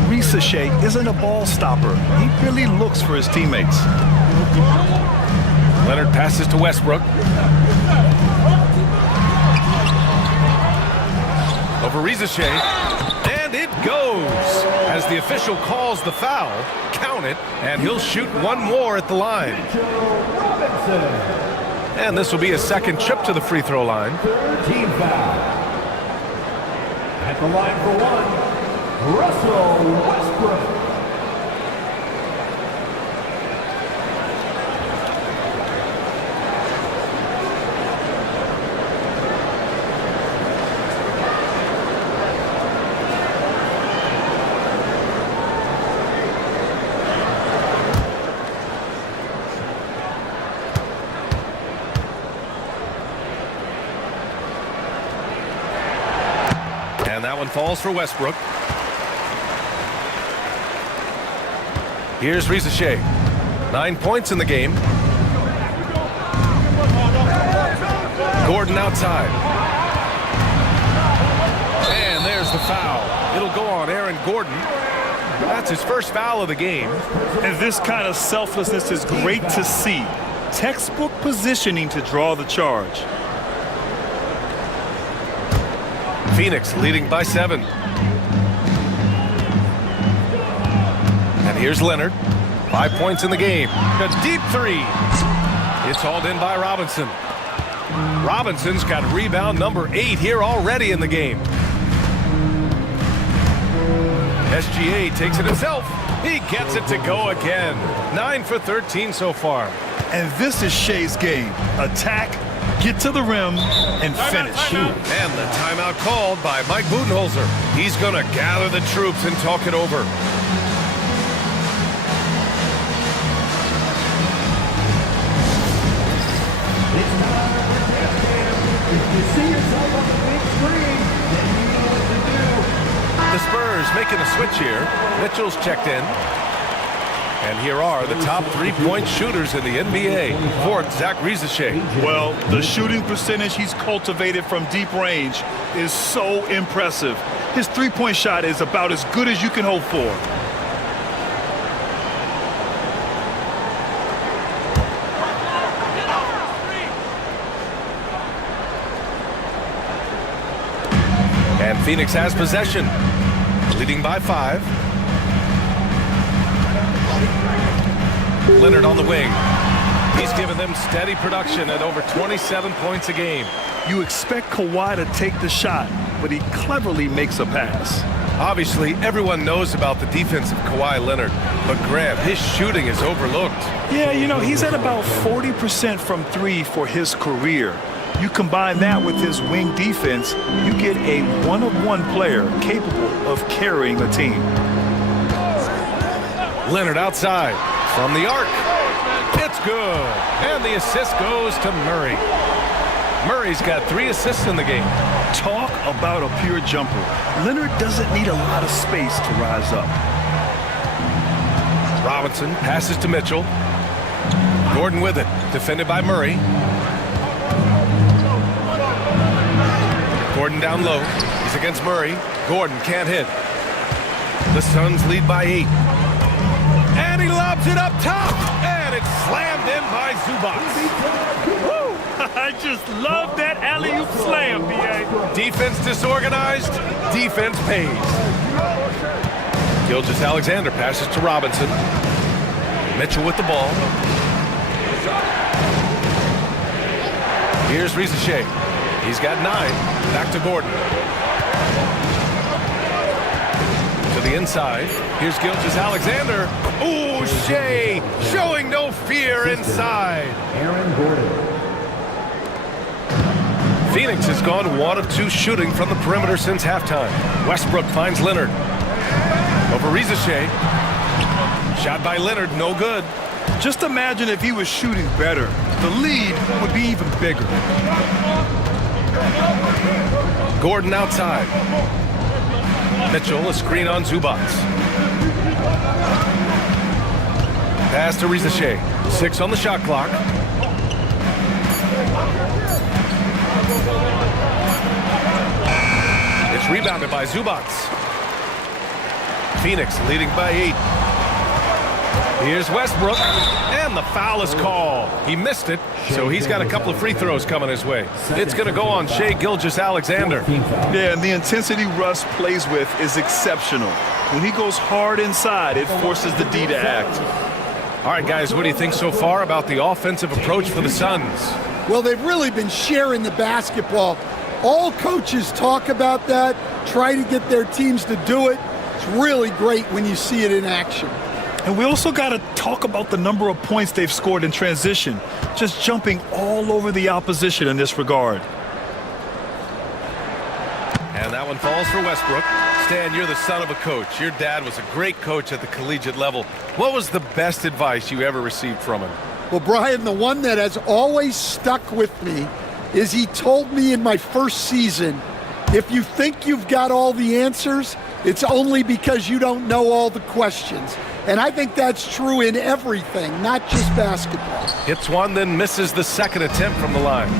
Rizachet isn't a ball stopper. He really looks for his teammates. Leonard passes to Westbrook. Over Rizachet, and it goes. As the official calls the foul, count it, and he'll shoot one more at the line. And this will be a second trip to the free throw line. Team foul. At the line for one, Russell Westbrook. Falls for Westbrook. Here's Rizachet. 9 points in the game. Gordon outside. And there's the foul. It'll go on Aaron Gordon. That's his first foul of the game. And this kind of selflessness is great to see. Textbook positioning to draw the charge. Phoenix leading by 7. And here's Leonard. 5 points in the game. A deep three. It's hauled in by Robinson. Robinson's got rebound number 8 here already in the game. SGA takes it himself. He gets it to go again. 9 for 13 so far. And this is Shea's game. Attack, get to the rim, and finish. And the timeout called by Mike Budenholzer. He's going to gather the troops and talk it over. If you see yourself on the big screen, then you know what to do. The Spurs making a switch here. Mitchell's checked in. And here are the top 3-point shooters in the NBA. Fourth, Zach Rizachet. Well, the shooting percentage he's cultivated from deep range is so impressive. His three-point shot is about as good as you can hope for. And Phoenix has possession, leading by 5. Leonard on the wing. He's given them steady production at over 27 points a game. You expect Kawhi to take the shot, but he cleverly makes a pass. Obviously, everyone knows about the defense of Kawhi Leonard, but Graham, his shooting is overlooked. Yeah, you know, he's at about 40% from 3 for his career. You combine that with his wing defense, you get a one-of-one player capable of carrying a team. Leonard outside from the arc. It's good. And the assist goes to Murray. Murray's got 3 assists in the game. Talk about a pure jumper. Leonard doesn't need a lot of space to rise up. Robinson passes to Mitchell. Gordon with it, defended by Murray. Gordon down low. He's against Murray. Gordon can't hit. The Suns lead by 8. And he lobs it up top. And it's slammed in by Zubac. Woo! I just love that alley-oop slam, B.A. Defense disorganized. Defense pays. Gilgeous-Alexander passes to Robinson. Mitchell with the ball. Here's Rizachet. He's got 9. Back to Gordon. To the inside. Here's Gilgeous-Alexander. Ooh, Shea showing no fear inside. Aaron Gordon. Phoenix has gone 1 of 2 shooting from the perimeter since halftime. Westbrook finds Leonard. Over Shea. Shot by Leonard, no good. Just imagine if he was shooting better. The lead would be even bigger. Gordon outside. Mitchell, a screen on Zubac. Pass to Shea. 6 on the shot clock. It's rebounded by Zubac. Phoenix leading by 8. Here's Westbrook, and the foul is called. He missed it, so he's got a couple of free throws coming his way. It's going to go on Shea Gilgeous-Alexander. Yeah, and the intensity Russ plays with is exceptional. When he goes hard inside, it forces the D to act. All right, guys, what do you think so far about the offensive approach for the Suns? Well, they've really been sharing the basketball. All coaches talk about that, try to get their teams to do it. It's really great when you see it in action. And we also got to talk about the number of points they've scored in transition, just jumping all over the opposition in this regard. And that one falls for Westbrook. Stan, you're the son of a coach. Your dad was a great coach at the collegiate level. What was the best advice you ever received from him? Well, Brian, the one that has always stuck with me is he told me in my first season, if you think you've got all the answers, it's only because you don't know all the questions. And I think that's true in everything, not just basketball. Hits one, then misses the second attempt from the line.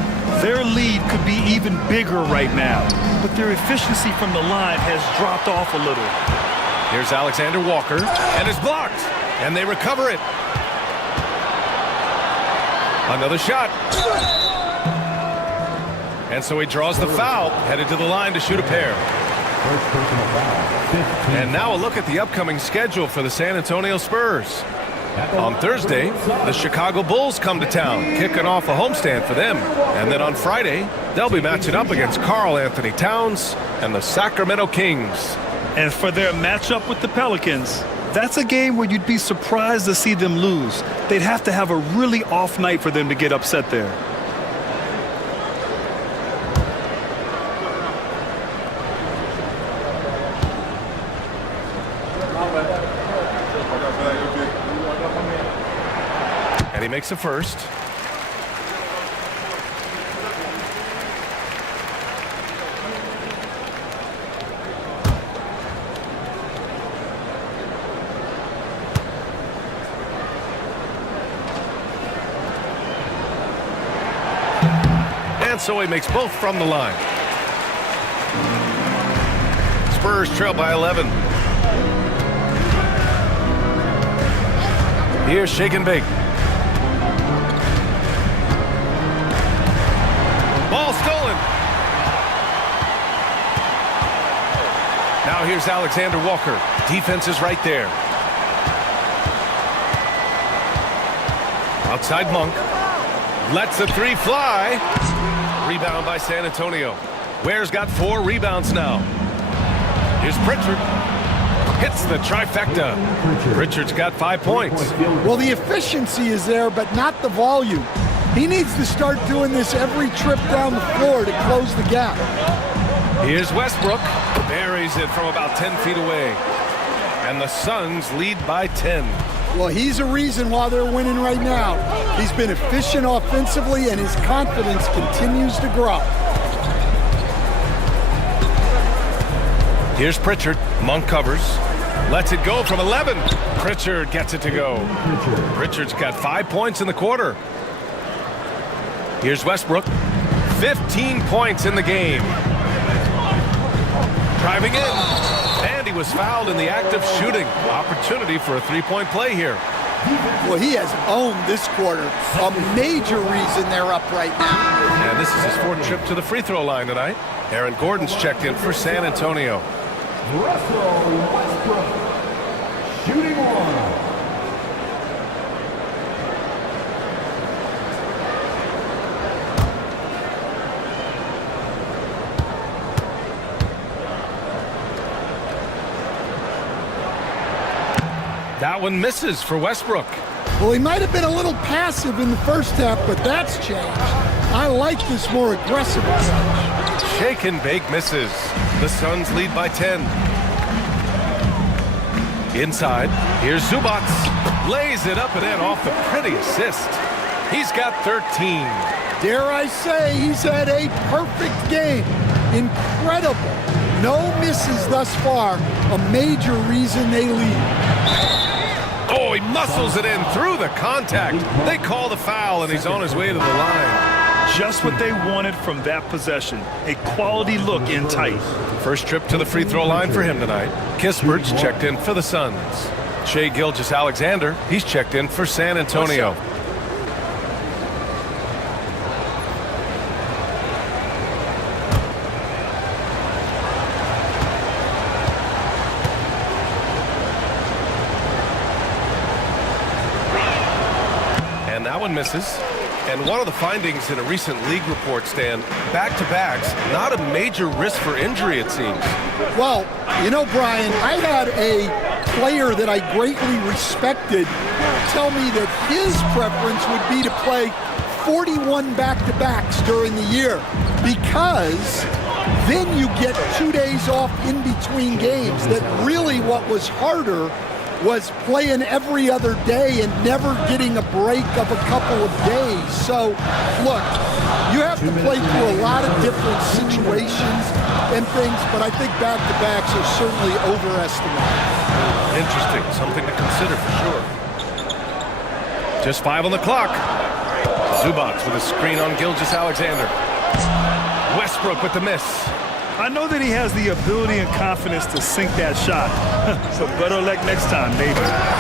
Their lead could be even bigger right now, but their efficiency from the line has dropped off a little. Here's Alexander Walker, and it's blocked, and they recover it. Another shot. And so he draws the foul, headed to the line to shoot a pair. First personal foul. And now a look at the upcoming schedule for the San Antonio Spurs. On Thursday, the Chicago Bulls come to town, kicking off a homestand for them. And then on Friday, they'll be matching up against Karl Anthony Towns and the Sacramento Kings. And for their matchup with the Pelicans, that's a game where you'd be surprised to see them lose. They'd have to have a really off night for them to get upset there. And he makes a first. And so he makes both from the line. Spurs trail by 11. Here's Shake and Bake. Ball stolen. Now here's Alexander Walker. Defense is right there. Outside Monk. Lets the three fly. Rebound by San Antonio. Ware's got 4 rebounds now. Here's Pritchard. Hits the trifecta. Pritchard's got 5 points. Well, the efficiency is there, but not the volume. He needs to start doing this every trip down the floor to close the gap. Here's Westbrook. Buries it from about 10 feet away. And the Suns lead by 10. Well, he's a reason why they're winning right now. He's been efficient offensively, and his confidence continues to grow. Here's Pritchard. Monk covers. Lets it go from 11. Pritchard gets it to go. Pritchard's got 5 points in the quarter. Here's Westbrook. 15 points in the game. Driving in. And he was fouled in the act of shooting. Opportunity for a three-point play here. Well, he has owned this quarter. A major reason they're up right now. And this is his 4th trip to the free throw line tonight. Aaron Gordon's checked in for San Antonio. Russell Westbrook, shooting one. That one misses for Westbrook. Well, he might have been a little passive in the first half, but that's changed. I like this more aggressive approach. Shake and bake misses. The Suns lead by 10. Inside, here's Zubac. Lays it up and in off the pretty assist. He's got 13. Dare I say he's had a perfect game. Incredible. No misses thus far. A major reason they lead. Oh, he muscles it in through the contact. They call the foul, and he's on his way to the line. Just what they wanted from that possession. A quality look in tight. First trip to the free throw line for him tonight. Kispert's checked in for the Suns. Shai Gilgeous-Alexander, he's checked in for San Antonio. And that one misses. And one of the findings in a recent league report, Stan, back-to-backs, not a major risk for injury, it seems. Well, you know, Brian, I had a player that I greatly respected tell me that his preference would be to play 41 back-to-backs during the year because then you get 2 days off in between games. That really what was harder was playing every other day and never getting a break of a couple of days. So, look, you have to play through a lot of different situations and things, but I think back-to-backs are certainly overestimated. Interesting. Something to consider for sure. Just 5 on the clock. Zubac with a screen on Gilgeous-Alexander. Westbrook with the miss. I know that he has the ability and confidence to sink that shot. So better luck next time, maybe.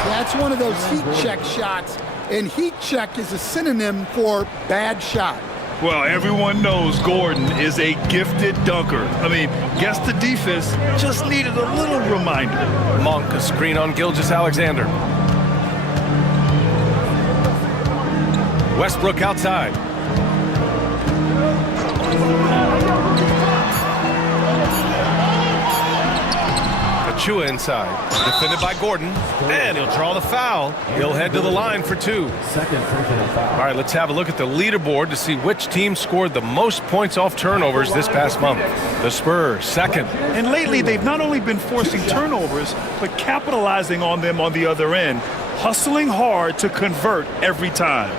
That's one of those heat check shots, and heat check is a synonym for bad shot. Well, everyone knows Gordon is a gifted dunker. I mean, guess the defense just needed a little reminder. Monk, a screen on Gilgeous-Alexander. Westbrook outside. Achua inside, defended by Gordon, and he'll draw the foul. He'll head to the line for 2. All right, let's have a look at the leaderboard to see which team scored the most points off turnovers this past month. The Spurs, second. And lately, they've not only been forcing turnovers, but capitalizing on them on the other end, hustling hard to convert every time.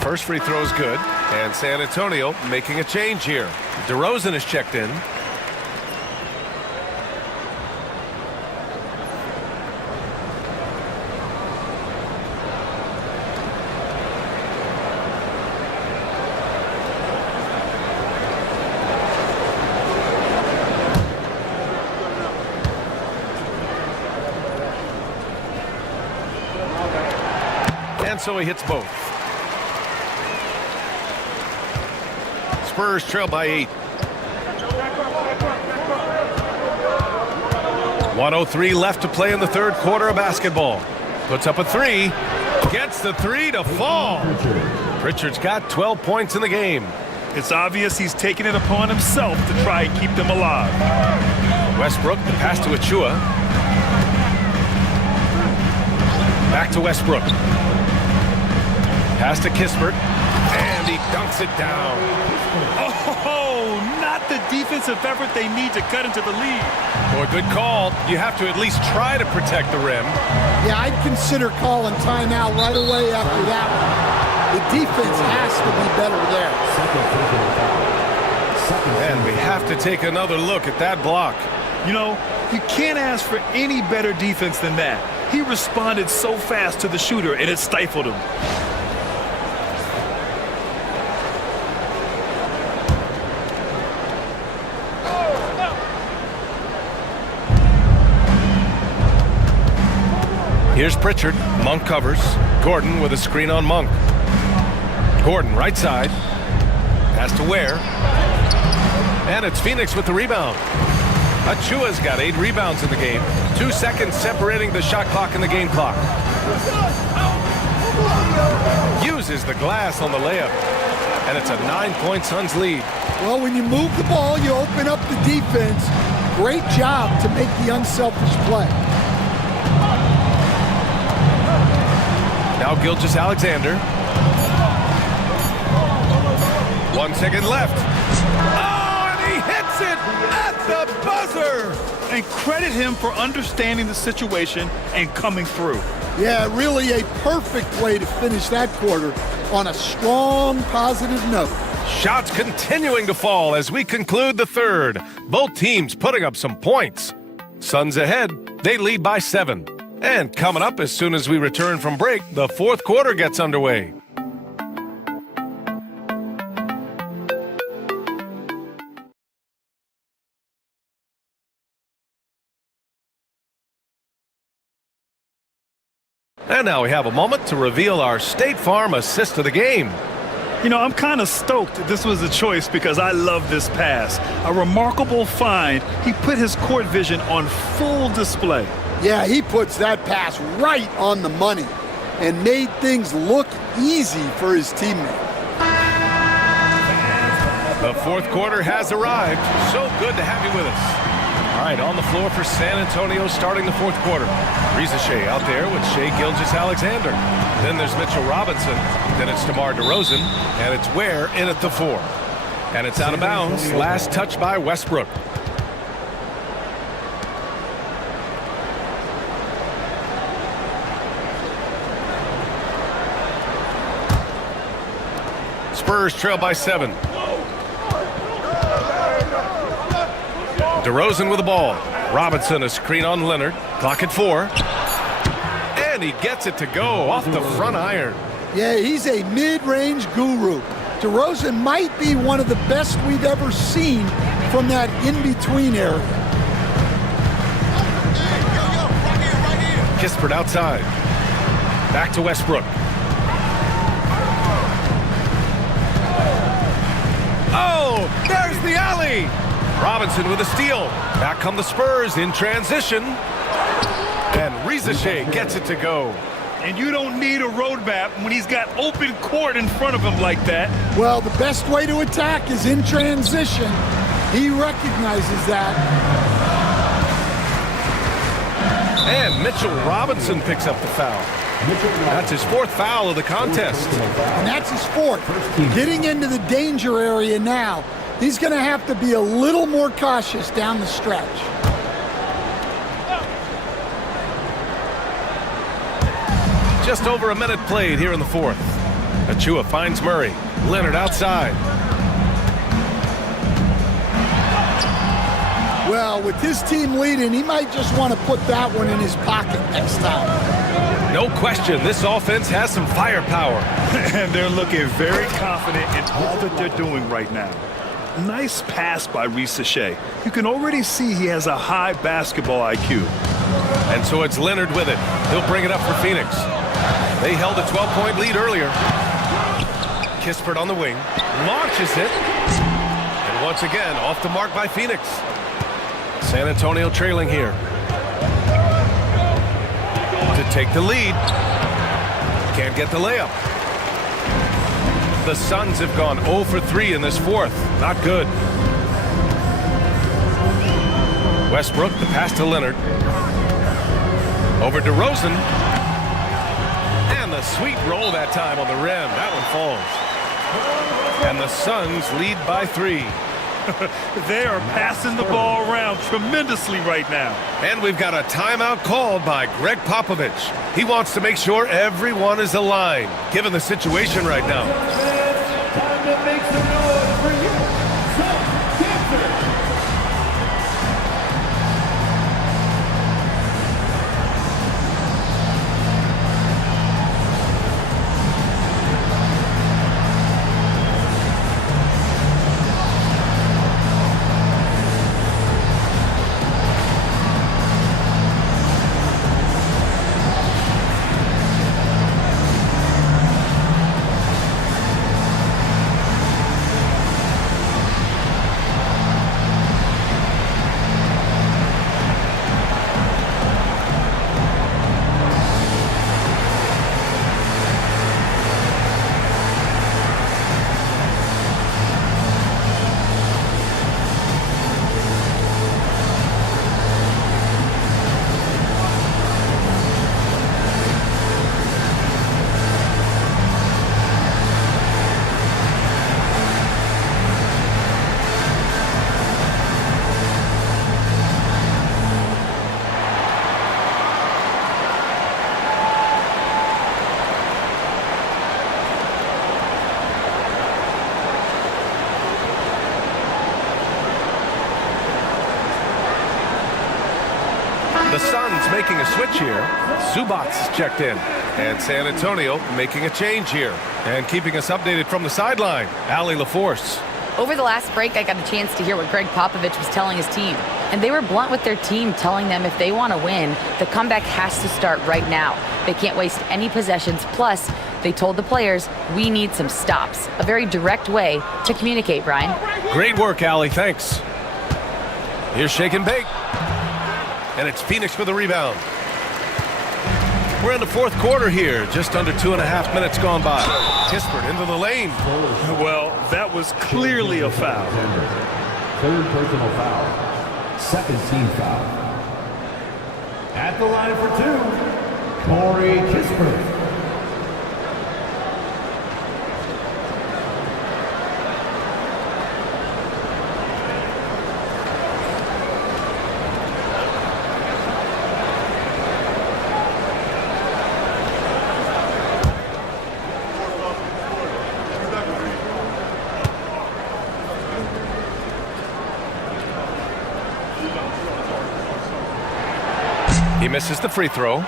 First free throw is good, and San Antonio making a change here. DeRozan is checked in. And so he hits both. Spurs trail by 8. 1:03 left to play in the third quarter of basketball. Puts up a 3. Gets the 3 to fall. Pritchard's got 12 points in the game. It's obvious he's taking it upon himself to try and keep them alive. Westbrook, the pass to Achua. Back to Westbrook. Pass to Kispert. And he dunks it down. Oh, not the defensive effort they need to cut into the lead. Boy, good call. You have to at least try to protect the rim. Yeah, I'd consider calling timeout right away after that one. The defense has to be better there. And we have to take another look at that block. You know, you can't ask for any better defense than that. He responded so fast to the shooter, and it stifled him. Here's Pritchard. Monk covers. Gordon with a screen on Monk. Gordon right side. Pass to Ware. And it's Phoenix with the rebound. Achua's got 8 rebounds in the game. 2 seconds separating the shot clock and the game clock. Uses the glass on the layup. And it's a 9-point Suns lead. Well, when you move the ball, you open up the defense. Great job to make the unselfish play. Now Gilgeous-Alexander. 1 second left. Oh, and he hits it at the buzzer. And credit him for understanding the situation and coming through. Yeah, really a perfect way to finish that quarter on a strong, positive note. Shots continuing to fall as we conclude the third. Both teams putting up some points. Suns ahead. They lead by 7. And coming up as soon as we return from break, the fourth quarter gets underway. And now we have a moment to reveal our State Farm assist of the game. You know, I'm kind of stoked that this was a choice because I love this pass. A remarkable find. He put his court vision on full display. Yeah, he puts that pass right on the money and made things look easy for his teammate. The fourth quarter has arrived. So good to have you with us. All right, on the floor for San Antonio starting the fourth quarter. Riza-Shea out there with Shea Gilgeous-Alexander. Then there's Mitchell Robinson. Then it's DeMar DeRozan. And it's Ware in at the 4. And it's out of bounds. Last touch by Westbrook. Spurs trail by 7. DeRozan with the ball. Robinson a screen on Leonard. Clock at 4. And he gets it to go off the front iron. Yeah, he's a mid-range guru. DeRozan might be one of the best we've ever seen from that in-between area. Kispert outside. Back to Westbrook. Oh, there's the alley. Robinson with a steal. Back come the Spurs in transition. And Riza-Shea gets it to go. And you don't need a roadmap when he's got open court in front of him like that. Well, the best way to attack is in transition. He recognizes that. And Mitchell Robinson picks up the foul. That's his 4th foul of the contest. And that's his 4th. Getting into the danger area now. He's going to have to be a little more cautious down the stretch. Just over a minute played here in the 4th. Achua finds Murray. Leonard outside. Well, with his team leading, he might just want to put that one in his pocket next time. No question, this offense has some firepower. And they're looking very confident in all that they're doing right now. Nice pass by Riza-Shea. You can already see he has a high basketball IQ. And so it's Leonard with it. He'll bring it up for Phoenix. They held a 12-point lead earlier. Kispert on the wing. Launches it. And once again, off the mark by Phoenix. San Antonio trailing here. To take the lead. Can't get the layup. The Suns have gone 0 for 3 in this 4th. Not good. Westbrook, the pass to Leonard. Over to DeRozan. And the sweet roll that time on the rim. That one falls. And the Suns lead by 3. They are passing the ball around tremendously right now. And we've got a timeout called by Greg Popovich. He wants to make sure everyone is aligned, given the situation right now. Time to make some noise for you. The Suns making a switch here. Zubats is checked in. And San Antonio making a change here. And keeping us updated from the sideline, Allie LaForce. Over the last break, I got a chance to hear what Greg Popovich was telling his team. And they were blunt with their team, telling them if they want to win, the comeback has to start right now. They can't waste any possessions. Plus, they told the players, we need some stops. A very direct way to communicate, Brian. Great work, Allie. Thanks. Here's Shake and Bake. And it's Phoenix with the rebound. We're in the fourth quarter here. Just under 2.5 minutes gone by. Kispert into the lane. Well, that was clearly a foul. Third personal foul. Second team foul. At the line for two, Corey Kispert. He misses the free throw.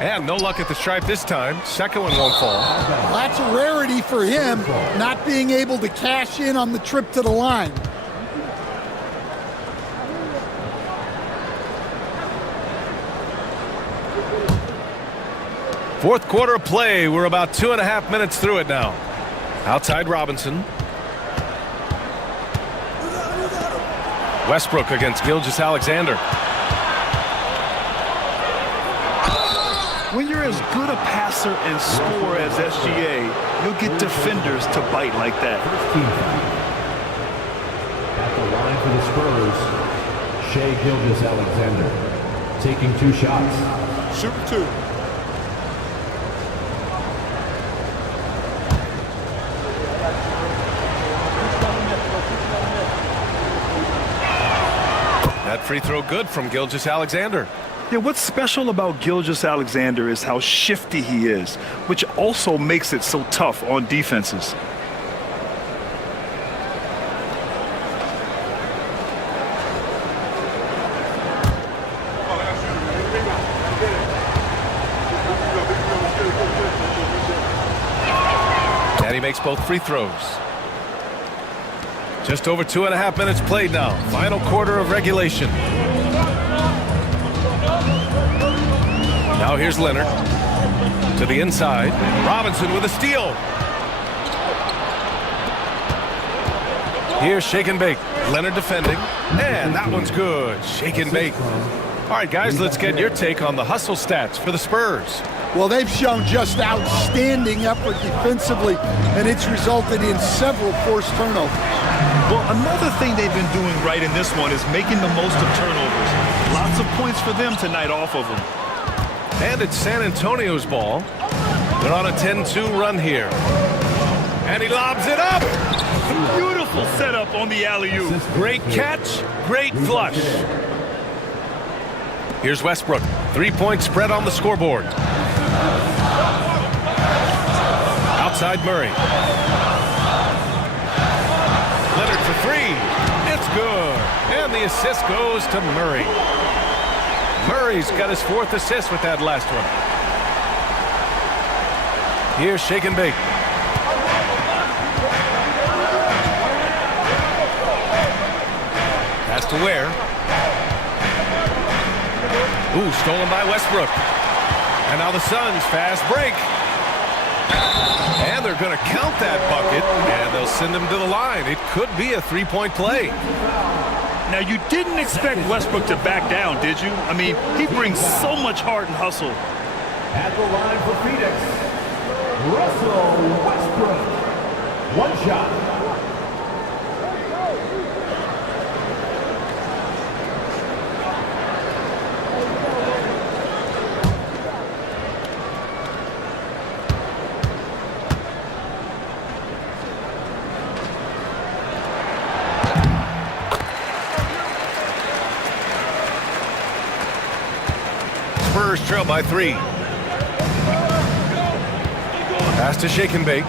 And no luck at the stripe this time. Second one won't fall. That's a rarity for him, not being able to cash in on the trip to the line. Fourth quarter of play. We're about 2.5 minutes through it now. Outside Robinson. Westbrook against Gilgeous-Alexander. When you're as good a passer and scorer as SGA, you'll get defenders to bite like that. At the line for the Spurs, Shai Gilgeous-Alexander taking 2 shots. Shoot 2. That free throw good from Gilgeous-Alexander. Yeah, what's special about Gilgeous-Alexander is how shifty he is, which also makes it so tough on defenses. And he makes both free throws. Just over 2.5 minutes played now. Final quarter of regulation. Now here's Leonard to the inside. Robinson with a steal. Here's Shake and Bake. Leonard defending. And that one's good. Shake and Bake. All right, guys, let's get your take on the hustle stats for the Spurs. Well, they've shown just outstanding effort defensively, and it's resulted in several forced turnovers. Well, another thing they've been doing right in this one is making the most of turnovers. Lots of points for them tonight off of them. And it's San Antonio's ball. They're on a 10-2 run here. And he lobs it up. Beautiful setup on the alley-oop. Great catch, great flush. Here's Westbrook. 3-point spread on the scoreboard. Outside Murray. Leonard for 3. It's good. And the assist goes to Murray. Murray's got his 4th assist with that last one. Here's Shake and Bake. Pass to Ware. Ooh, stolen by Westbrook. And now the Suns fast break. And they're going to count that bucket, and they'll send him to the line. It could be a 3-point play. Now, you didn't expect Westbrook to back down, did you? I mean, he brings so much heart and hustle. At the line for Phoenix, Russell Westbrook. 1 shot. Spurs trail by 3. Pass to Shake and Bake.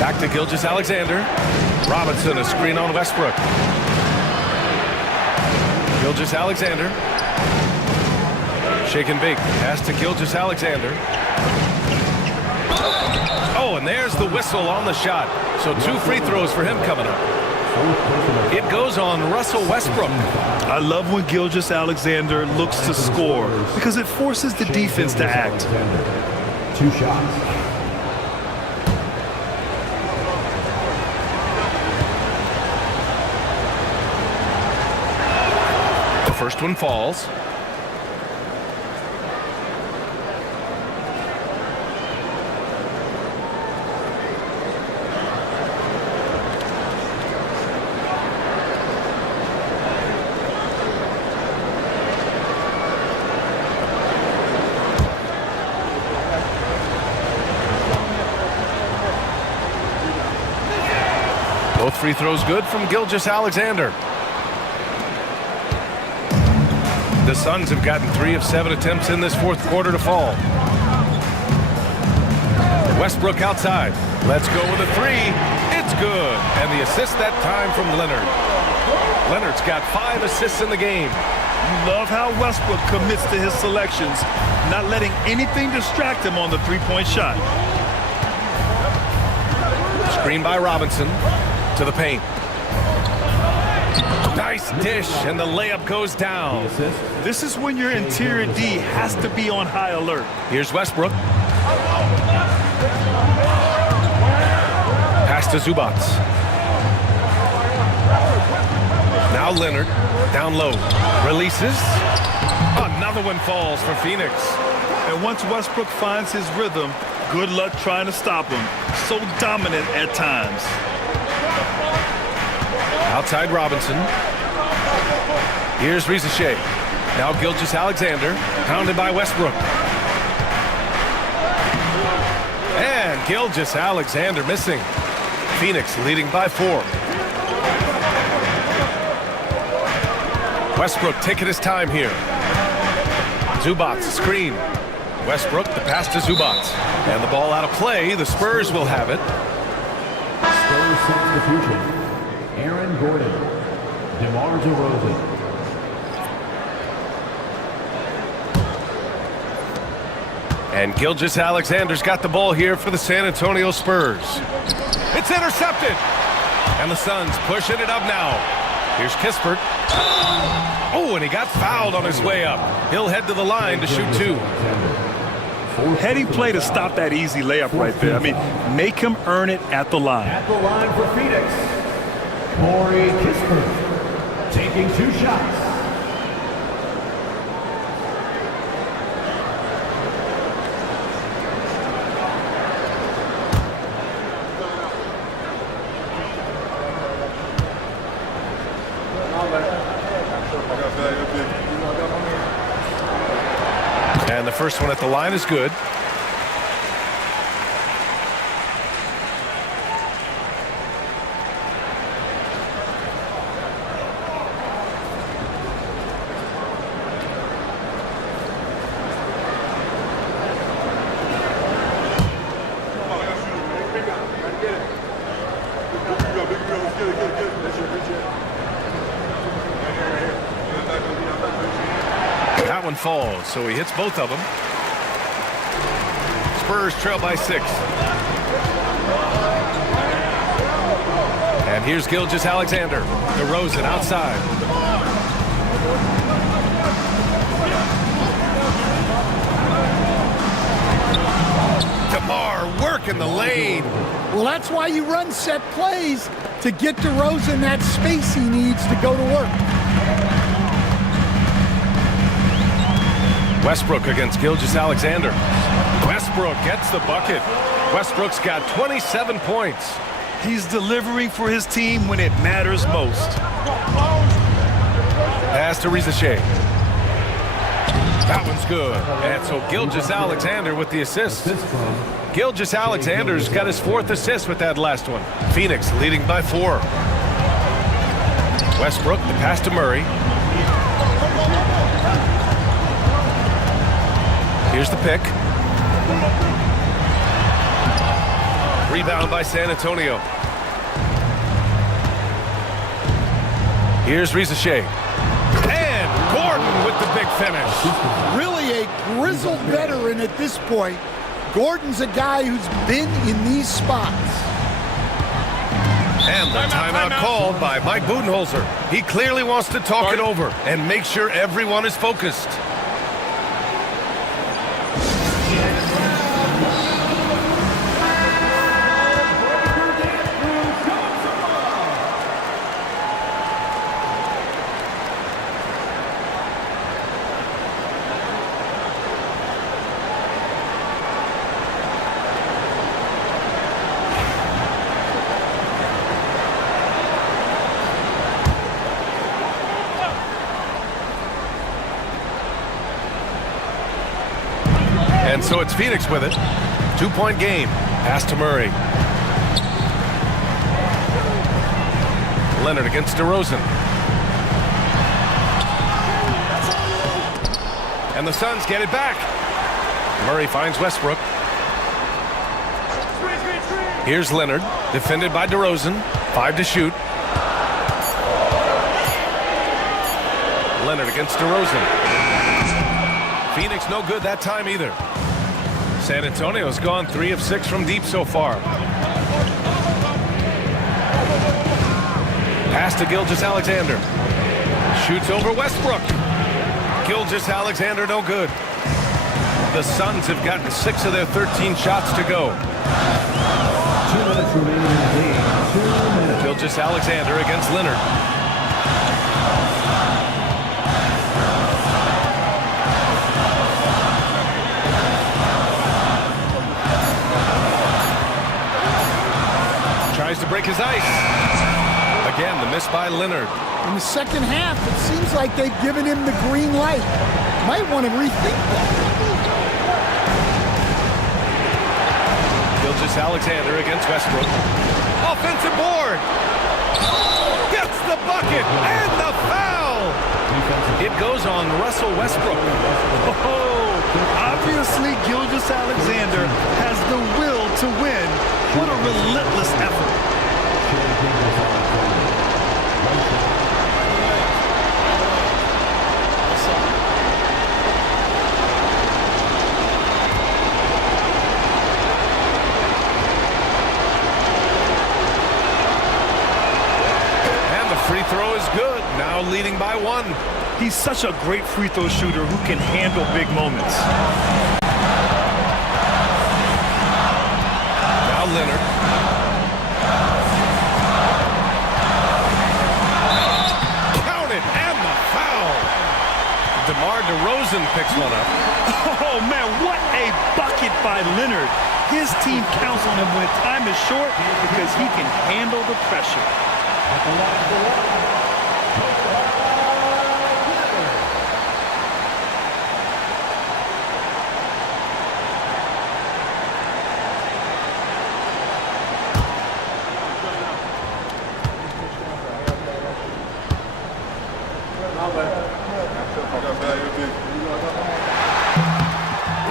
Back to Gilgeous-Alexander. Robinson, a screen on Westbrook. Gilgeous-Alexander. Shake and Bake. Pass to Gilgeous-Alexander. Oh, and there's the whistle on the shot. So 2 free throws for him coming up. It goes on Russell Westbrook. I love when Gilgeous-Alexander looks to score because it forces the defense to act. 2 shots. The first one falls. Both free throws good from Gilgeous-Alexander. The Suns have gotten 3 of 7 attempts in this fourth quarter to fall. Westbrook outside. Let's go with a 3. It's good. And the assist that time from Leonard. Leonard's got 5 assists in the game. You love how Westbrook commits to his selections, not letting anything distract him on the three-point shot. Screen by Robinson to the paint. Nice dish, and the layup goes down. This is when your interior D has to be on high alert. Here's Westbrook. Pass to Zubac. Now Leonard, down low. Releases. Another one falls for Phoenix. And once Westbrook finds his rhythm, good luck trying to stop him. So dominant at times. Outside Robinson. Here's Rizachet. Now Gilgeous-Alexander, pounded by Westbrook. And Gilgeous-Alexander missing. Phoenix leading by 4. Westbrook taking his time here. Zubac screen. Westbrook, the pass to Zubac. And the ball out of play. The Spurs will have it. Spurs substitution. Aaron Gordon. DeMar DeRozan. And Gilgeous-Alexander's got the ball here for the San Antonio Spurs. It's intercepted. And the Suns pushing it up now. Here's Kispert. Oh, and he got fouled on his way up. He'll head to the line to shoot 2. Heady play to stop that easy layup right there. I mean, make him earn it at the line. At the line for Phoenix, Corey Kispert, taking 2 shots. And the first one at the line is good. That one falls, so he hits both of them. Spurs trail by 6. And here's Gilgeous-Alexander. DeRozan outside. DeMar working the lane. Well, that's why you run set plays, to get DeRozan that space he needs to go to work. Westbrook against Gilgeous-Alexander. Westbrook gets the bucket. Westbrook's got 27 points. He's delivering for his team when it matters most. Pass to Rizachet. That one's good. And so Gilgeous-Alexander with the assist. Gilgeous-Alexander's got his 4th assist with that last one. Phoenix leading by 4. Westbrook, the pass to Murray. Here's the pick. Rebound by San Antonio. Here's Rizachet. And Gordon with the big finish. Really a grizzled veteran at this point. Gordon's a guy who's been in these spots. And the timeout called by Mike Budenholzer. He clearly wants to talk it over and make sure everyone is focused. And so it's Phoenix with it. 2-point game. Pass to Murray. Leonard against DeRozan. And the Suns get it back. Murray finds Westbrook. Here's Leonard, defended by DeRozan. 5 to shoot. Leonard against DeRozan. Phoenix no good that time either. San Antonio's gone 3 of 6 from deep so far. Pass to Gilgeous-Alexander. Shoots over Westbrook. Gilgeous-Alexander no good. The Suns have gotten 6 of their 13 shots to go. 2 minutes remaining in the game. 2 minutes. Gilgeous-Alexander against Leonard. Tries to break his ice. Again, the miss by Leonard. In the second half, it seems like they've given him the green light. Might want to rethink that. Gilgeous-Alexander against Westbrook. Offensive board. Gets the bucket and the foul. It goes on Russell Westbrook. Oh, obviously Gilgeous-Alexander has the will to win. What a relentless effort. And the free throw is good. Now leading by 1. He's such a great free throw shooter who can handle big moments. Now Leonard. Counted and the foul. DeMar DeRozan picks one up. Oh man, what a bucket by Leonard. His team counts on him when time is short because he can handle the pressure.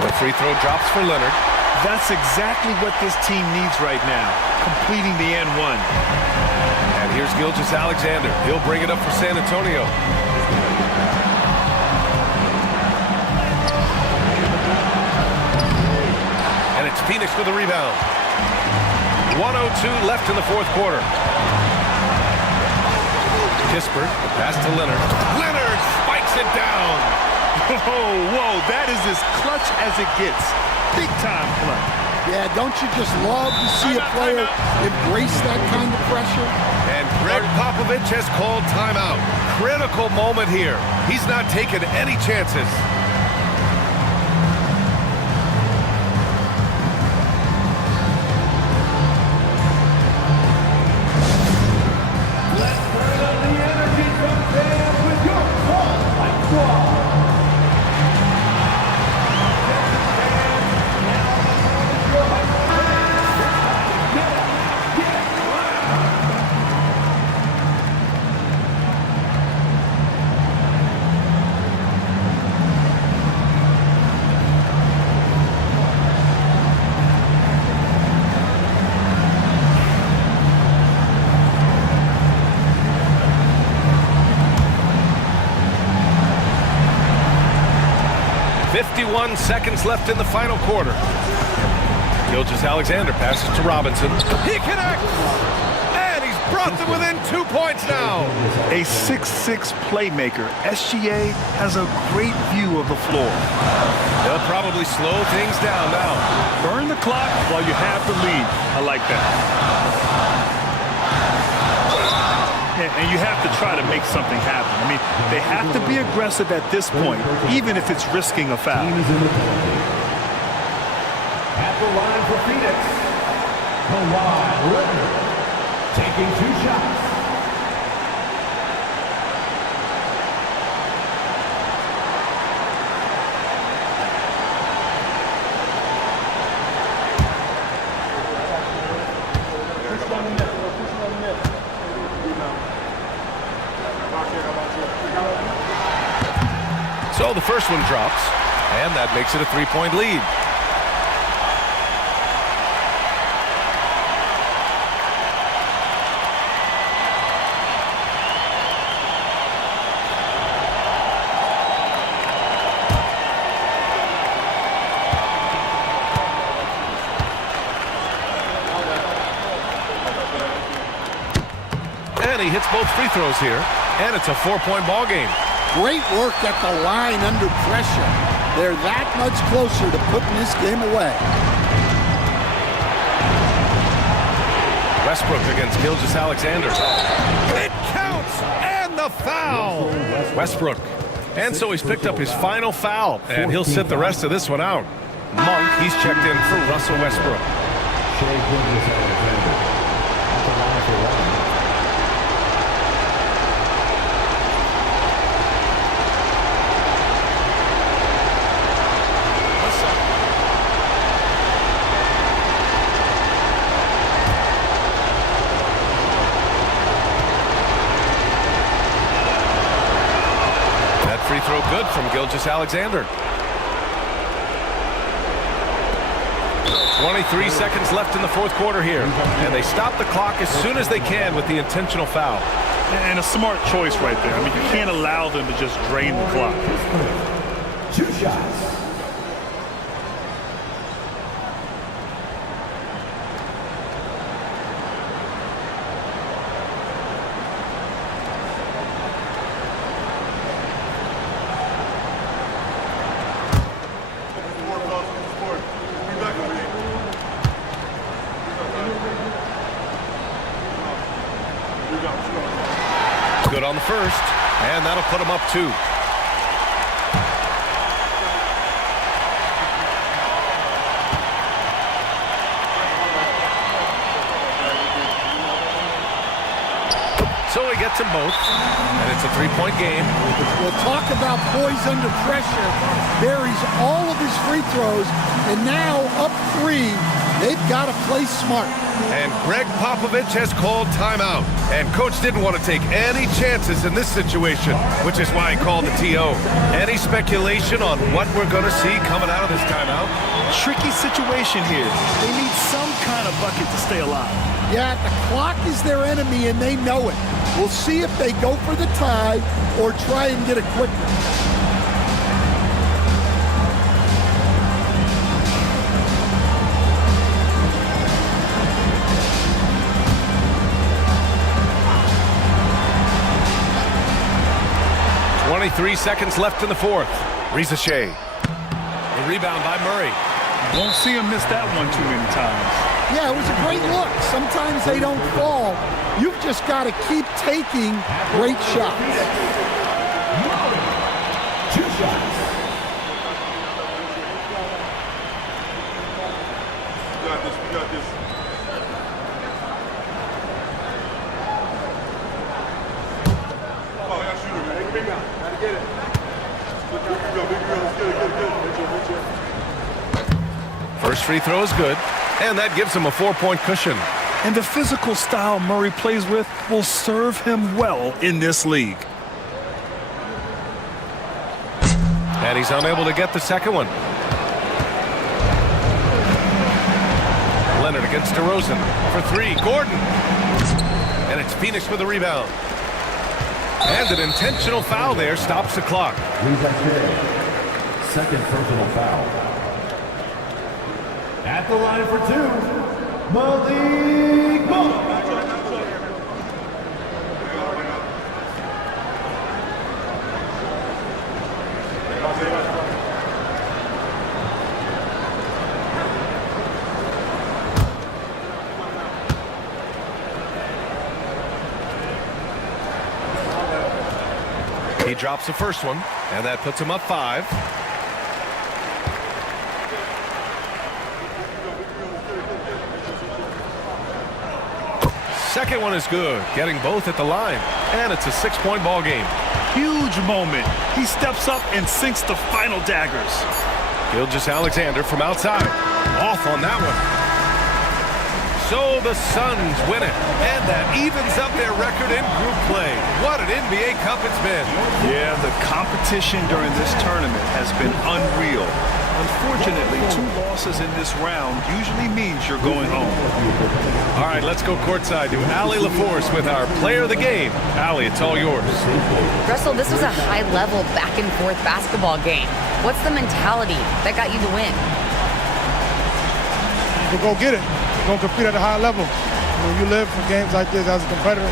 The free throw drops for Leonard. That's exactly what this team needs right now, completing the N1. And here's Gilgeous-Alexander. He'll bring it up for San Antonio. And it's Phoenix with the rebound. 1:02 left in the fourth quarter. Kispert, pass to Leonard. Leonard spikes it down. Oh, whoa, that is as clutch as it gets. Big time clutch. Yeah, don't you just love to see a player embrace that kind of pressure? And Greg Popovich has called timeout. Critical moment here. He's not taking any chances. Let's turn up the energy from fans with your Paul White Squad. 51 seconds left in the final quarter. Gilgeous-Alexander passes to Robinson. He connects! And he's brought them within 2 points now. A 6'6" playmaker, SGA has a great view of the floor. They'll probably slow things down now. Burn the clock while you have the lead. I like that. And you have to try to make something happen. I mean, they have to be aggressive at this point, even if it's risking a foul. At the line for Phoenix, Kawhi Leonard taking 2 shots. So the first one drops, and that makes it a 3-point lead. And he hits both free throws here, and it's a 4-point ball game. Great work at the line under pressure. They're that much closer to putting this game away. Westbrook against Gilgeous-Alexander. It counts, and the foul. Westbrook. And so he's picked up his final foul, and he'll sit the rest of this one out. Monk, he's checked in for Russell Westbrook. Free throw good from Gilgeous-Alexander. 23 seconds left in the fourth quarter here. And they stop the clock as soon as they can with the intentional foul. And a smart choice right there. I mean, you can't allow them to just drain the clock. 2 shots. Good on the first, and that'll put them up 2. So he gets them both, and it's a 3-point game. We'll talk about poise under pressure. Buries all of his free throws, and now up 3. They've got to play smart. And Greg Popovich has called timeout. And Coach didn't want to take any chances in this situation, which is why he called the TO. Any speculation on what we're going to see coming out of this timeout? Tricky situation here. They need some kind of bucket to stay alive. Yeah, the clock is their enemy, and they know it. We'll see if they go for the tie or try and get it quicker. 23 seconds left in the fourth. Reza Shea. The rebound by Murray. Won't see him miss that one too many times. Yeah, it was a great look. Sometimes they don't fall. You've just got to keep taking great shots. 2 shots. We got this. We got this. Oh, I got shooter, man. Big guy. Gotta get it. Big girl. Let's get it. First free throw is good, and that gives him a 4-point cushion. And the physical style Murray plays with will serve him well in this league. And he's unable to get the second one. Leonard against DeRozan for 3. Gordon. And it's Phoenix with the rebound. And an intentional foul there stops the clock. second personal foul. At the line for two, Malik Monk. He drops the first one, and that puts him up 5. Second one is good, getting both at the line, and it's a 6-point ball game. Huge moment. He steps up and sinks the final daggers. Gilgeous-Alexander from outside. Off on that one. So the Suns win it, and that evens up their record in group play. What an NBA Cup it's been. Yeah, the competition during this tournament has been unreal. Unfortunately, 2 losses in this round usually means you're going home. All right, let's go courtside to Allie LaForce with our player of the game. Allie, it's all yours. Russell, this was a high-level back-and-forth basketball game. What's the mentality that got you the win? We'll go get it. We're going to compete at a high level. When you live for games like this as a competitor,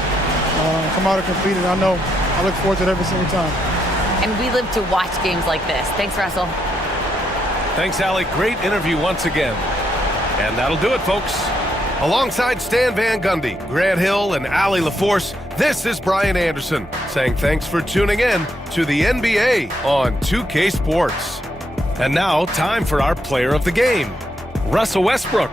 come out and compete, and I look forward to it every single time. And we live to watch games like this. Thanks, Russell. Thanks, Allie. Great interview once again. And that'll do it, folks. Alongside Stan Van Gundy, Grant Hill, and Allie LaForce, this is Brian Anderson saying thanks for tuning in to the NBA on 2K Sports. And now, time for our player of the game, Russell Westbrook.